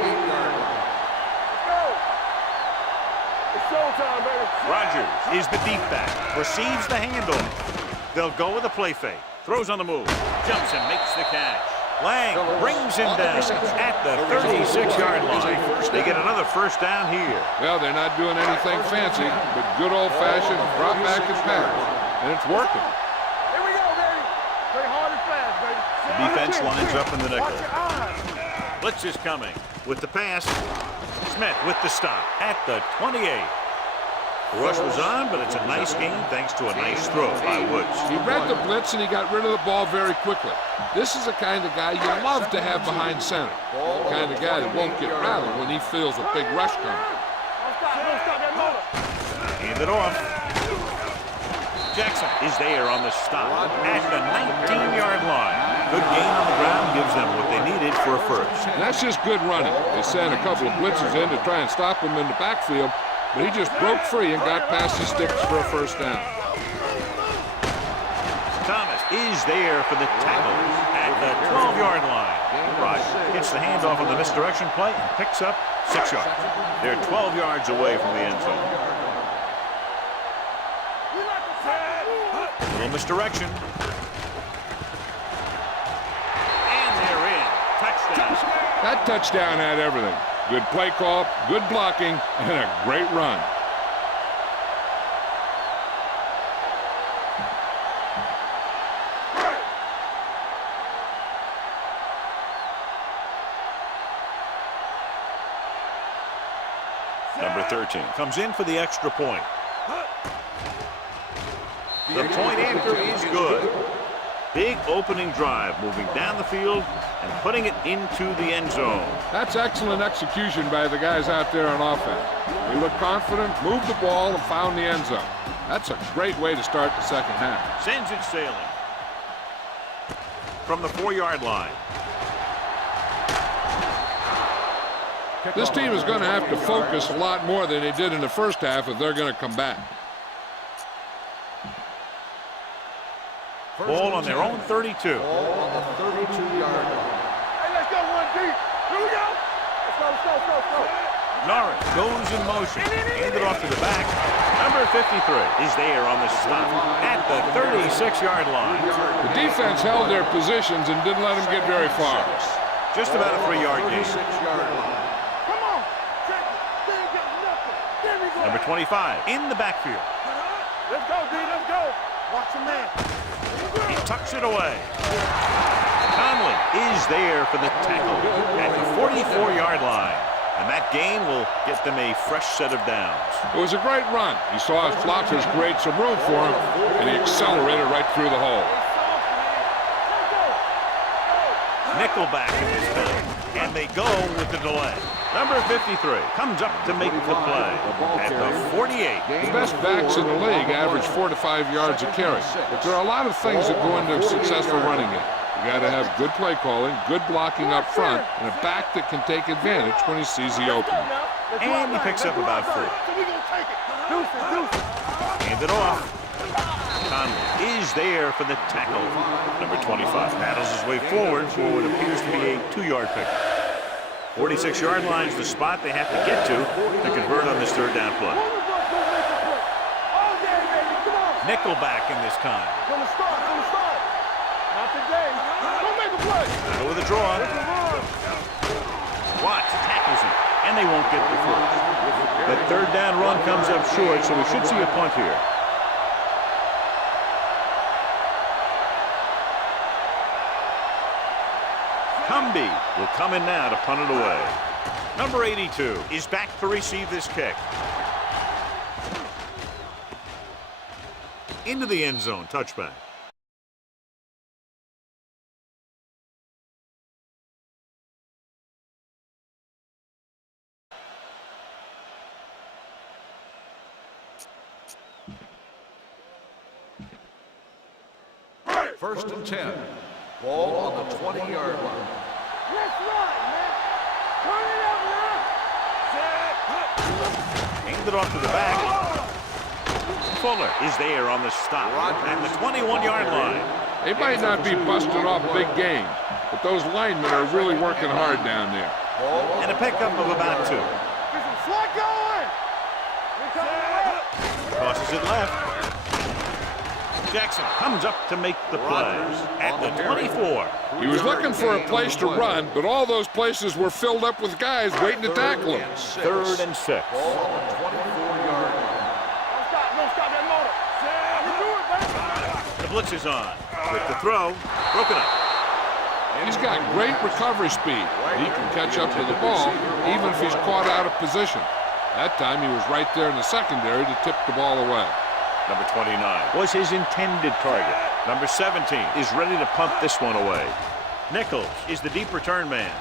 Rogers is the deep back. Receives the handoff. They'll go with a play fake. Throws on the move. Jumps and makes the catch. Lang brings him down at the 36-yard line. They get another first down here. Well, they're not doing anything fancy, but good old-fashioned drop back and pass. And it's working. Here we go, baby. Play hard and fast, baby. The defense lines up in the nickel. Blitz is coming with the pass. Smith with the stop at the 28. The rush was on, but it's a nice game thanks to a nice throw by Woods. He read the blitz, and he got rid of the ball very quickly. This is the kind of guy you love to have behind center. The kind of guy that won't get rattled when he feels a big rush coming. Don't stop that motor. Hand it off. Jackson is there on the stop at the 19-yard line. Good gain on the ground gives them what they needed for a first. And that's just good running. They sent a couple of blitzes in to try and stop him in the backfield, but he just broke free and got past his sticks for a first down. Thomas is there for the tackle at the 12-yard line. Rogers gets the handoff on the misdirection play and picks up 6 yards. They're 12 yards away from the end zone. Little misdirection. And they're in. Touchdown. That touchdown had everything. Good play call, good blocking, and a great run. Number 13 comes in for the extra point. The point after is good. Big opening drive, moving down the field and putting it into the end zone. That's excellent execution by the guys out there on offense. They looked confident, moved the ball, and found the end zone. That's a great way to start the second half. Sends it sailing. From the 4-yard line. This team is going to have to focus a lot more than they did in the first half if they're going to come back. Ball on their own 32. Ball on the 32-yard line. Hey, let's go one deep. Here we go. Let's go. Norris goes in motion. Handed off to the back. Number 53 is there on the stop at the 36-yard line. The defense held their positions and didn't let them get very far. Just about a 3-yard gain. 36-yard line. Come on. Check it. They ain't got nothing. There we go. Number 25 in the backfield. Let's go, D. Let's go. Watch your man. He tucks it away. Conley is there for the tackle at the 44-yard line. And that gain will get them a fresh set of downs. It was a great run. He saw his blockers create some room for him, and he accelerated right through the hole. Nickelback in this thing, and they go with the delay. Number 53 comes up to make the play at the 48. The best backs in the league average 4 to 5 yards a carry, but there are a lot of things that go into a successful running game. You got to have good play calling, good blocking up front, and a back that can take advantage when he sees the opening. And he picks up about 4. Hand it off. Conley is there for the tackle. Number 25 paddles his way forward for what appears to be a 2-yard pick. 46-yard line's the spot they have to get to convert on this third down play. Nickelback in this time. From the start. Not today. Don't make a play. Go with a draw. Watts tackles him, and they won't get the first. The third down run comes up short, so we should see a punt here. Cumby will come in now to punt it away. Number 82 is back to receive this kick. Into the end zone, touchback. First and 10. Ball on the 20-yard line. Let's run, man. Turn it up now. Hand it off to the back. Fuller is there on the stop at the 21-yard line. They might not be busting off big games, but those linemen are really working hard down there. And a pickup of about 2. Get some slug going. Crosses it left. Jackson comes up to make the play at the 24. He was looking for a place to run, but all those places were filled up with guys waiting to tackle him. 3rd and 6. Ball on the 24-yard line. Don't stop that motor. You do it, baby. The blitz is on. With the throw, broken up. He's got great recovery speed. He can catch up to the ball, even if he's caught out of position. That time he was right there in the secondary to tip the ball away. Number 29 was his intended target. Number 17 is ready to punt this one away. Nichols is the deep return man.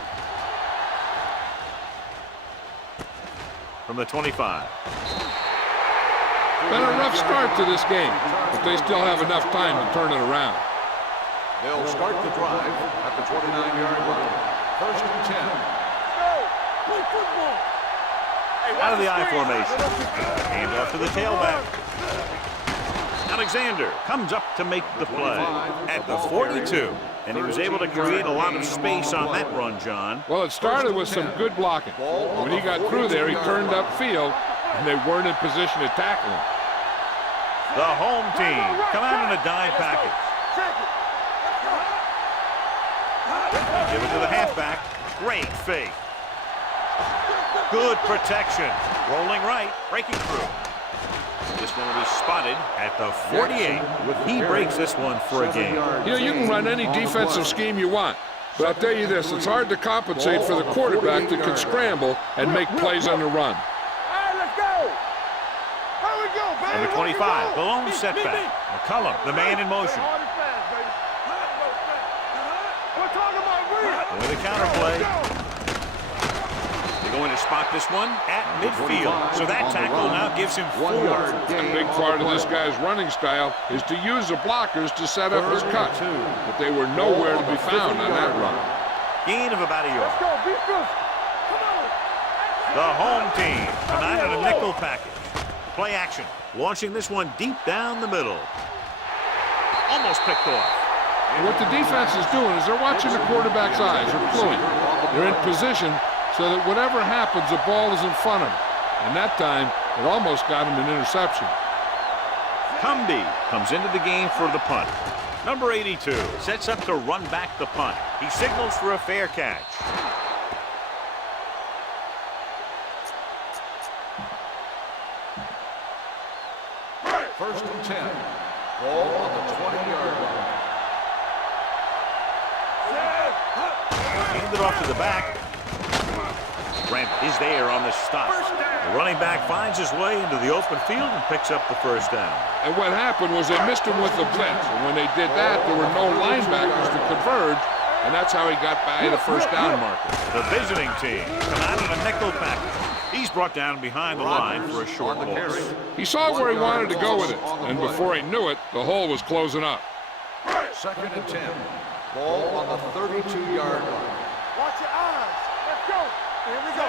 From the 25. Been a rough start to this game, but they still have enough time to turn it around. They'll start the drive at the 29-yard line. 1st and 10. Go. Play football. Out of the I formation. Hand off to the tailback. Alexander comes up to make the play at the 42. And he was able to create a lot of space on that run, John. Well, it started with some good blocking. When he got through there, he turned upfield, and they weren't in position to tackle him. The home team come out in a dime package. Give it to the halfback. Great fake. Good protection. Rolling right, breaking through. This one will be spotted at the 48. He breaks this one for a game. You know, you can run any defensive scheme you want. But I'll tell you this, it's hard to compensate for the quarterback that can scramble and make plays on the run. All right, let's go. Here we go, baby. Number 25, the lone setback. McCullum, the man in motion. We're talking about real. With a counterplay. They're going to spot this one at midfield. So that tackle now gives him 4. A big part of this guy's running style is to use the blockers to set up his cut. But they were nowhere to be found on that run. Gain of about a yard. Let's go, defense. Come on. The home team come out in a nickel package. Play action. Launching this one deep down the middle. Almost picked off. And what the defense is doing is they're watching the quarterback's eyes. They're fluent. They're in position so that whatever happens, the ball is in front of him. And that time, it almost got him an interception. Cumby comes into the game for the punt. Number 82 sets up to run back the punt. He signals for a fair catch. First and 10. Ball on the 20-yard line. Hand it off to the back. Brent is there on the stop. The running back finds his way into the open field and picks up the first down. And what happened was they missed him with the blitz. And when they did that, there were no linebackers to converge, and that's how he got by the first down marker. The visiting team come out in a nickel package. He's brought down behind the line for a short loss. He saw where he wanted to go with it, and before he knew it, the hole was closing up. 2nd and 10. Ball on the 32-yard line. Watch your eyes. Let's go. Here we go.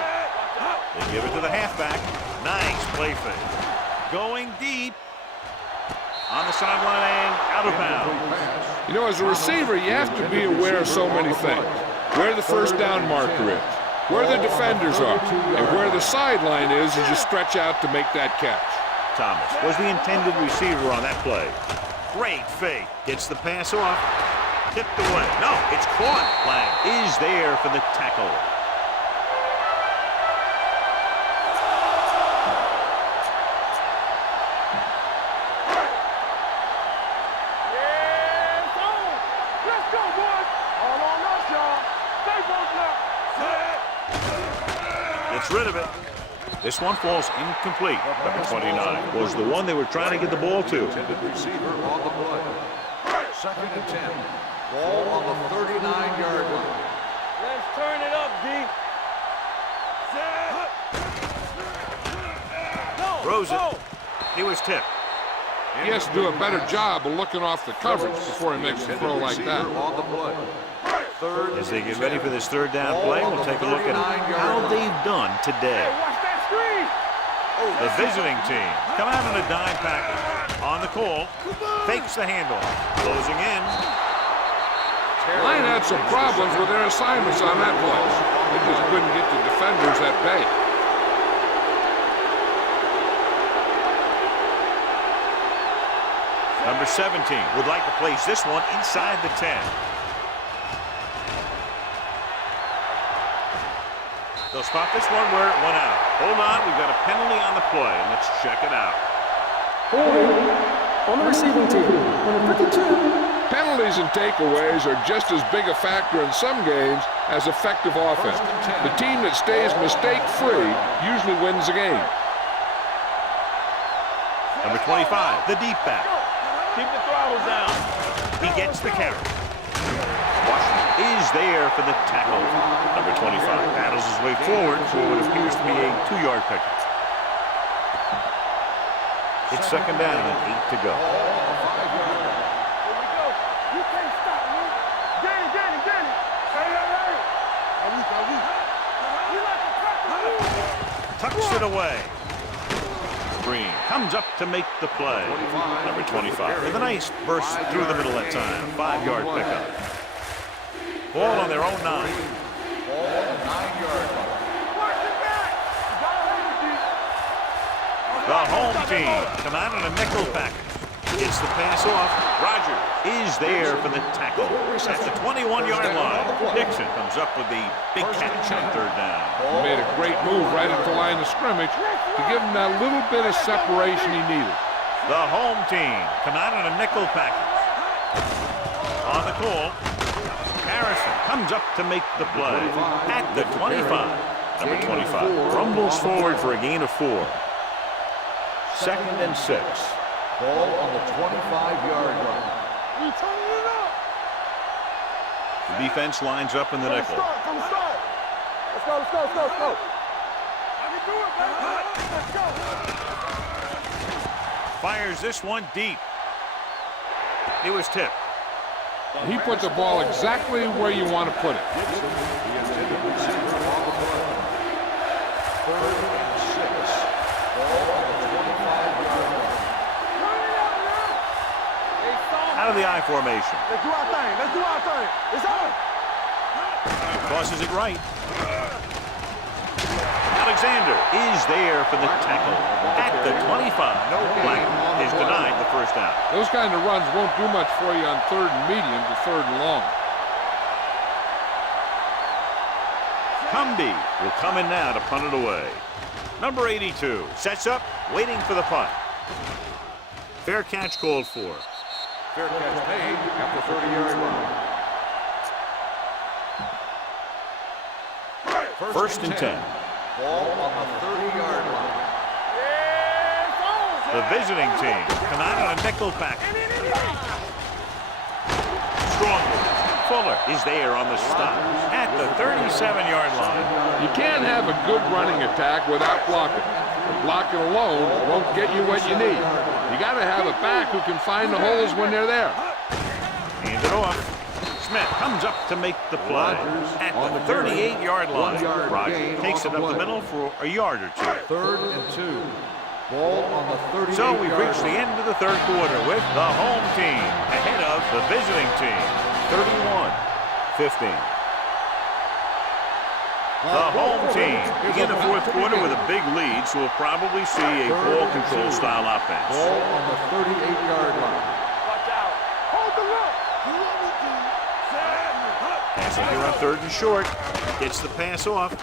They give it to the halfback. Nice play fake. Going deep. On the sideline and out of bounds. You know, as a receiver, you have to be aware of so many things. Where the first down marker is, where the defenders are, and where the sideline is as you stretch out to make that catch. Thomas was the intended receiver on that play. Great fake. Gets the pass off. Tipped away. No, it's caught. Flag is there for the tackle. Gets rid of it. This one falls incomplete. Number 29 was the one they were trying to get the ball to. Receiver on the play. 2nd and 10. Ball on the 39-yard line. Let's turn it up, D. Throws it. He was tipped. He has to do a better job of looking off the coverage before he makes a throw like that. On the play. As they get ready for this third down play, we'll take a look at how they've done today. Watch that screen. The visiting team come out in a dime package. On the call, fakes the handle, closing in. Line had some problems with their assignments on that play. They just couldn't get the defenders at bay. Number 17 would like to place this one inside the 10. They'll spot this one where it went out. Hold on, we've got a penalty on the play. Let's check it out. Holding on the receiving team. Number 52. Penalties and takeaways are just as big a factor in some games as effective offense. The team that stays mistake-free usually wins the game. Number 25, the deep back. Keep the throttle down. He gets the carry. Washington is there for the tackle. Number 25 battles his way forward for what appears to be a 2-yard pickup. It's second down and 8 to go. You can't stop me. Get it. Hey. You like a Tucks it away. Green comes up to make the play. Number 25 with a nice burst through the middle that time. 5-yard pickup. Ball on their own 9. Ball on the 9-yard line. The home team come out in a nickel package. Gets the pass off. Rogers is there for the tackle at the 21-yard line. Dixon comes up with the big catch on third down. He made a great move right at the line of scrimmage to give him that little bit of separation he needed. The home team come out in a nickel package. On the call, Harrison comes up to make the play at the 25. Number 25 rumbles forward for a gain of 4. Second and 6. Ball on the 25-yard line. You turning it up. The defense lines up in the nickel. Come start. Let's go. I can do it, baby. Let's go. Fires this one deep. It was tipped. He put the ball exactly where you want to put it. Third and 6. Ball on the 25-yard line. Out of the I formation. Let's do our thing. It's on. Tosses it right. Alexander is there for the tackle at the 25. Black is denied the first down. Those kind of runs won't do much for you on 3rd and medium to 3rd and long. Cumby will come in now to punt it away. Number 82 sets up, waiting for the punt. Fair catch called for. Fair catch made at the 30-yard line. First and 10. Ball on the 30-yard line. The visiting team come out on a nickel package. Strong move. Fuller is there on the stop at the 37-yard line. You can't have a good running attack without blocking. But blocking alone won't get you what you need. You got to have a back who can find the holes when they're there. Hand it off. Smith comes up to make the play at the 38-yard line. Rogers takes it up the middle for a yard or 2. 3rd and 2. Ball on the 38-yard So we've reached the end of the third quarter with the home team ahead of the visiting team, 31-15. The home team begin the fourth quarter with a big lead, so we'll probably see a ball control style offense. Ball on the 38-yard line. Watch out. Hold the look. Passing here on 3rd and short. Gets the pass off.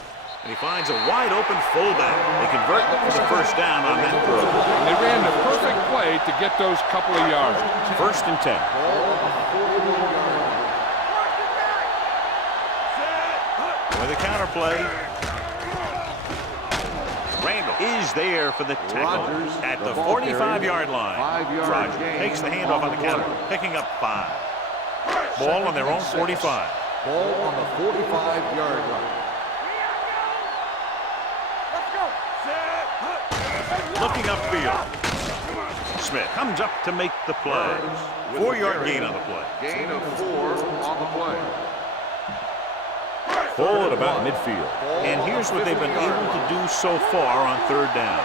And he finds a wide open fullback. They convert for the first down on that throw. And they ran the perfect play to get those couple of yards. First and 10. With a counter play. Randall is there for the tackle at the 45-yard line. Rogers takes the handoff on the counter, picking up 5. Ball on their own 45. Ball on the 45-yard line. Looking upfield. Smith comes up to make the play. 4-yard gain on the play. Gain of 4 on the play. Ball at about midfield. And here's what they've been able to do so far on 3rd down.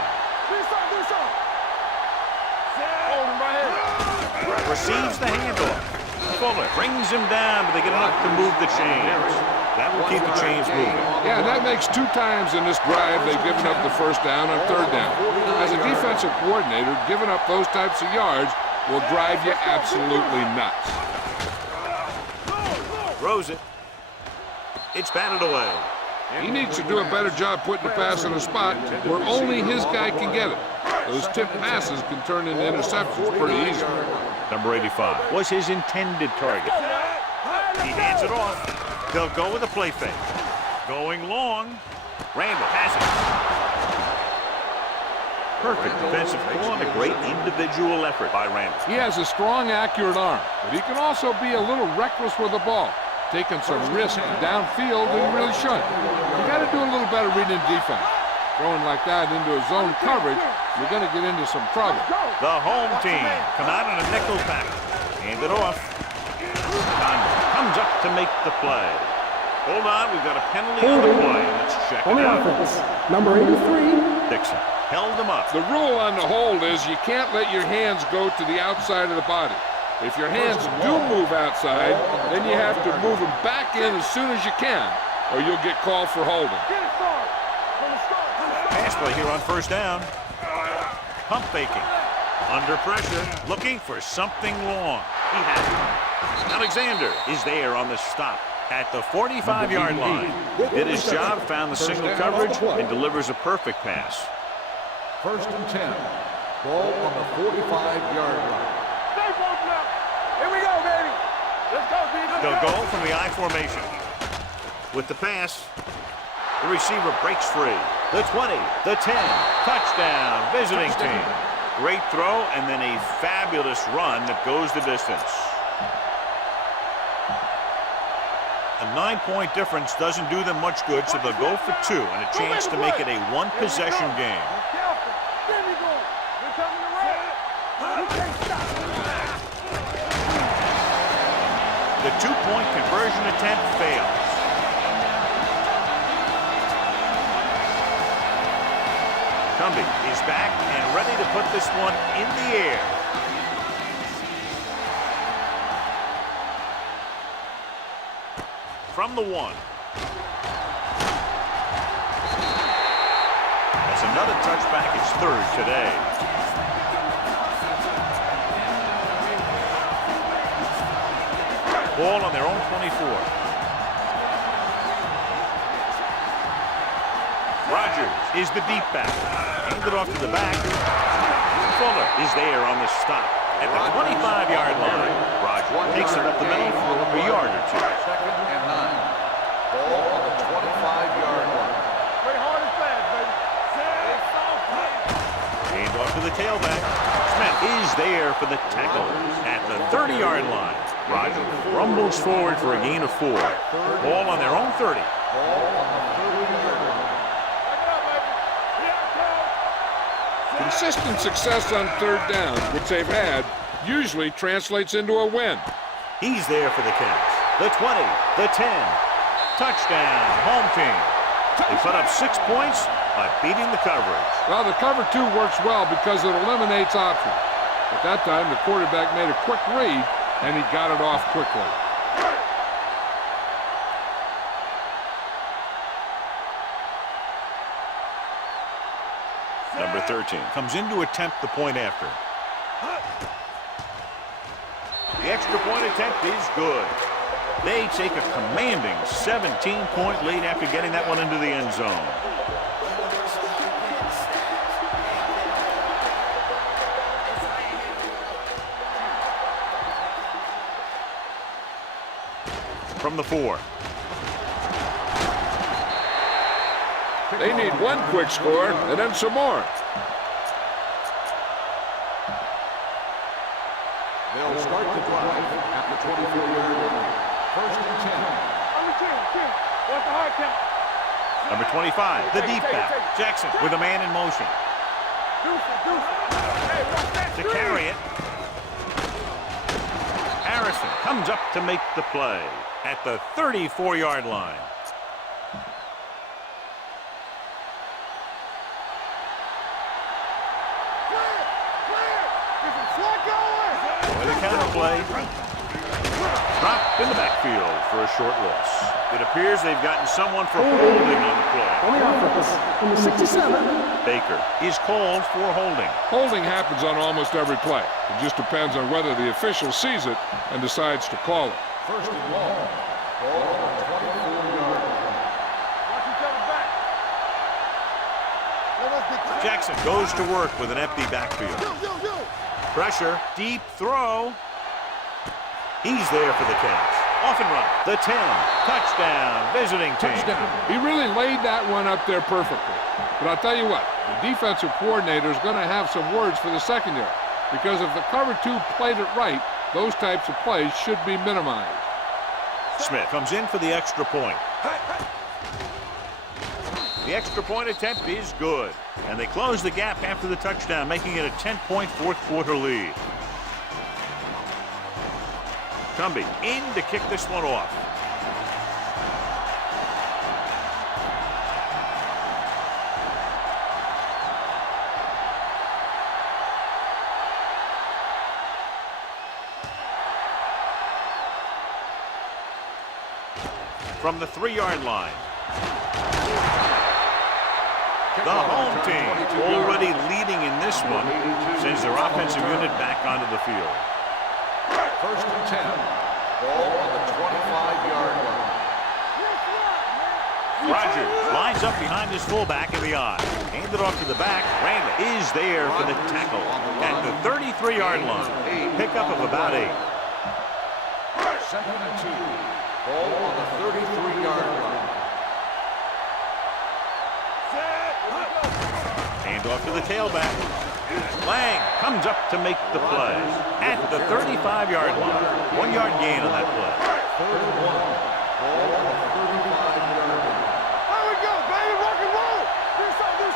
Receives the handoff. Fuller brings him down, but they get enough to move the chains. That will keep the chains moving. Yeah, that makes 2 times in this drive they've given up the 1st down on 3rd down. As a defensive coordinator, giving up those types of yards will drive you absolutely nuts. Throws it. It's batted away. He needs to do a better job putting the pass in a spot where only his guy can get it. Those tipped passes can turn into interceptions pretty easily. Number 85 was his intended target. He hands it off. They'll go with a play fake. Going long. Randall has it. Perfect defensive call and a great individual effort by Randall. He has a strong, accurate arm, but he can also be a little reckless with the ball, taking some risk downfield that he really shouldn't. You got to do a little better reading defense. Throwing like that into a zone coverage, you're going to get into some trouble. The home team come out in a nickel package. Hand it off. Comes up to make the play. Hold on, we've got a penalty on the play. Let's check it out. Offense, number 83. Dixon held him up. The rule on the hold is you can't let your hands go to the outside of the body. If your hands do move outside, then you have to move them back in as soon as you can, or you'll get called for holding. Pass play here on 1st down. Pump faking. Under pressure, looking for something long. He has it. Alexander is there on the stop at the 45-yard line. Did his job, found the single coverage, and delivers a perfect pass. 1st and 10. Ball on the 45-yard line. Here we go, baby. Let's go, baby. They'll go from the I formation. With the pass, the receiver breaks free. The 20, the 10, touchdown, visiting team. Great throw, and then a fabulous run that goes the distance. A 9-point difference doesn't do them much good, so they'll go for 2 and a chance to make it a 1-possession game. The 2-point conversion attempt fails. Cumbie is back and ready to put this one in the air. From the 1. That's another touchback. It's 3rd today. Ball on their own 24. Rogers is the deep back. Handed off to the back. Fuller is there on the stop at the 25-yard line. Rogers takes it up the middle for a yard or 2. 2nd and 9. Ball on the 25-yard line. Play hard and fast, baby. Hand off to the tailback. Smith is there for the tackle at the 30-yard line. Rogers rumbles forward for a gain of 4. Ball on their own 30. Consistent success on 3rd down, which they've had, usually translates into a win. He's there for the catch. The 20, the 10. Touchdown, home team. They put up 6 points by beating the coverage. Well, the cover 2 works well because it eliminates options. At that time, the quarterback made a quick read, and he got it off quickly. Number 13 comes in to attempt the point after. The extra point attempt is good. They take a commanding 17-point lead after getting that one into the end zone. From the 4. They need one quick score and then some more. They'll start the drive at the 24-yard line. 1st and 10. What's the hard count? Number 25, the deep back. Jackson with a man in motion. To carry it. Harrison comes up to make the play at the 34-yard line. For the counter play. Dropped in the backfield for a short loss. It appears they've gotten someone for holding on the play. On the offense, number 67. Baker is called for holding. Holding happens on almost every play. It just depends on whether the official sees it and decides to call it. First and long. Ball on the 24-yard line. Jackson goes to work with an empty backfield. Pressure, deep throw. He's there for the catch. Off and run. The 10. Touchdown. Visiting team. He really laid that one up there perfectly. But I'll tell you what, the defensive coordinator is going to have some words for the secondary. Because if the cover 2 played it right, those types of plays should be minimized. Smith comes in for the extra point. The extra point attempt is good. And they close the gap after the touchdown, making it a 10-point fourth quarter lead. Cumbie in to kick this one off. From the 3-yard line. The home team already leading in this one, sends their offensive unit back onto the field. First and 10. Ball on the 25-yard line. Rogers lines up behind his fullback in the I. Handed off to the back. Randall is there for the tackle at the 33-yard line. Pickup of about 8. Second and 2. Ball on the 33-yard line. Hand off to the tailback. Lang comes up to make the play at the 35-yard line. 1-yard gain on that play. Third and 1. Ball on the 35-yard line. There we go, baby. Rock and roll. Do something.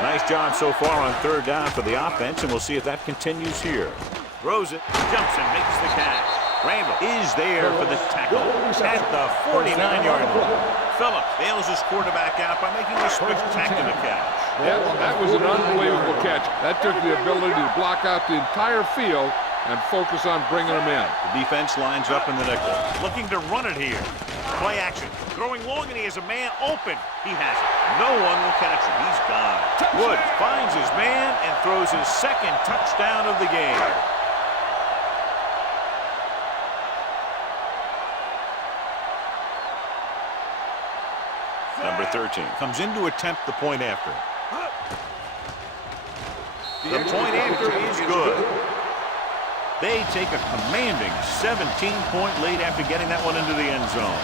Nice job so far on third down for the offense, and we'll see if that continues here. Throws it, jumps and makes the catch. Randall is there for the tackle at the 49-yard line. Phillips bails his quarterback out by making a spectacular catch. Yeah, that was an unbelievable catch. That took the ability to block out the entire field and focus on bringing them in. The defense lines up in the nickel, looking to run it here. Play action, throwing long, and he has a man open. He has it. No one will catch him. He's gone. Woods finds his man and throws his second touchdown of the game. Number 13 comes in to attempt the point after. The point after is good. They take a commanding 17-point lead after getting that one into the end zone.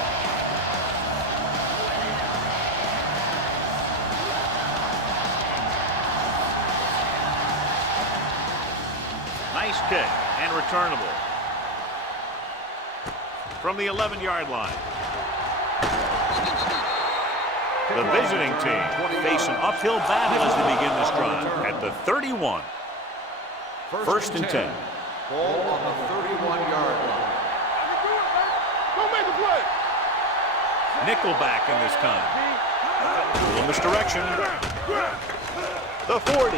Nice kick and returnable. From the 11-yard line. The visiting team face an uphill battle as they begin this drive at the 31. First and 10. Ball on the 31-yard line. Don't make a play. Nickelback in this time. A little misdirection. The 40.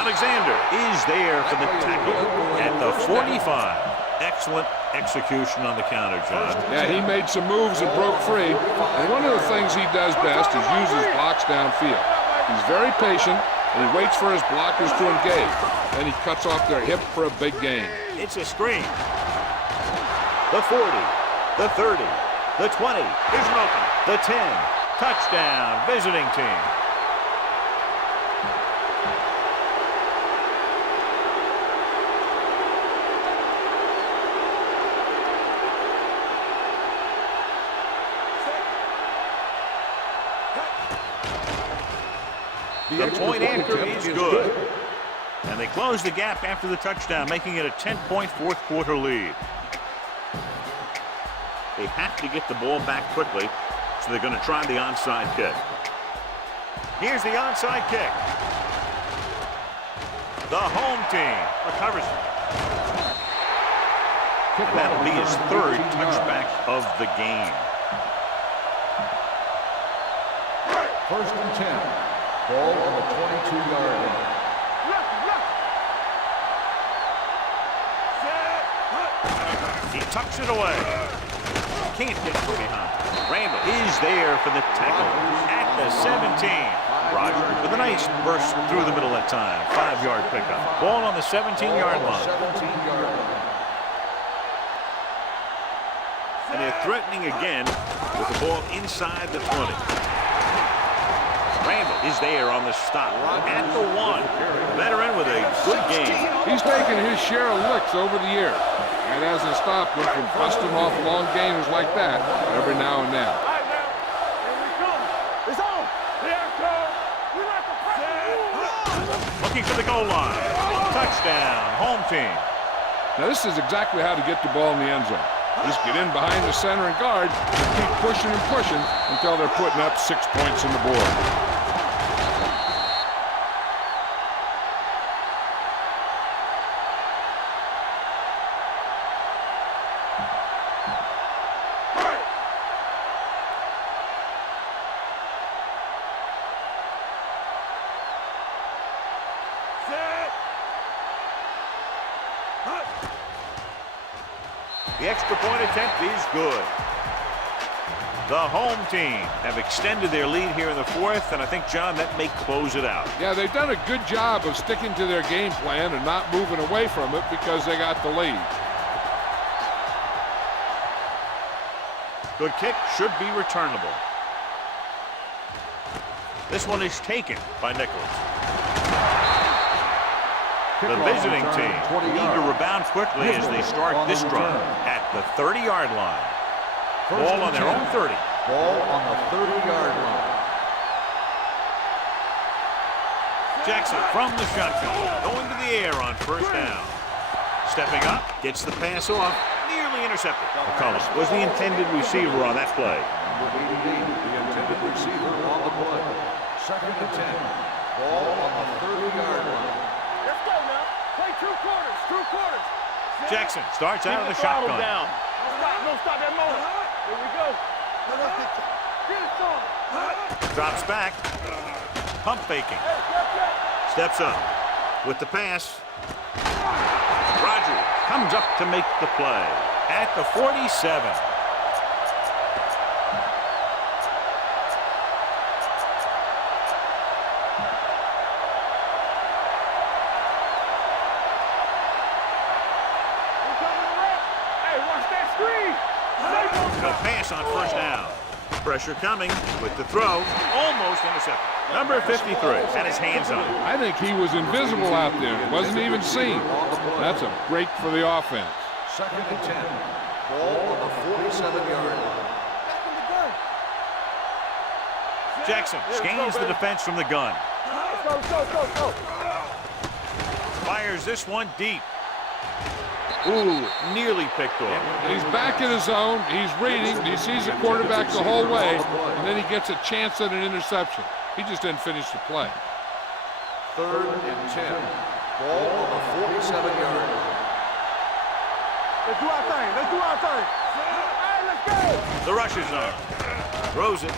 Alexander is there for the tackle at the 45. Excellent execution on the counter, John. Yeah, he made some moves and broke free. And one of the things he does best is use his blocks downfield. He's very patient, and he waits for his blockers to engage. Then he cuts off their hip for a big gain. It's a screen. The 40, the 30, the 20. Here's an open. The 10. Touchdown, visiting team. The point after is good. And they close the gap after the touchdown, making it a 10-point fourth quarter lead. They have to get the ball back quickly, so they're going to try the onside kick. Here's the onside kick. The home team recovers it. And that'll be his third touchback of the game. First and 10. Ball on the 22-yard line. He tucks it away. Can't get from behind. Randall is there for the tackle at the 17. Rogers with a nice burst through the middle that time. 5-yard pickup. Ball on the 17-yard line. 17-yard line. And they're threatening again with the ball inside the 20. Randall is there on the stop at the 1. Veteran with a good game. He's taken his share of licks over the years. That hasn't stopped him from busting off long gainers like that every now and then. All right, now. Here we come. It's on. Here it comes. We like to press. Looking for the goal line. Touchdown, home team. Now this is exactly how to get the ball in the end zone. Just get in behind the center and guard and keep pushing and pushing until they're putting up 6 points on the board. The extra point attempt is good. The home team have extended their lead here in the 4th, and I think, John, that may close it out. Yeah, they've done a good job of sticking to their game plan and not moving away from it because they got the lead. Good kick, should be returnable. This one is taken by Nichols. The visiting team need to rebound quickly as they start this drive at the 30-yard line. Ball on their own 30. Ball on the 30-yard line. Jackson from the shotgun, going to the air on first down. Stepping up, gets the pass off, nearly intercepted. McCollum was the intended receiver on that play. Number 88, the intended receiver on the play. Second and 10. Ball on the 30-yard line. Let's go now. Play 2 quarters. 2 quarters. Jackson starts out of the shotgun. Down. Don't stop that motor. Here we go. Get it started. Drops back. Pump faking. Steps up with the pass. Rogers comes up to make the play at the 47. No pass on first down. Pressure coming with the throw. Almost intercepted. Number 53 had his hands on it. I think he was invisible out there. Wasn't even seen. That's a break for the offense. Second and 10. Ball on the 47-yard line. Jackson scans the defense from the gun. Go. Fires this one deep. Ooh, nearly picked off. He's back in his zone. He's reading. He sees the quarterback the whole way, and then he gets a chance at an interception. He just didn't finish the play. Third and 10. Ball on the 47-yard line. Let's do our thing. Hey, let's go. The rush is on. Throws it.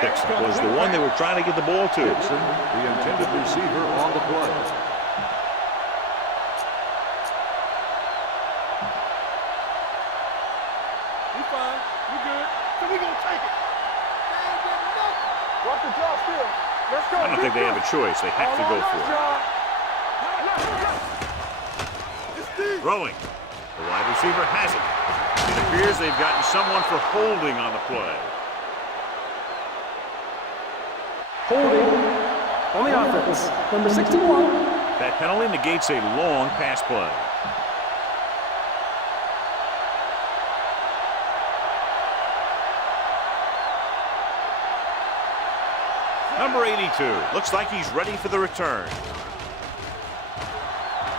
Dixon was the one they were trying to get the ball to. Dixon, the intended receiver on the play. I don't think they have a choice. They have to go for it. Throwing. The wide receiver has it. It appears they've gotten someone for holding on the play. Holding on the offense. Number 61. That penalty negates a long pass play. Number 82 looks like he's ready for the return.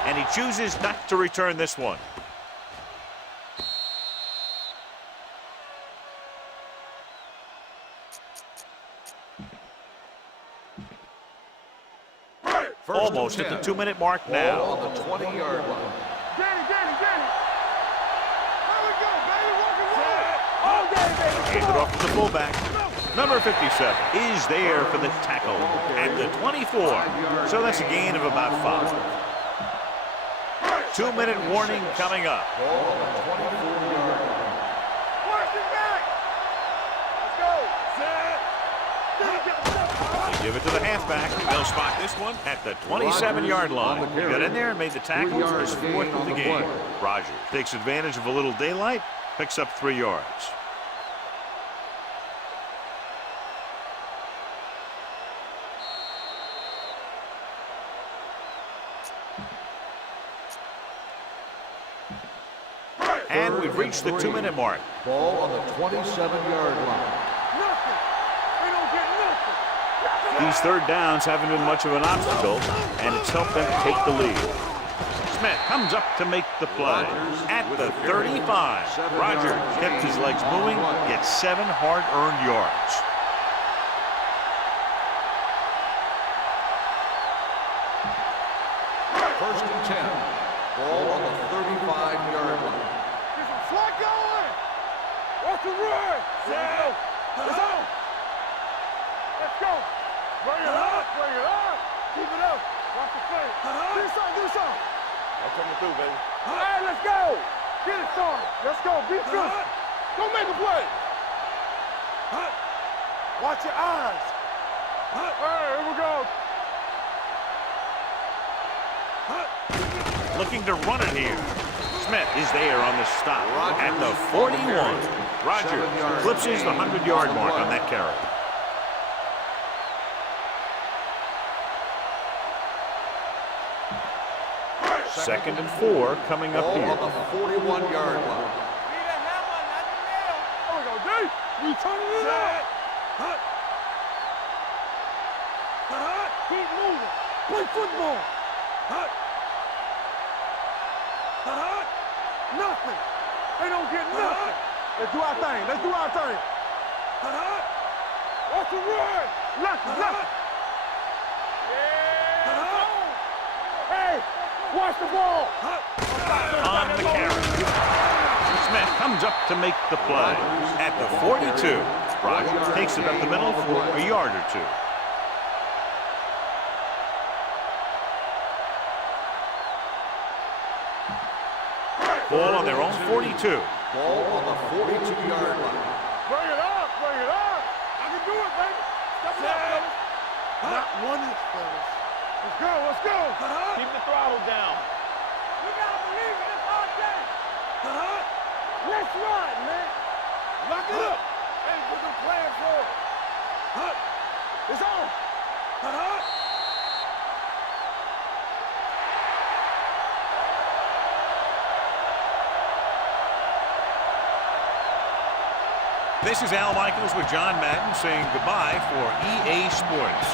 And he chooses not to return this one. Almost at the 2-minute mark now. Ball on the 20-yard line. Danny. There we go, baby. Walk and roll. All day, baby. Hand it off to the fullback. Number 57 is there for the tackle at the 24. So that's a gain of about 5. 2-minute warning coming up. Ball on the 24-yard line. Watch it back. Let's go. They give it to the halfback. They'll spot this one at the 27-yard line. He got in there and made the tackle for his 4th of the game. Rogers takes advantage of a little daylight, picks up 3 yards. And we've reached the 2-minute mark. Ball on the 27-yard line. Nothing. They don't get nothing. These third downs haven't been much of an obstacle, and it's helped them take the lead. Smith comes up to make the play at the 35. Rogers kept his legs moving, gets 7 hard-earned yards. First and 10. Ball on the 35-yard line. Get some slack going. Watch the run. Set. It's on. Let's go. Bring it up. Keep it up. Watch the play. Do something. I'm coming through, baby. All right, let's go. Get it started. Let's go. Be good. Go make a play. Watch your eyes. All right, here we go. Looking to run it here. Smith is there on the stop at the 41. Rogers eclipses the 100-yard mark on that carry. Second and 4 coming up Ball here. on the 41-yard line. There we go, D. We turning it up. Keep moving. Play football. Nothing. They don't get nothing. Let's do our thing. Watch the run. Left. Hey, watch the ball. On the carry. Smith comes up to make the play at the 42. Rogers takes it up the middle for a yard or 2. Ball on their own 42. Ball on the 42-yard line. Bring it up. I can do it, baby. Step it up, fellas. Not one inch, fellas. Let's go. Keep the throttle down. We gotta believe in this hard day. Let's run, man. Lock it up. Hey, put the plan forward. It's on. This is Al Michaels with John Madden saying goodbye for EA Sports.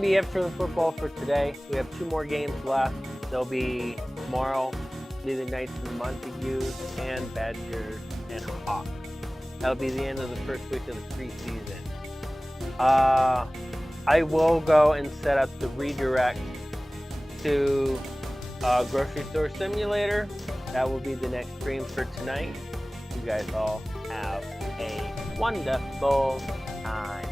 Be it for the football for today. We have 2 more games left. They'll be tomorrow, Leading Knights and Montagues, and Badgers and Hawks. That'll be the end of the first week of the preseason. I will go and set up the redirect to Grocery Store Simulator. That will be the next stream for tonight. You guys all have a wonderful time.